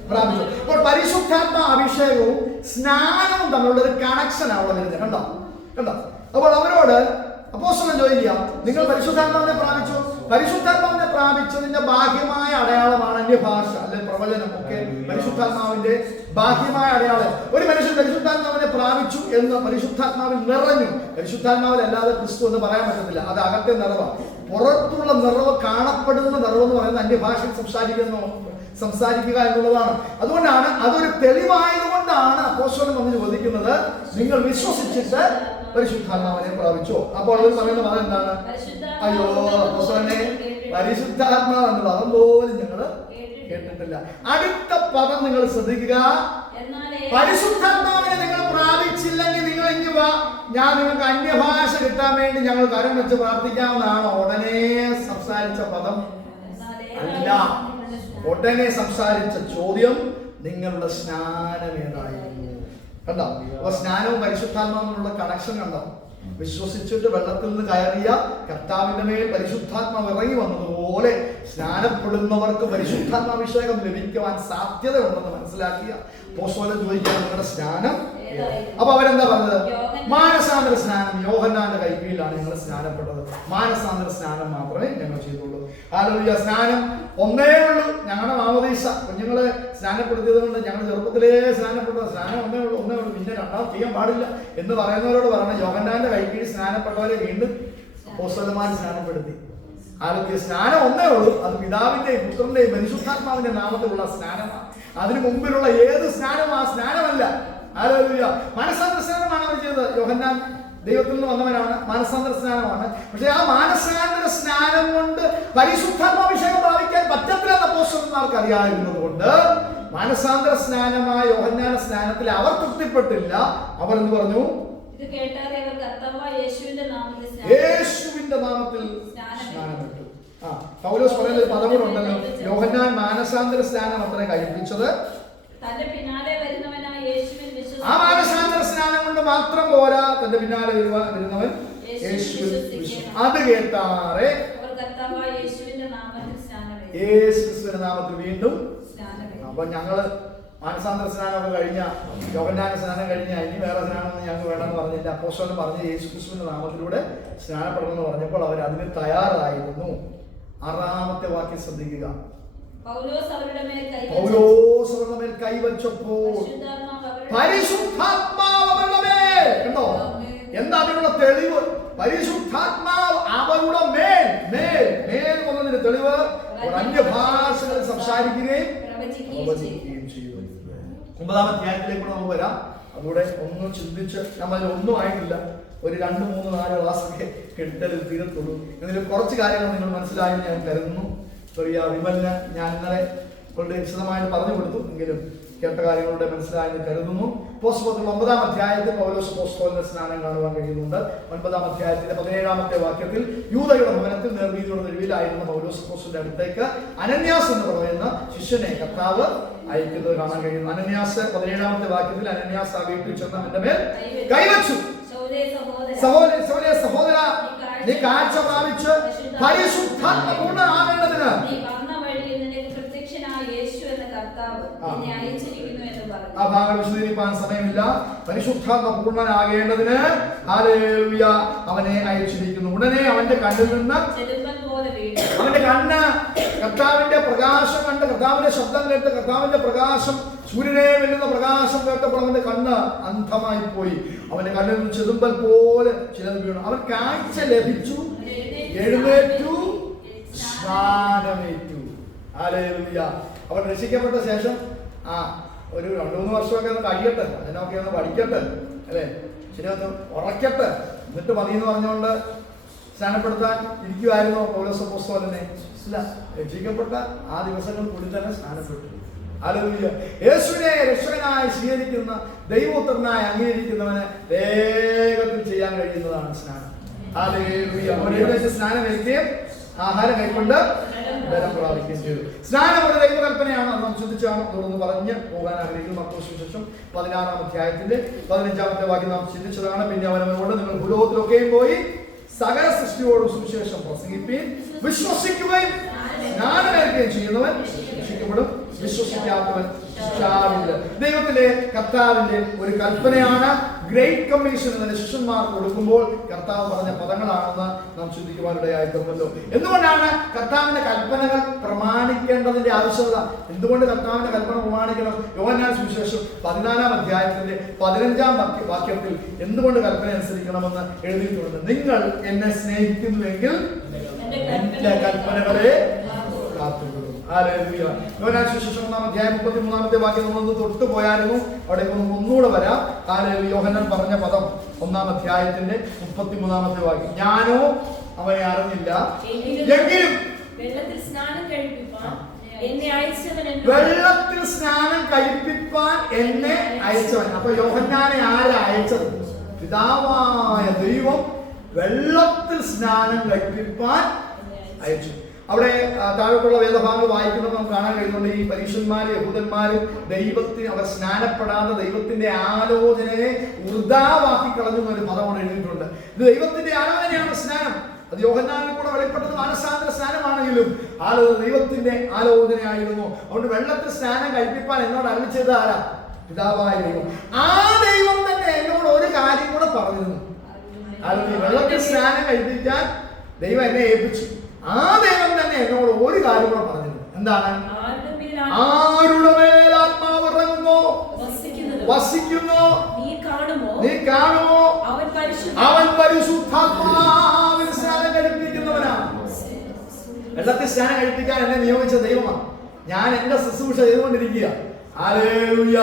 പ്രാപിച്ചു. അപ്പോൾ പരിശുദ്ധാത്മാ അഭിഷേകവും സ്നാനവും തമ്മിലുള്ള ഒരു കണക്ഷൻ അവിടെ വരുന്നത് കണ്ടോ? അപ്പോൾ അവരോട് അപ്പോസ്തലൻ ചോദിക്കുക, നിങ്ങൾ പരിശുദ്ധാത്മാവിനെ പ്രാപിച്ചു? പരിശുദ്ധാത്മാവിനെ പ്രാപിച്ചതിന്റെ ബാഹ്യമായ അടയാളമാണ് അന്യഭാഷ അല്ലെ പ്രവചനം ഒക്കെ. പരിശുദ്ധാത്മാവിന്റെ ബാഹ്യമായ അടയാളം. ഒരു മനുഷ്യൻ പരിശുദ്ധാത്മാവിനെ പ്രാപിച്ചു എന്ന് പരിശുദ്ധാത്മാവിൽ നിറഞ്ഞു. പരിശുദ്ധാത്മാവിൽ അല്ലാതെ ക്രിസ്തു എന്ന് പറയാൻ പറ്റത്തില്ല. അത് അകത്തെ നിറവാണ്. പുറത്തുള്ള നിറവ്, കാണപ്പെടുന്ന നിറവ് എന്ന് പറയുന്നത് അന്യഭാഷയിൽ സംസാരിക്കുക എന്നുള്ളതാണ്. അതുകൊണ്ടാണ് അതൊരു തെളിവായതുകൊണ്ടാണ് അപ്പോസ്തലൻ വന്ന് ചോദിക്കുന്നത്, നിങ്ങൾ വിശ്വസിച്ചിട്ട് പരിശുദ്ധാത്മാവിനെ പ്രാപിച്ചോ? അപ്പോൾ അവർ പറയുന്ന പദം എന്താണ്? അയ്യോ അപ്പോസ്തലനെ, പരിശുദ്ധാത്മാവ് എന്നുള്ള പദം പോലും ഞങ്ങൾ കേട്ടിട്ടില്ല. അടുത്ത പദം നിങ്ങൾ ശ്രദ്ധിക്കുക. പരിശുദ്ധാത്മാവിനെ നിങ്ങൾ പ്രാപിച്ചില്ലെങ്കിൽ നിങ്ങൾ ഇങ്ങ് വാ, ഞാൻ നിങ്ങൾക്ക് അന്യഭാഷ കിട്ടാൻ വേണ്ടി ഞങ്ങൾ കരം വെച്ച് പ്രാർത്ഥിക്കാവുന്നതാണ്. ഉടനെ സംസാരിച്ച പദം അല്ല. ഉടനെ സംസാരിച്ച ചോദ്യം നിങ്ങളുടെ സ്നാനം ഏതായിരുന്നു? കണ്ടോ? അപ്പൊ സ്നാനവും പരിശുദ്ധാത്മാവിനുള്ള കണക്ഷൻ കണ്ടോ? വിശ്വസിച്ചിട്ട് വെള്ളത്തിൽ നിന്ന് കയറിയ കർത്താവിന്റെ മേൽ പരിശുദ്ധാത്മാവ് ഇറങ്ങി വന്നതുപോലെ സ്നാനപ്പെടുന്നവർക്ക് പരിശുദ്ധാത്മാഭിഷേകം ലഭിക്കുവാൻ സാധ്യതയുണ്ടെന്ന് മനസ്സിലാക്കിയ അപ്പോസ്തലൻ ചോദിക്കാൻ നിങ്ങളുടെ സ്നാനം. അപ്പൊ അവരെന്താ പറഞ്ഞത്? മാനസാന്തര സ്നാനം. യോഹന്നാന്റെ കൈകീഴിലാണ് ഞങ്ങൾ സ്നാനപ്പെട്ടത്. മാനസാന്തര സ്നാനം മാത്രമേ ഞങ്ങൾ ചെയ്തുള്ളൂ. ഹല്ലേലൂയ. സ്നാനം ഒന്നേ ഉള്ളൂ. ഞങ്ങളുടെ മാമോദീസ കുഞ്ഞുങ്ങളെ സ്നാനപ്പെടുത്തിയത് കൊണ്ട് ഞങ്ങൾ ചെറുപ്പത്തിലേ സ്നാനപ്പെട്ടത്. സ്നാനം ഒന്നേ ഉള്ളൂ. പിന്നെ രണ്ടാമത് ചെയ്യാൻ പാടില്ല എന്ന് പറയുന്നവരോട് പറയണം, യോഹന്നാന്റെ കൈകീഴിൽ സ്നാനപ്പെട്ടവരെ വീണ്ടും അപ്പോസ്തലന്മാർ സ്നാനപ്പെടുത്തി. ഹല്ലേലൂയ. സ്നാനം ഒന്നേ ഉള്ളൂ. അത് പിതാവിന്റെയും പുത്രന്റെയും പരിശുദ്ധാത്മാവിന്റെ നാമത്തിലുള്ള സ്നാനമാണ്. അതിനു മുമ്പിലുള്ള ഏത് സ്നാനവും ആ സ്നാനമല്ല. ഹല്ലേലൂയ. മാനസാന്തര സ്നാനമാണ് അവർ ചെയ്തത്. യോഹന്നാൻ ദൈവത്തിൽ നിന്ന് വന്നവനാണ്. മാനസാന്തര സ്നാനമാണ്. പക്ഷെ ആ മാനസാന്തര സ്നാനം കൊണ്ട് പരിശുദ്ധാത്മാഭിഷേകം പ്രാപിക്കാൻ പറ്റത്തില്ലെന്ന് അപ്പോസ്തലന്മാർക്ക് അറിയാതിരുന്നത് കൊണ്ട് മാനസാന്തര സ്നാനമായ യോഹന്നാന സ്നാനത്തിൽ അവർ തൃപ്തിപ്പെട്ടില്ല. അവർ എന്ത് പറഞ്ഞു? യേശുവിന്റെ നാമത്തിൽ സ്നാനപ്പെട്ടു. പൗലോസ് പറയുന്ന ഒരു പദം കൂടെ ഉണ്ടല്ലോ. യോഹന്നാൻ മാനസാന്തര സ്നാനം അത്ര കഴിപ്പിച്ചത്. ആ മാനസാന്തര സ്നാനം കൊണ്ട് മാത്രം പോരാ, തന്റെ പിന്നാലെ വരുന്നവൻ യേശുവിൽ അത് കേട്ടാറെ യേശുവിന്റെ നാമത്തിൽ വീണ്ടും. അപ്പൊ ഞങ്ങള് മാനസാന്തര സ്നാനമൊക്കെ കഴിഞ്ഞ, യോഹന്നാന്റെ സ്നാനം കഴിഞ്ഞ, ഇനി വേറെ സ്നാനമൊന്നും ഞങ്ങൾക്ക് വേണമെന്ന് പറഞ്ഞില്ല. അപ്പോസ്തലൻ പറഞ്ഞ് യേശു ക്രിസ്തുവിന്റെ നാമത്തിലൂടെ സ്നാനപ്പെടണമെന്ന് പറഞ്ഞപ്പോൾ അവർ അതിന് തയ്യാറായിരുന്നു. 6-ാമത്തെ വാക്യം ശ്രദ്ധിക്കുക. പൗലോസ് അവരുടെ മേൽ കൈവച്ചപ്പോൾ പരിശുദ്ധാത്മാവ് അവരുടെ മേൽ. കണ്ടോ എന്താ അതിനുള്ള തെളിവ്? പരിശുദ്ധാത്മാവ് അവരുടെ മേൽ വന്നതിന്റെ തെളിവ് അവർ അന്യഭാഷകളിൽ സംസാരിക്കുകയും പ്രവചിക്കുകയും ചെയ്തു. 9-ാം അധ്യായത്തിലേക്ക് നമുക്ക് വരാം. അതുകൂടെ ഒന്ന് ചിന്തിച്ച്, നമ്മൾ ഒന്നും ആയിട്ടില്ല, ഒരു 2, 3, 4 ക്ലാസ്സൊക്കെ എടുത്തതിൽ തീരത്തുള്ളൂ. ഇതിൽ കുറച്ച് കാര്യങ്ങൾ നിങ്ങൾ മനസ്സിലായെന്ന് ഞാൻ കരുതുന്നു. ചെറിയ വിമലിന് ഞാൻ ഇന്നലെ വളരെ വിശദമായിട്ട് പറഞ്ഞു കൊടുത്തു, എങ്കിലും കേട്ട കാര്യങ്ങളുടെ മനസ്സിലായെന്ന് കരുതുന്നു. അപ്പോസ്തലർ 9-ാം അധ്യായത്തിൽ പൗലോസ് അപ്പോസ്തലന്റെ സ്നാനം കാണുവാൻ കഴിയുന്നുണ്ട്. 9-ാം അധ്യായത്തിന്റെ 17-ാമത്തെ വാക്യത്തിൽ യൂദയുടെ ഭവനത്തിൽ നേർവീതിയുടെ നിലവിലായിരുന്ന പൗലോസ് അപ്പോസ്തലന്റെ അടുത്തേക്ക് അനന്യാസ് എന്ന് പറയുന്ന ശിഷ്യനെ കർത്താവ് അയക്കുന്നത് കാണാൻ കഴിയുന്നു. അനന്യാസ് 17-ാമത്തെ വാക്യത്തിൽ അനന്യാസ് ആ വീട്ടിൽ ചെന്ന് അവന്റെ മേൽ കൈവച്ചു. സഹോദര, നീ കാഴ്ച പ്രാപിച്ച് പരിശുദ്ധാത്മപൂർണ്ണനാകേണ്ടതിന് ആ ഭാഗം വിശദീകരിക്കാൻ സമയമില്ല. പരിശുദ്ധാത്മപൂർണ്ണനാകേണ്ടതിന് ഹല്ലേലൂയ അവനെ അയച്ചിരിക്കുന്നു. ഉടനെ അവന്റെ കണ്ണിൽ നിന്ന് അവന്റെ കണ്ണ് കർത്താവിന്റെ പ്രകാശം കണ്ട്, കർത്താവിന്റെ ശബ്ദം കേട്ട്, കർത്താവിന്റെ പ്രകാശം, സൂര്യനെ വെല്ലുന്ന പ്രകാശം കേട്ടപ്പോൾ അവന്റെ കണ്ണ് അന്ധമായി പോയി. അവന്റെ കണ്ണിൽ നിന്ന് ചെതുമ്പൽ പോലെ ചിലത് വീണു. അവൻ കാഴ്ച ലഭിച്ചു, എഴുന്നേറ്റു, സ്നാനമേറ്റു. ഹല്ലേലൂയ. അവൻ രക്ഷിക്കപ്പെട്ട ശേഷം ഒരു 2-3 വർഷമൊക്കെ ഒന്ന് കഴിയട്ടെ, അതിനൊക്കെ ഒന്ന് പഠിക്കട്ടെ, അല്ലേ, ശരി, ഒന്ന് ഉറക്കട്ടെ, എന്നിട്ട് മതി എന്ന് പറഞ്ഞുകൊണ്ട് സ്നാനപ്പെടുത്താൻ ഇരിക്കുമായിരുന്നു പൗലോസ് അപ്പോസ്തലനെ. ഇല്ല, രക്ഷിക്കപ്പെട്ട ആ ദിവസങ്ങൾ കൂടി തന്നെ സ്നാനപ്പെട്ടു. ഹല്ലേലൂയ. യേശുവിനെ രക്ഷകനായി സ്വീകരിക്കുന്ന, ദൈവപുത്രനായി അംഗീകരിക്കുന്നവന് വേഗത്തിൽ ചെയ്യാൻ കഴിയുന്നതാണ് സ്നാനം. ഹല്ലേലൂയ. അവൻ എഴുന്നേറ്റ് സ്നാനം ഏൽക്കുകയും ആഹാരം കൈക്കൊണ്ട് ബലം പ്രാപിക്കുകയും ചെയ്തു. സ്നാനം ഒരു ദൈവകൽപ്പനയാണ്. അത് നാം ചിന്തിച്ചാണ് തുടർന്ന് പറഞ്ഞ് പോകാൻ ആഗ്രഹിക്കുന്നു. മർക്കോസ് സുവിശേഷം 16-ാം അധ്യായത്തിന്റെ 15-ാമത്തെ വാക്യം നാം ചിന്തിച്ചതാണ്. പിന്നെ അവനോട്, നിങ്ങൾ ഭൂലോകത്തിലൊക്കെയും പോയി സകല സൃഷ്ടിയോടും സുവിശേഷം പ്രസംഗിക്കുകയും വിശ്വസിക്കുകയും സ്നാനമേൽക്കുകയും ചെയ്യുന്നവൻ രക്ഷിക്കപ്പെടും, വിശ്വസിക്കാത്തവൻ ശിക്ഷാവില്ല. ദൈവത്തിന്റെ കർത്താവിന്റെ ഒരു കൽപ്പനയാണ്. ഗ്രേറ്റ് കമ്മീഷൻ എന്ന ശിഷ്യന്മാർക്ക് കൊടുക്കുമ്പോൾ കർത്താവ് പറഞ്ഞ പദങ്ങളാണെന്ന് നാം ചിന്തിക്കുവാനിടയായിട്ടുണ്ടല്ലോ. എന്തുകൊണ്ടാണ് കർത്താവിന്റെ കൽപ്പനകൾ പ്രമാണിക്കേണ്ടതിന്റെ ആവശ്യകത? എന്തുകൊണ്ട് കർത്താവിന്റെ കൽപ്പന പ്രമാണിക്കണം? യോഹന്നാൻ സുവിശേഷം 14-ാം അധ്യായത്തിന്റെ 15-ാം വാക്യത്തിൽ എന്തുകൊണ്ട് കൽപ്പന അനുസരിക്കണമെന്ന് എഴുതിയിട്ടുണ്ട്. നിങ്ങൾ എന്നെ സ്നേഹിക്കുന്നുവെങ്കിൽ എന്റെ കൽപ്പനകളെ കാത്തുകൊള്ളും. ഹല്ലേലൂയ. യോഹന്നാൻ സുവിശേഷം 1-ാം അധ്യായം 33-ാമത്തെ വാക്യം നമ്മളൊന്ന് തൊട്ടുപോയായിരുന്നു. അവിടെ ഒന്നുകൂടെ വരാം. ഹല്ലേലൂയ. യോഹന്നാൻ പറഞ്ഞ പദം 1-ാം അധ്യായത്തിന്റെ 33-ാമത്തെ വാക്യം. ഞാനോ അവനെ അറിഞ്ഞില്ല, എങ്കിലും വെള്ളത്തിൽ സ്നാനം കഴിപ്പിപ്പാൻ എന്നെ അയച്ചവൻ. അപ്പൊ യോഹന്നാനെ ആരാ അയച്ചത്? പിതാവായ ദൈവം വെള്ളത്തിൽ സ്നാനം കഴിപ്പിപ്പാൻ അയച്ചു. അവിടെ താഴോട്ടുള്ള വേദഭാഗങ്ങൾ വായിക്കുമ്പോൾ നമുക്ക് കാണാൻ കഴിയുന്നുണ്ട്. ഈ പരീക്ഷന്മാരും യഹൂദന്മാരും ദൈവത്തിന് അവർ സ്നാനപ്പെടാതെ ദൈവത്തിന്റെ ആലോചനയെ വൃഥാവാക്കി കളഞ്ഞു എന്നൊരു പദം അവിടെ എഴുതിയിട്ടുണ്ട്. ഇത് ദൈവത്തിന്റെ ആലോചനയാണ് സ്നാനം. അത് യോഹന്നാനിൽ കൂടെ വെളിപ്പെട്ടത് മാനസാന്തര സ്നാനമാണെങ്കിലും ദൈവത്തിന്റെ ആലോചനയായിരുന്നു. അതുകൊണ്ട് വെള്ളത്തിൽ സ്നാനം കഴിപ്പിപ്പാൻ എന്നോട് അരുളിച്ചത് ആരാ? പിതാവായ ദൈവം. ആ ദൈവം തന്നെ എന്നോട് ഒരു കാര്യം കൂടെ പറഞ്ഞിരുന്നു. വെള്ളത്തിൽ സ്നാനം കഴിപ്പിക്കാൻ ദൈവം എന്നെ ഏൽപ്പിച്ചു. ആ ദൈവം തന്നെ എന്നോട് ഒരു കാര്യം കൂടെ പറഞ്ഞിരുന്നു. എന്താണ്? ആരുടെ മേൽ ആത്മാവ് ഇറങ്ങുന്നോ വസിക്കുന്നോ നീ കാണുമോ അവൻ പരിശുദ്ധാത്മാവിൽ സ്നാനം കഴിപ്പിക്കുന്നവനാണ്. വെള്ളത്തിൽ സ്നാനം കഴിപ്പിക്കാൻ എന്നെ നിയോഗിച്ച ദൈവമാണ്. ഞാൻ എന്റെ ശുശ്രൂഷ ചെയ്തുകൊണ്ടിരിക്കുക. ഹല്ലേലൂയ.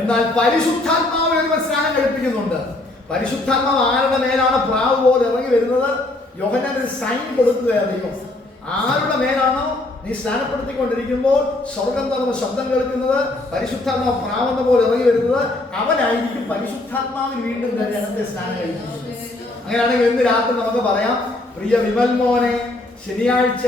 എന്നാൽ പരിശുദ്ധാത്മാവിൽ ഒരുവൻ സ്നാനം കഴിപ്പിക്കുന്നുണ്ട്. പരിശുദ്ധാത്മാവ് ആരുടെ മേലാണ് പ്രാവ് പോലെ ഇറങ്ങി വരുന്നത്? യോഹന്നാൻ ഒരു സൈൻ കൊടുക്കുകയാണ് ദൈവം. ആരുടെ മേലാണോ നീ സ്നാനപ്പെടുത്തിക്കൊണ്ടിരിക്കുമ്പോൾ സ്വർഗം തുറന്ന ശബ്ദം കേൾക്കുന്നത്, പരിശുദ്ധാത്മാവ് പ്രാവെന്ന പോലെ ഇറങ്ങി വരുന്നത്, അവനായിരിക്കും പരിശുദ്ധാത്മാവിന് വീണ്ടും ജനത്തെ സ്നാനം കഴിപ്പിക്കുന്നത്. അങ്ങനെയാണെങ്കിൽ ഇന്ന് രാത്രി നമുക്ക് പറയാം, പ്രിയ വിമൽ മോനെ ശനിയാഴ്ച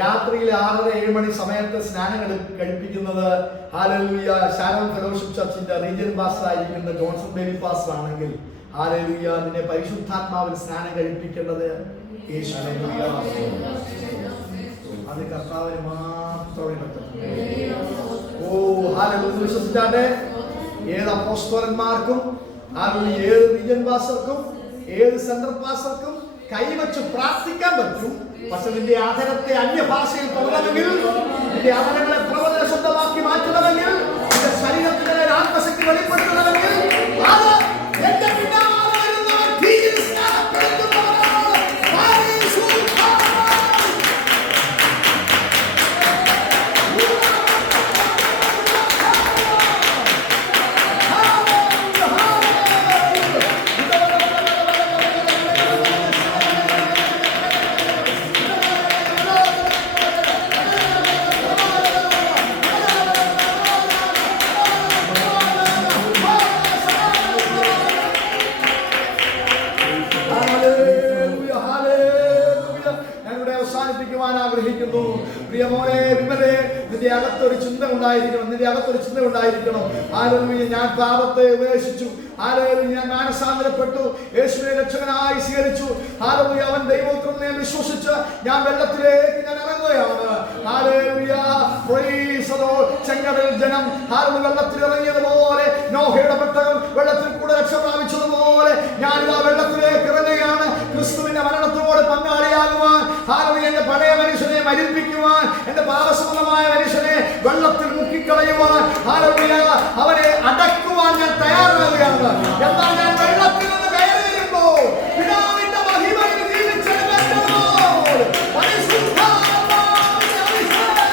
രാത്രിയിൽ 6:30-7 മണി സമയത്ത് സ്നാനം കഴിപ്പിക്കുന്നത് ഹല്ലേലൂയ ഷാരോൺ ഫെലോഷിപ്പ് ചർച്ചിന്റെ റീജിയൻ പാസ്റ്റർ ആയിരിക്കുന്ന ജോൺസൺ ബേബി പാസ്റ്റർ ആണെങ്കിൽ ഹല്ലേലൂയ നിന്നെ പരിശുദ്ധാത്മാവിൽ സ്നാനം കഴിപ്പിക്കേണ്ടത് യേശുവിനെ. അത് കർത്താവിന് മാത്രമേ പറ്റും. ഓ ഹല്ലേലൂയ, വിശ്വസിച്ചാട്ടെ. ഏത് അപ്പോസ്തലന്മാർക്കും ഏത് റീജിയൻ പാസ്റ്റർക്കും ഏത് സെൻട്രൽ പാസ്റ്റർക്കും കൈവച്ച് പ്രാർത്ഥിക്കാൻ പറ്റും. പക്ഷെ നിന്റെ ആദരത്തെ അന്യഭാഷയിൽ തുടരണമെങ്കിൽ, നിന്റെ ആദരങ്ങളെ പ്രവചന ശുദ്ധമാക്കി മാറ്റണമെങ്കിൽ, നിന്റെ ശരീരത്തിലെ ആത്മശക്തി വെളിപ്പെടുത്തണമെങ്കിൽ, അത് എന്റെ പിന്നാലെ വരുന്നവർ തീയിൽ സ്നാനപ്പെടുത്തുന്നവരാണ്. ആഗ്രഹിക്കുന്നു. പ്രിയമോനെ, വിമലേ, നിന്റെ അകത്തൊരു ചിന്ത ഉണ്ടായിരിക്കണം. നിന്റെ അകത്തൊരു ചിന്ത ഉണ്ടായിരിക്കണം. ഹല്ലേലൂയ, ഞാൻ പാപത്തെ ഉപേക്ഷിച്ചു. ഹല്ലേലൂയ, ഞാൻ മാനസാന്തരപ്പെട്ടു. യേശുവിനെ രക്ഷകനായി സ്വീകരിച്ചു. ഹല്ലേലൂയ, അവൻ ദൈവപുത്രനെ വിശ്വസിച്ച് ഞാൻ വെള്ളത്തിലേക്ക് ഞാൻ ഇറങ്ങുകയാണ്. Hallelujah, praise the Lord. ചെങ്കടൽ ജനം ഹല്ലേലൂയ വെള്ളത്തിൽ ഇറങ്ങിയതുപോലെ, നോഹയുടെ പെട്ടകം വെള്ളത്തിൽ കൂടെ രക്ഷ പ്രാപിച്ചതുപോലെ ഞാൻ ഇതാ വെള്ളത്തിലേക്ക് ഇറങ്ങുകയാണ്. ക്രിസ്തുവിന്റെ മരണത്തോട് പങ്കാളിയാകുവാൻ, ഹല്ലേലൂയ, എന്റെ പഴയ മനുഷ്യനെ മരിപ്പിക്കുവാൻ, എന്റെ പാപസംബന്ധമായ മനുഷ്യനെ വെള്ളത്തിൽ മുക്കിക്കളയുവാൻ, ഹല്ലേലൂയ, അവനെ അടക്കുവാൻ ഞാൻ തയ്യാറാവുകയാണ്. എന്നാൽ ഞാൻ വെള്ളത്തിൽ നിന്ന് കയറി വരുമ്പോൾ പിതാവിന്റെ മഹിമയിൽ ജീവിച്ചെഴുന്നേൽക്കുമ്പോൾ പരിശുദ്ധാത്മാവിന്റെ അഭിഷേകം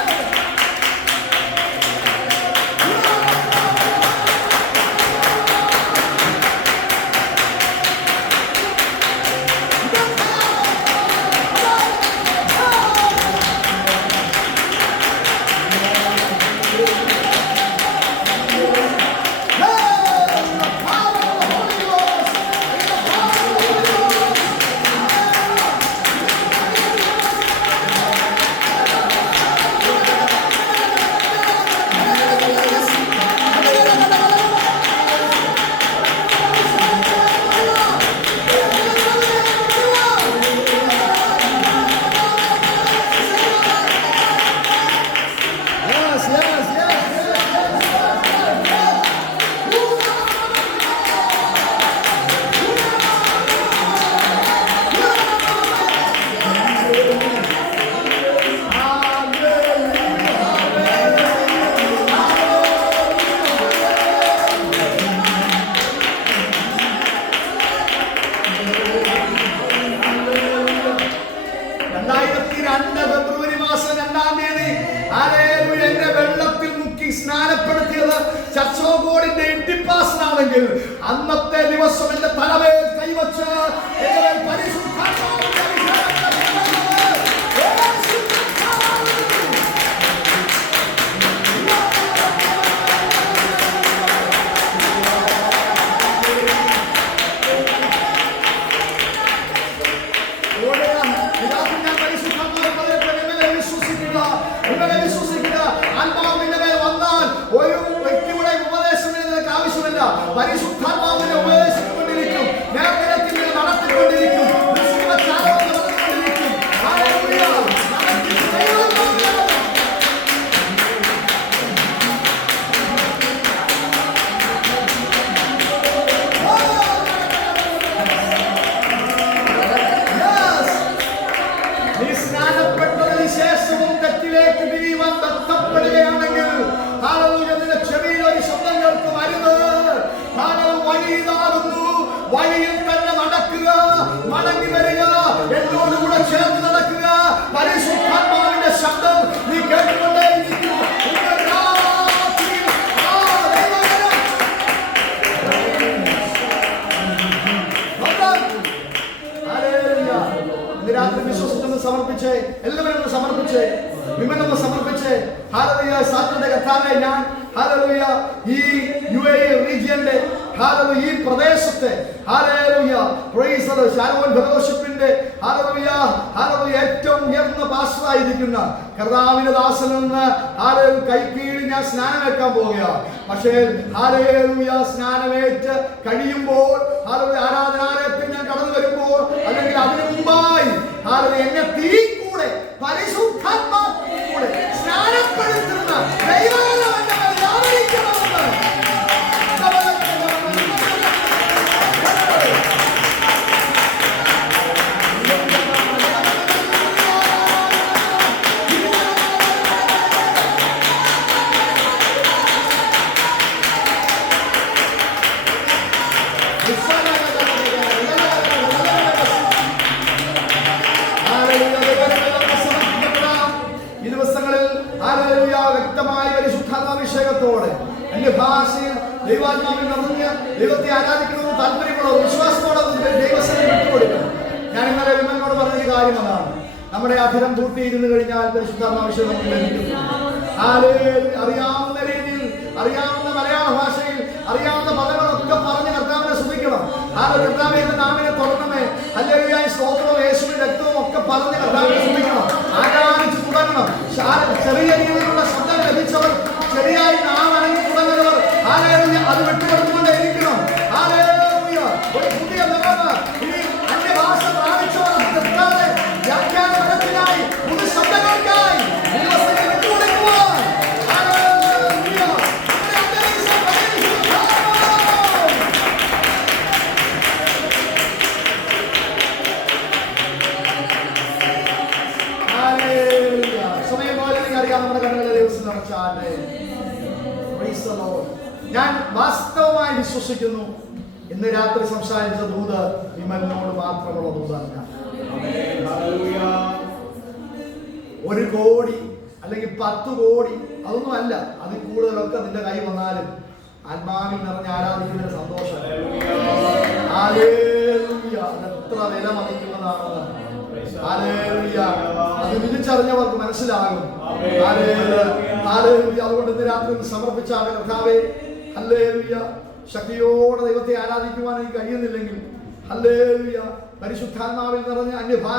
ഫെബ്രുവരി മാസം 2-ാം തീയതി ഹല്ലേലൂയ എന്നെ വെള്ളത്തിൽ മുക്കി സ്നാനപ്പെടുത്തിയത് ചർച്ച് ഓഫ് ഗോഡിന്റെ ഇൻഡിപ്പാസനാണെങ്കിൽ, അന്നത്തെ ദിവസം എന്റെ തലവേൽ കൈവച്ച് പരിശുദ്ധാത്മാവിന്റെ വിശ്വസിക്കുക. ആത്മാവിന്റെ മേൽ വന്നാൽ ഒരു വ്യക്തിയുടെ ഉപദേശം നിനക്ക് ആവശ്യമില്ല. പരിശുദ്ധാത്മാവിനെ ഉപദേശിച്ചുകൊണ്ടിരിക്കും, നേർനിരത്തിൽ നടത്തിക്കൊണ്ടിരിക്കും, നടത്തിക്കൊണ്ടിരിക്കും. ഹല്ലേലൂയ. നീ സ്നാനപ്പെട്ടതിന് ശേഷവും തെറ്റിലേക്ക് തിരിയുവാൻ തത്തപ്പെടുകയാണെങ്കിൽ, ഹല്ലേലൂയ, നിന്റെ ചെവിയിൽ ഒരു ശബ്ദം കേൾക്കും, അരുത്, ഹല്ലേലൂയ, വഴി ഇതാകുന്നു, വഴിയിൽ തന്നെ നടക്കുക, മടങ്ങി വരിക, എന്നോടുകൂടെ ചേർന്ന് നടക്കുക. പരിശുദ്ധാത്മാവിന്റെ ശബ്ദം നീ കേട്ടുകൊണ്ടേയിരിക്കും. രാത്രി വിശ്വസിച്ചൊന്ന് സമർപ്പിച്ചേ, എല്ലാവരും ഒന്ന് സമർപ്പിച്ചേ, വിമനൊന്ന് സമർപ്പിച്ചേ. ഹല്ലേലൂയ, സാറ്റർഡേ കർത്താവേ, ഞാൻ ഹല്ലേലൂയ ഈ UAE റീജിയന്റെ ഹല്ലേലൂയ ഈ പ്രദേശത്തെ ഹല്ലേലൂയ പ്രൈസ് ദി ഷാരോൺ ഫെലോഷിപ്പിന്റെ ഹല്ലേലൂയ ഹല്ലേലൂയ ഏറ്റവും ഉയർന്ന പാസ്റ്ററായിരിക്കുന്ന കർത്താവിന്റെ ദാസനിൽ നിന്ന് ഹല്ലേലൂയ കൈക്കീഴിൽ ഞാൻ സ്നാനമേൽക്കാൻ പോവുകയാണ്. പക്ഷേ ഹല്ലേലൂയ സ്നാനമേറ്റ് കഴിയുമ്പോൾ ഹല്ലേലൂയ ആരാധനാലയത്തിൽ ഞാൻ കടന്നു വരുമ്പോൾ, അല്ലെങ്കിൽ അതിനു മുമ്പായി ഹല്ലേലൂയ എന്നെ തീ കൂടെ പരിശുദ്ധാത്മാ ദിവസങ്ങളിൽ ഹല്ലേലൂയ വ്യക്തമായ പരിശുദ്ധാത്മാഭിഷേകത്തോടെ അന്യഭാഷയിൽ ദൈവാത്മാവിൽ നിറഞ്ഞ് ദൈവത്തെ ആരാധിക്കണമെന്ന് താല്പര്യമുള്ള വിശ്വാസത്തോടെ ദൈവസേനയെ വിട്ടുകൊടുക്കണം. ഞാൻ ഇന്നലെ വിമലിനോട് പറഞ്ഞൊരു കാര്യം അതാണ്. നമ്മുടെ അധരം പൂട്ടിയിരുന്നു കഴിഞ്ഞാൽ പരിശുദ്ധാത്മാഭിഷേകം നമുക്ക് ലഭിക്കുന്നു. അറിയാവുന്ന രീതിയിൽ, അറിയാവുന്ന മലയാള ഭാഷയിൽ അറിയാവുന്ന പദങ്ങളൊക്കെ പറഞ്ഞ് കർത്താവിനെ സ്തുതിക്കണം. കർത്താവിന്റെ നാമിനെ തുറന്നമേ, ഹല്ലേലൂയ, സ്തോത്രവും യേശുവിന്റെ രക്തവും ഒക്കെ പറഞ്ഞ് കർത്താവിനെ സ്തുതിക്കണം. ആരാധിച്ച് തുടങ്ങണം. ചെറിയ രീതിയിലുള്ള ശബ്ദം ലഭിച്ചവർ, ശരിയായി നാം അണങ്ങി തുടങ്ങുന്നവർ ഹല്ലേലൂയ അത് വിട്ടുകൊടുത്തുകൊണ്ടേ ഇരിക്കണം. ഹല്ലേലൂയ. ഒരു പുതിയ നിറവ് ഇനി അന്യഭാഷ പ്രാപിച്ചവർ നിർത്താതെ വ്യാഖ്യാന ഫലത്തിനായി പുതു ശബ്ദങ്ങൾക്കായി ദിവസങ്ങൾ വിട്ടുകൊടുക്കുവാൻ ഹല്ലേലൂയ. സമയം പോലെ അറിയാം നമ്മുടെ കണ്ണുകളെ ദിവസം നടച്ചാട്ടെ. ഞാൻ വാസ്തവമായി വിശ്വസിക്കുന്നു ഇന്ന് രാത്രി സംസാരിച്ച ദൂത് വിമലിനോട് മാത്രമുള്ള ദൂതല്ല. 1 കോടി അല്ലെങ്കിൽ 10 കോടി അതൊന്നും അല്ല, അതിൽ കൂടുതലൊക്കെ നിന്റെ കൈ വന്നാലും ആത്മാവിൽ നിറഞ്ഞ് ആരാധിക്കുന്നതിന് സന്തോഷം. ഹല്ലേലൂയ. അതെത്ര വില മതിക്കുന്നതാണെന്ന് ഹല്ലേലൂയ അത് വിധിച്ചറിഞ്ഞവർക്ക് മനസ്സിലാകും. ഹല്ലേലൂയ. അതുകൊണ്ട് ഇന്ന് രാത്രി സമർപ്പിച്ചാണ് കർത്താവേ, ഹല്ലേലൂയ, ശക്തിയോടെ ദൈവത്തെ ആരാധിക്കുവാൻ എനിക്ക് കഴിയുന്നില്ലെങ്കിൽ ഹല്ലേലൂയ പരിശുദ്ധാത്മാവിൽ നിറഞ്ഞ അന്യഭാഷ